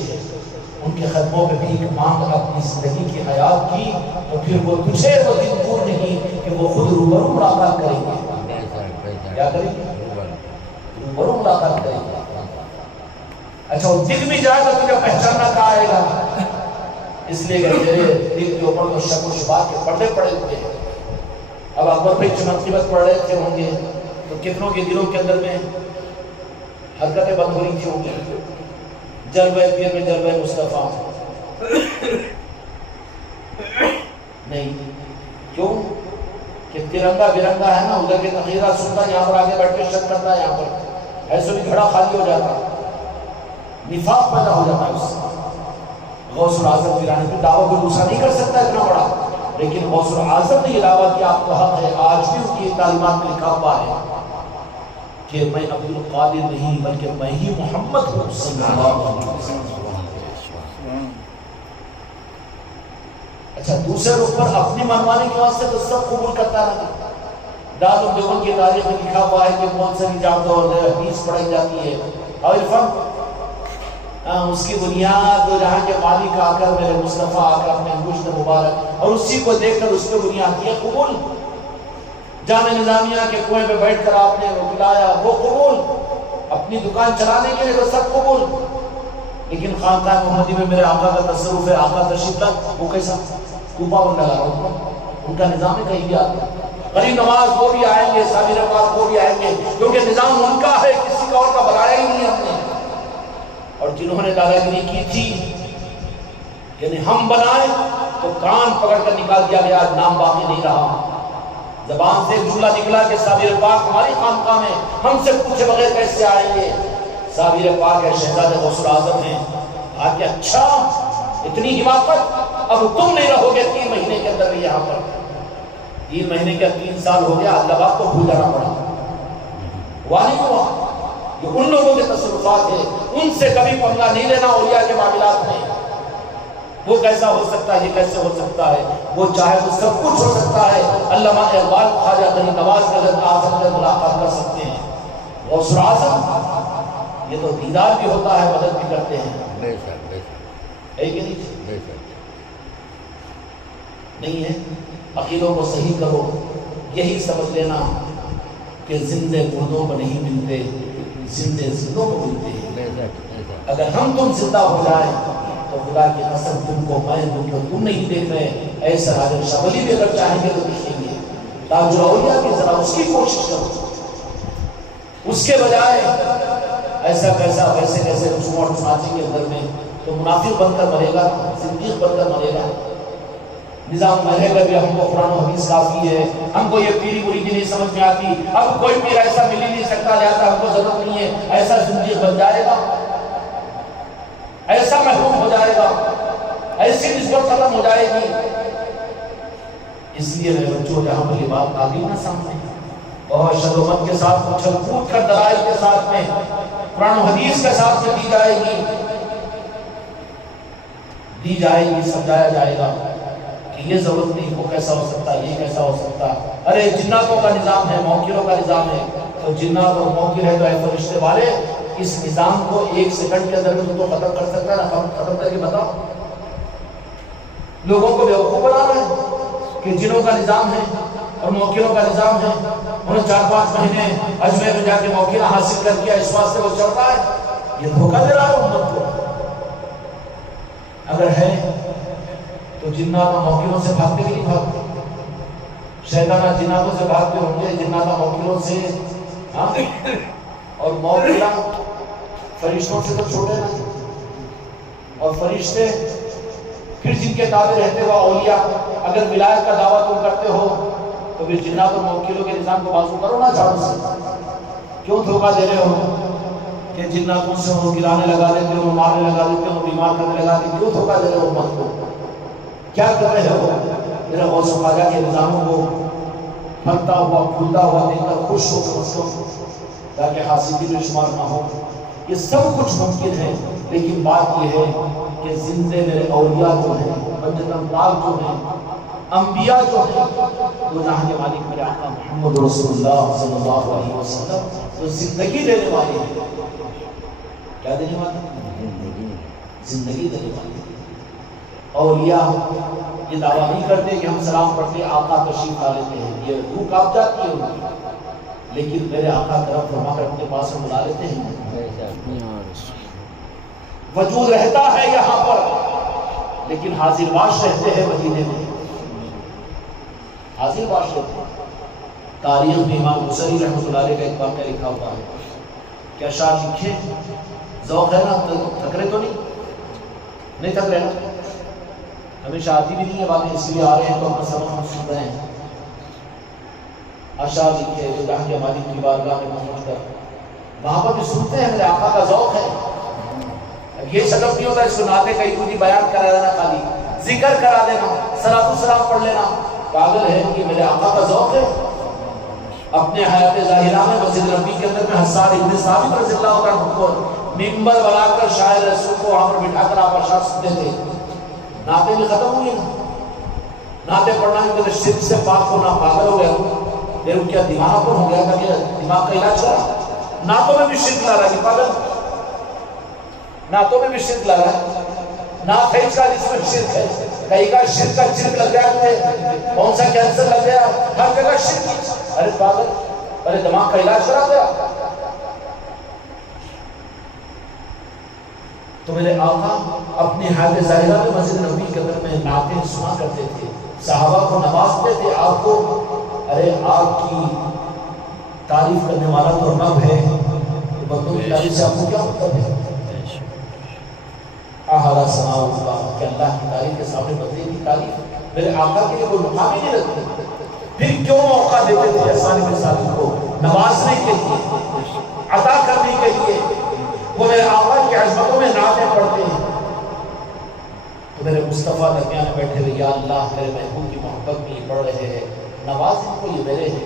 ان کے قدموں پہ بھیک مانگ اپنی زندگی کی حیات کی، تو پھر وہ تجھے وہ دن دور نہیں کہ وہ خود روبرو ملاقات کریں گے. کیا کریں گے؟ روبرو ملاقات کریں گے. اچھا وہ دل بھی جائے گا تجھے پہچاننا کہاں آئے گا؟ اس لیے کہ تیرے دل کے اوپر تو شک و شبہات کے پردے پڑے ہوئے ہیں. اب اکبر بھائی چمنقیبت پڑھ رہے تھے ہوں گے تو کتنوں کے دلوں کے اندر میں حرکتیں بند ہو رہی تھی ہوں گی. جلوہ پیر میں جلوہ مصطفیٰ نہیں، کیوں کہ ترنگا برنگا ہے نا، ادھر کے تقریرہ سنتا، یہاں پر آگے بیٹھ کے شک کرتا ہے، یہاں پر ایسے بھی گھڑا خالی ہو جاتا، نفاق پیدا ہو جاتا ہے اس سے. غوث الاعظم گرانے پہ دعویٰ کوئی دوسرا نہیں کر سکتا اتنا بڑا، لیکن غوث الاعظم نے یہ دعویٰ کیا آپ کو حق ہے. آج بھی ان کی تعلیمات میں لکھا ہوا ہے کہ میں عبد القادر نہیں بلکہ میں ہی محمد ہوں صلی اللہ علیہ وسلم. اچھا دوسرے رخ پر اپنی منوانے کے واسطے تو سب قبول کرتا ہے. دارالعلوم کی تاریخ میں لکھا ہوا ہے کہ کون سے نجات اور حدیث پڑھائی جاتی ہے اور عرفان اس کی بنیاد جہاں کے مالک آ کر میرے مصطفیٰ آ کر اپنے انگشت مبارک اور اسی کو دیکھ کر اس پہ بنیاد کیا، قبول. جامع نظامیہ کے کنویں پہ بیٹھ کر آپ نے وہ پلایا، وہ قبول. اپنی دکان چلانے کے لیے تو سب قبول. لیکن خانقاہ محمدی میں میرے آقا کا تصرف ہے، آقا تشریف لائے، وہ کیسا کوپا بن لگا رہا ان کا نظام ہے. کہیں بھی آتا غریب نواز وہ بھی آئیں گے، سامر پاک وہ بھی آئیں گے، کیونکہ نظام ان کا ہے، کسی کا اور کا بنایا ہی نہیں ہم نے. اور جنہوں نے دادا گیری کی تھی یعنی ہم بنائے تو کان پکڑ کر نکال دیا گیا، نام باقی نہیں رہا. زبان سے جملہ نکلا کہ سابر پاک ہماری خانقاہ میں ہم سے پوچھے بغیر کیسے آئیں گے. سابر پاک ہے، شہزادہ غوث الاعظم ہیں. آگے اچھا اتنی حماقت، اب تم نہیں رہو گے 3 مہینے کے اندر یہاں پر. 3 مہینے کا 3 سال ہو گیا، اللہ باپ کو بھول جانا پڑا. وہاں نہیں ہوا، یہ ان لوگوں کے تصرفات ہیں، ان سے کبھی پنگا نہیں لینا اولیاء کے معاملات میں. وہ کیسا ہو سکتا ہے، یہ کیسے ہو سکتا ہے، وہ چاہے تو سب کچھ ہو سکتا ہے. علامہ اقبال خواجہ غریب نواز اگر آپ سے ملاقات کر سکتے ہیں غوث اعظم یہ تو دیدار بھی ہوتا ہے، مدد بھی کرتے ہیں، بے شک بے شک ہے کہ نہیں؟ بے شک نہیں ہے؟ عقیدوں کو صحیح کرو، یہی سمجھ لینا کہ زندے مردوں کو نہیں ملتے، زندے زندوں کو ملتے ہیں۔ بے شک بے شک اگر ہم تم زندہ ہو جائیں تو خدا کی قسم تم کو میں تم کو تم نہیں دیکھ رہے، ایسا راجر شبلی بھی اگر چاہیں گے تو دیکھیں گے۔ تاج الاولیاء کی ذرا اس کی کوشش کرو، اس کے بجائے ایسا کیسا ویسے کیسے رسوم اور سماجی کے اندر میں تو منافق بن کر مرے گا، زندیق بن کر مرے گا۔ نظام مرے گا بھی ہم کو قرآن و حدیث کافی ہے، ہم کو یہ پیری مریدی نہیں سمجھ میں آتی، اب کوئی پیر ایسا مل ہی نہیں سکتا، لہذا ہم کو ضرورت نہیں ہے، ایسا زندیق بن جائے گا، ایسا محروم ہو جائے گا، ایسی نسبت ختم ہو جائے گی۔ اس لیے میرے بچوں جہاں پر یہ بات آ گئی نا سامنے، اور شدومت کے ساتھ اچھل کود کر دلائل کے ساتھ میں قرآن و حدیث کے ساتھ میں دی جائے گی، سمجھایا جائے گا کہ یہ ضرورت نہیں، وہ کیسا ہو سکتا، یہ کیسا ہو سکتا، ارے جناتوں کا نظام ہے، موکلوں کا نظام ہے، تو جنات اور موکل ہے تو اے فرشتے والے اس نظام کو ایک سیکنڈ کے اندر میں تم کو ختم کر سکتا ہے نا، ختم کر کے بتاؤ۔ لوگوں کو بیوقوف بنا رہے ہیں کہ جنوں کا نظام ہے اور موکلوں کا نظام ہے، انہوں 4-5 مہینے اجمیر میں جا کے موکلہ حاصل کر کے اس واسطے وہ چڑھتا ہے، یہ دھوکہ دے رہا ہے امت کو۔ اگر ہے تو جنات اور موکلوں سے بھاگتے بھی نہیں بھاگتے، شیطانہ جناتوں سے بھاگتے ہوں گے، جنات اور موکلوں سے، اور موکلہ فرشتوں سے تو چھوٹے نہیں، اور فرشتے پھر جن کے تابع رہتے ہو اولیاء، اگر ولایت کا دعویٰ تم کرتے ہو تو پھر جنات اور موکلوں کے نظام کو بازو کرو نا جھاڑو سے۔ کیوں دھوکہ دے رہے ہو کہ جناتوں سے وہ گرانے لگا دیتے ہو، مارنے لگا دیتے ہو، بیمار کرنے لگا دیتے ہو، کیوں دھوکہ دے رہے ہو امت کو؟ کیا کر رہے ہو؟ میرے غوث و خواجہ کے نظاموں کو پھلتا ہوا پھولتا ہوا دیکھ کر خوش ہو کر اس کو، تاکہ حاسدی میں شمار نہ ہو۔ یہ سب کچھ ممکن ہے، لیکن بات یہ ہے کہ زندے میرے اولیاء جو ہیں، بندتم پاک جو ہیں، انبیاء جو ہیں، تو جہاں کے مالک میرے آقا محمد رسول اللہ صلی اللہ علیہ وسلم تو زندگی دینے والے ہیں۔ کیا دینے والے؟ زندگی دینے والے۔ اولیاء یہ دعویٰ نہیں کرتے کہ ہم سلام پڑھتے آقا تشریف لا لیتے ہیں، یہ روح کانپ جاتی ہے ان کی، لیکن میرے آقا کرم فرما کر اپنے پاس میں بلا لیتے ہیں۔ وجود رہتا ہے یہاں پر، لیکن حاضر باش رہتے ہیں مدینے میں، حاضر باش رہتے ہیں۔ تاریخ میں امام بصری رحمۃ اللہ علیہ کا ایک واقعہ لکھا ہوا ہے، کیا شاعر لکھے؟ ذوق ہے نا؟ تھک رہے تو نہیں تھک رہے نا؟ ہمیشہ آتی بھی نہیں ہے باتیں، اس لیے آ رہے ہیں تو اپنا سبق ہم سن رہے ہیں۔ اشعار لکھے جو جہاں کے مالک کی بارگاہ میں پہنچ کر وہاں پر بھی سنتے ہیں، میرے آقا کا ذوق ہے۔ اب یہ شرف نہیں ہوتا اس کو نعتیں کہیں کچھ بیان کرا دینا، خالی ذکر کرا دینا، صلاۃ السلام پڑھ لینا، پاگل ہے کہ میرے آقا کا ذوق ہے۔ اپنے حیات ظاہرہ میں مسجد نبوی کے اندر میں حسان ابن ثابت رضی اللہ عنہ کو منبر بنا کر شاعر رسول کو وہاں پر بٹھا کر آپ اشعار سنتے تھے۔ نعتیں بھی ختم ہوئی نا، نعتیں پڑھنا ہے کہ شرک سے پاک ہونا، پاگل ہو گیا میرے کیا دماغ پر ہو گیا تھا کہ دماغ کا علاج کرا؟ نعتوں میں بھی شرک لا رہا ہے، پاگل نعتوں میں بھی شرک لا رہا ہے۔ نعت ہے اس کا جس میں شرک ہے، کہیں کا شرک کا چرک لگ گیا تمہیں، کون سا کینسر لگ گیا، ہر جگہ شرک۔ ارے پاگل، ارے دماغ کا علاج کرا گیا۔ تو میرے آقا اپنی حیات ظاہرہ میں مسجد نبوی کے اندر میں نعتیں سنا کرتے تھے، صحابہ کو نوازتے تھے۔ آپ کو، ارے آپ کی تعریف کرنے والا تو رب ہے، بندوں کی تعریف سے آپ کو کیا مطلب ہے؟ اعلیٰ ثناء اللہ، کہ اللہ کی تعریف کے سامنے بندے کی تعریف میرے آقا کے لیے کوئی مقام ہی نہیں رکھتے۔ پھر کیوں موقع دیتے تھے احسان بن ثابت کو نوازنے کے لیے، عطا کرنے کے لیے؟ وہ میرے آقا کی عظمتوں میں نعتیں پڑھتے ہیں تو میرے مصطفیٰ درمیان بیٹھے ہوئے، یا اللہ میرے محبوب کی محبت میں یہ پڑھ رہے ہیں، نواز ان کو، یہ میرے ہیں،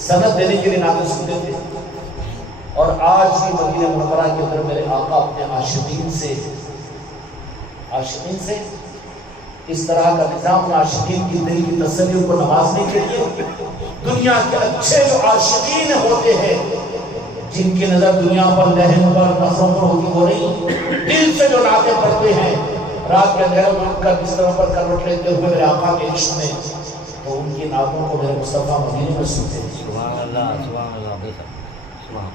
سند دینے کے لیے نعتیں سنتے تھے۔ اور آج بھی مدینہ منورہ کے اندر میرے آقا اپنے عاشقین سے اس طرح کا نظام، عاشقین کی دل کی تسلی کو نوازنے کے لیے دنیا کے اچھے جو عاشقین ہوتے ہیں، جن کی نظر دنیا پر، لہن پر، نفروں پر ہوتی وہ نہیں، دل سے جو نعتیں پڑھتے ہیں رات کے اندھیروں میں اٹھ کر بستروں پر کروٹ لیتے ہوئے میرے آقا کے عشق میں، تو ان کی نعتوں کو میرے مصطفیٰ مدینے میں سنتے ہیں۔ سبحان اللہ، سبحان اللہ، بے شک، سبحان۔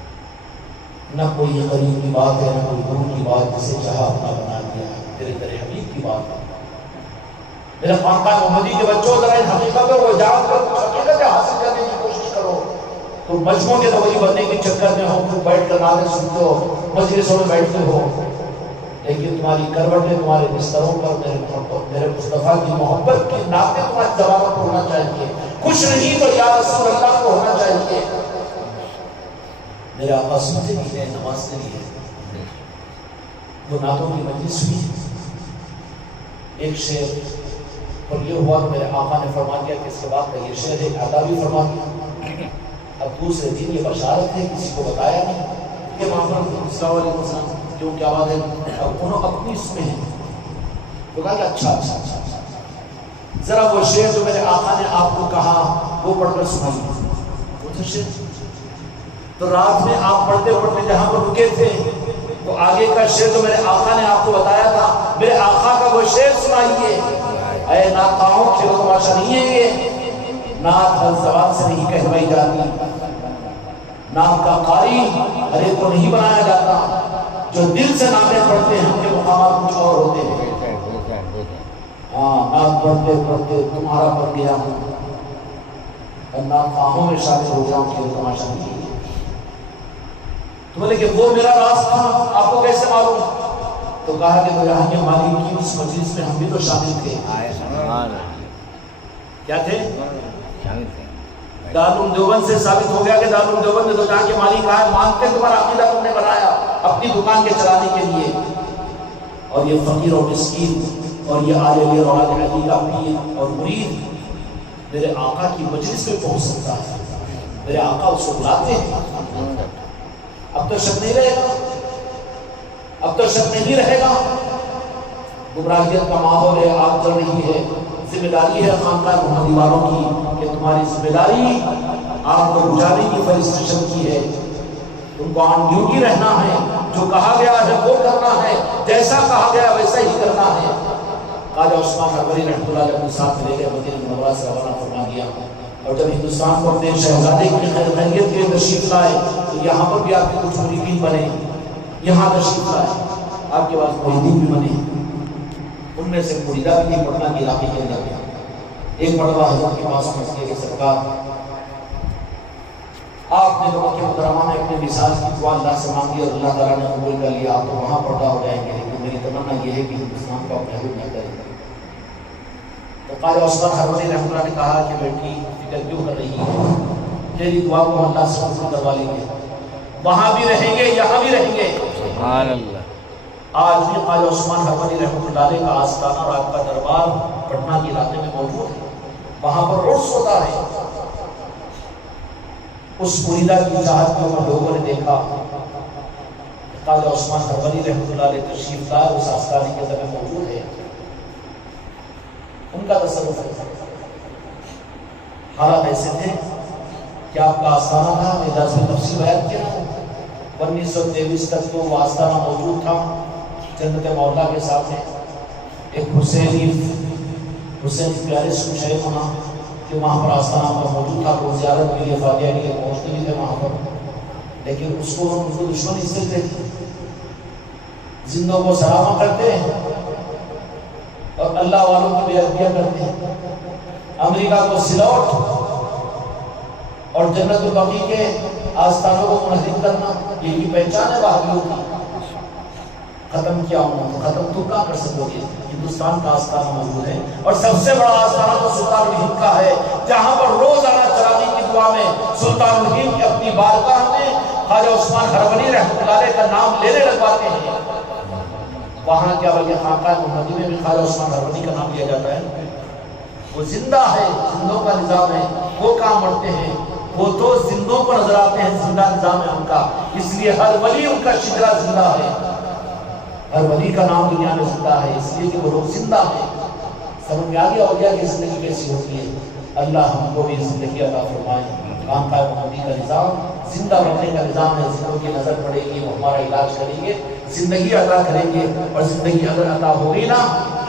نہ کوئی غریب کی بات ہے، نہ کوئی دور کی بات، جسے چاہا اپنا بنا لیا ہے، تیرے تیرے حبیب کی بات ہے۔ میرے خانقاہ محمدی کے بچوں ذرا ان حقیقتوں کو جان کر حقیقتیں حاصل کرنے کی کوشش کرو۔ تم مجموعوں کے توجہ بننے کے چکر میں ہو، تم بیٹھ کر نعتیں سنتے ہو، مجلسوں میں بیٹھتے ہو، لیکن تمہاری کروٹیں تمہارے بستروں پر میرے مصطفیٰ کی محبت کی نعتیں تمہاری زبانوں پر ہونا چاہیے۔ کچھ نہیں تو یا رسول اللہ کو ہونا چاہیے۔ میرے آقا سنتے بھی ہیں، نمازتے بھی ہیں، وہ نعتوں کی مجلس ہوئی۔ ایک شعر اور یہ ہوا کہ میرے آقا نے فرما دیا کہ اس کے بعد کا یہ شعر ایک ادا بھی فرما دیا۔ اب دوسرے دن یہ بشارت ہے، کسی کو بتایا نہیں کہ وہاں پر صلی اللہ علیہ وسلم کیوں کیا بات ہے، اب انہوں اپنی اس میں ہیں تو کہا کہ اچھا اچھا اچھا اچھا ذرا وہ شعر جو میرے آقا نے آپ کو کہا وہ پڑھ کر سنائیے۔ وہ تھا شعر تو رات میں آپ پڑھتے پڑھتے جہاں پر رکے تھے تو آگے کا شعر جو میرے آقا نے آپ کو بتایا تھا، میرے آقا کا وہ شعر سنائیے۔ اے نعتاؤں کھیل و تماشا نہیں ہے یہ، نعت ہر زبان سے نہیں کہلوائی جاتی، نعت کا قاری ہر ایک کو نہیں بنایا جاتا، جو دل سے نعتیں پڑھتے ہیں ان کے مقامات کچھ اور ہوتے ہیں۔ ہاں، نعت پڑھتے پڑھتے تمہارا پڑھ گیا ہوں اور نعتاؤں میں شامل ہو جاؤں، کھیل و تماشا نہیں ہے۔ تو بولے کہ وہ میرا راز تھا، آپ کو کیسے معلوم؟ تو کہا کہ یہاں کے مالک کی اس مجلس میں ہم بھی تو شامل تھے۔ کیا تھے؟ دارالعلوم دیوبند سے ثابت ہو گیا کہ دارالعلوم دیوبند میں تو جہاں کے مالک آئے مانتے تمہارا عقیدہ تم نے بنایا اپنی دکان کے چلانے کے لیے، اور یہ فقیر اور مسکین اور یہ آل علی اور اولاد علی کا پیر اور مرید میرے آقا کی مجلس میں پہنچ سکتا ہے، میرے آقا اس کو بلاتے ہیں۔ اب تو شک نہیں رہے گا، اب تو شک نہیں رہے گا، گمراہیت کا ماحول ہے، آگ چل رہی ہے۔ ذمہ داری ہے خانقاہ محمدی والوں کی کہ تمہاری ذمہ داری آگ کو بجھانے کی فرسٹیشن کی ہے، تم کو آن ڈیوٹی رہنا ہے، جو کہا گیا ہے وہ کرنا ہے، جیسا کہا گیا ویسا ہی کرنا ہے۔ خواجہ عثمان حربری رحمۃ اللہ علیہ اپنے ساتھ لے گئے، مدینہ منورہ سے روانہ فرما دیا، اور جب ہندوستان کو اپنے شہزادے کی خیریت کے تشریف لائے تو یہاں پر بھی آپ کے کچھ مریدین بنے، یہاں تشریف لائے، آپ کے پاس مریدین بھی بنے، ان میں سے مریدہ بھی نہیں پڑھنا کے علاقے کے اندر۔ ایک مرتبہ حضرت کے پاس پہنچے کہ سرکار آپ نے تو مکہ مکرمہ میں اپنے مثال کی دعا اللہ سے مانگی اور اللہ تعالیٰ نے قبول کر لیا، آپ تو وہاں پردہ ہو جائیں گے، لیکن میری تمنا یہ ہے کہ ہندوستان کو اپنے حکم میں کریں۔ تو خواجہ عثمان حربری رحمۃ اللہ نے کہا کہ بیٹی فکر کیوں کر رہی ہے، تیری دعا کو اللہ سے قبول کروا لیں گے، وہاں بھی رہیں گے یہاں بھی رہیں گے۔ سبحان اللہ۔ آج بھی خواجہ عثمان حربری رحمۃ اللہ علیہ کا آستانہ اور آپ کا دربار پٹنہ کے علاقے میں موجود ہے، وہاں پر عرس ہوتا ہے۔ اس مریدہ کی چاہت کو لوگوں نے دیکھا، خواجہ عثمان حربری رحمۃ اللہ علیہ تشریف لائے، اس آستانے کے اندر موجود ہے، ان کا تصرف ہے۔ حالات ایسے تھے کہ آپ کا آستانہ تھا، میں درس میں تفصیل بیان کیا ہے، 1923 تک تو وہ آستانہ موجود تھا جنت مولا کے سامنے۔ ایک حسین پیارے سے شیخ ہونا کہ وہاں پر آستانہ پر موجود تھا، وہ زیارت کے لیے فاتحہ کے لیے پہنچتے بھی تھے وہاں پر، لیکن اس کو ان کو دشمن اس سے تھے، زندوں کو سلامہ کرتے ہیں اور اللہ والوں کی بے ادبیاں کرتے ہیں۔ امریکہ کو سلوٹ اور جنت البقیع کے آستانوں کو منہدم کرنا، یہی پہچان ہے وہابیوں کی۔ ختم کیا انہوں نے، ختم تو کیا کر سکو گے؟ ہندوستان کا آستانہ موجود ہے، اور سب سے بڑا آستانہ تو سلطان الہند کا ہے، جہاں پر روزانہ چراغی کی دعا میں سلطان الہند کی اپنی بارگاہ میں خواجہ عثمان حربری رحمۃ اللہ علیہ کا نام لینے لگواتے ہیں۔ وہاں کیا بلکہ خانقاہ محمدی میں بھی خواجہ عثمان حربری کا نام لیا جاتا ہے۔ وہ زندہ ہے، زندوں کا نظام ہے، وہ کہاں مرتے ہیں، وہ تو زندوں کو نظر آتے ہیں، زندہ نظام ہے ان کا، اس لیے ہر ولی ان کا شجرہ زندہ ہے، ہر ولی کا نام دنیا میں زندہ ہے، اس لیے کہ وہ لوگ زندہ ہیں۔ سمجھ میں آ گیا اولیاء کی زندگی کیسی ہوتی ہے۔ اللہ ہم کو بھی زندگی عطا فرمائے. خانقاہ محمدی کا نظام زندہ رکھنے کا نظام ہے. زندوں کی نظر پڑے گی وہ ہمارا علاج کریں گے, زندگی عطا کریں گے. اور زندگی اگر عطا ہوگی نا,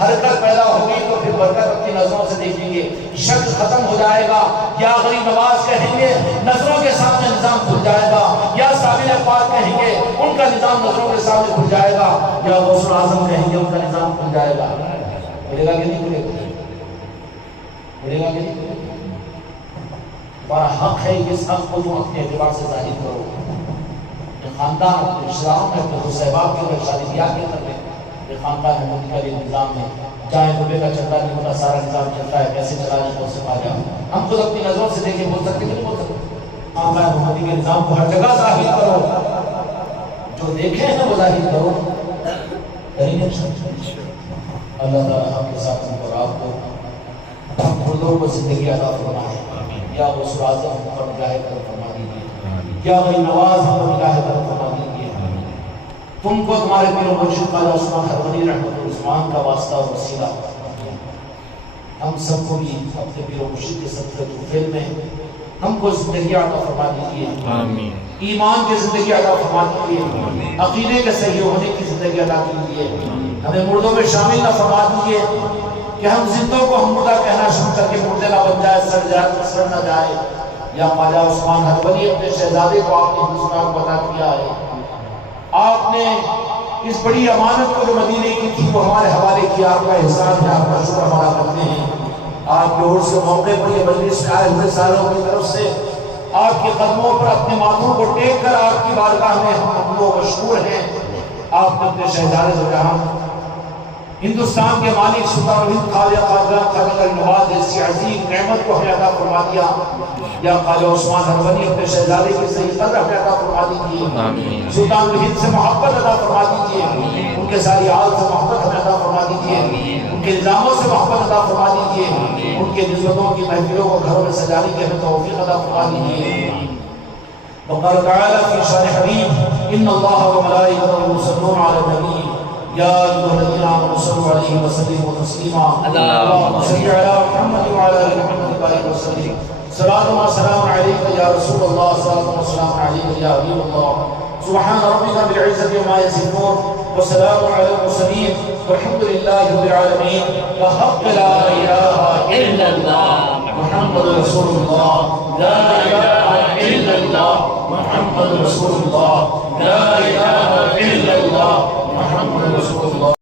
حرکت پیدا ہوگی تو پھر برکت اپنی نظروں سے دیکھیں گے. شک ختم ہو جائے گا. یا غریب نواز کہیں گے نظروں کے سامنے نظام کھل جائے گا. یا صابر اقبال کہیں گے ان کا نظام نظروں کے سامنے کھل جائے گا. یا غوث الاعظم کہیں گے ان کا نظام کھل جائے گا. ملے گا کہ نہیں ملے گا؟ ملے گا کہ نہیں؟ ہمارا حق ہے کہ اس حق کو تم اپنے اعتبار سے ظاہر کرو. یہ خاندان اپنے رشتےداروں میں اپنے دوست احباب کے اندر شادی بیاہ کے اندر یہ خاندان محمدی کا یہ نظام ہے. جائے روپے کا چلتا نہیں ہوتا, سارا نظام چلتا ہے. کیسے چلانے کو سے پا جاؤ. ہم خود اپنی نظروں سے دیکھیں بول سکتے کہ نہیں بول سکتے؟ خاندان محمدی کے نظام کو ہر جگہ ظاہر کرو. جو دیکھے ہیں وہ ظاہر کرو. کریں گے اللہ تعالیٰ ہم کے ساتھ ہم اور آپ کو ہم مردوں کو زندگی عطا فرمائے. یا غوث الاعظم ہم پر نگاہ کرم فرما دیجیے. یا غریب نواز ہم پر نگاہ کرم فرما دیجیے. تم کو تمہارے پیر و مرشد خواجہ عثمان ہروری رحمۃ العثمان کا واسطہ اور وسیلہ, ہم سب کو بھی اپنے پیر و مرشد کے صدقے طفیل میں ہم کو زندگی عطا فرما دیجیے. آمین. ایمان کی زندگی عطا فرما دیجیے. عقیدے کے صحیح ہونے کی زندگی عطا کیجیے. ہمیں مردوں میں شامل نہ فرما دیجیے کہ ہم زندوں کو ہم مردہ کہنا شروع کر کے مردے نہ بن جائے, سڑ نہ جائے. یا خواجہ عثمان ہروری اپنے شہزادے کو آپ نے ہندوستان کو عطا کیا ہے. آپ نے اس بڑی امانت کو جو مدینے کی تھی وہ ہمارے حوالے کیا. آپ کا احسان ہے, آپ کا شکر ادا کرتے ہیں. آپ کے عرس کے موقع پر یہ مجلس میں آئے ہوئے ساروں کی طرف سے آپ کے قدموں پر اپنے ماتھوں کو ٹیک کر آپ کی بارگاہ میں ہم لوگ مشکور ہیں. آپ نے اپنے شہزادے دو جہاں ہندوستان کے مالک سلطان الہند خواجہ خواجہ نواز جیسی عظیم نعمت کو ہمیں عطا فرما دیا. یا خواجہ عثمان ہروری اپنے شہزادے کی صحیح قدر ہمیں عطا فرما دیجیے. سلطان الہند سے محبت عطا فرما دیجیے. ان کے ساری آل سے محبت ہمیں عطا فرما دیجیے. ان کے نظاموں سے محبت عطا فرما دیجیے. ان کے نسبتوں کی محفلوں کو گھروں میں سجانے کی ہمیں توفیق عطا فرما دیجیے. وقال تعالی فی شان حبیب ان اللہ وملائکته یصلون علی النبی یا ایھا الذین آمنوا صلوا علیہ وسلموا تسلیما. اللهم صل علی محمد وعلی آل محمد وبارک وسلم. صلاۃ و سلام علیک یا رسول اللہ, صلاۃ و سلام علیک یا حبیب اللہ. سبحان ربک رب العزۃ عما یصفون وسلام علی المرسلین والحمد للہ رب العالمین. وحق لا الہ الا اللہ محمد رسول اللہ. لا الہ الا اللہ محمد رسول اللہ. لا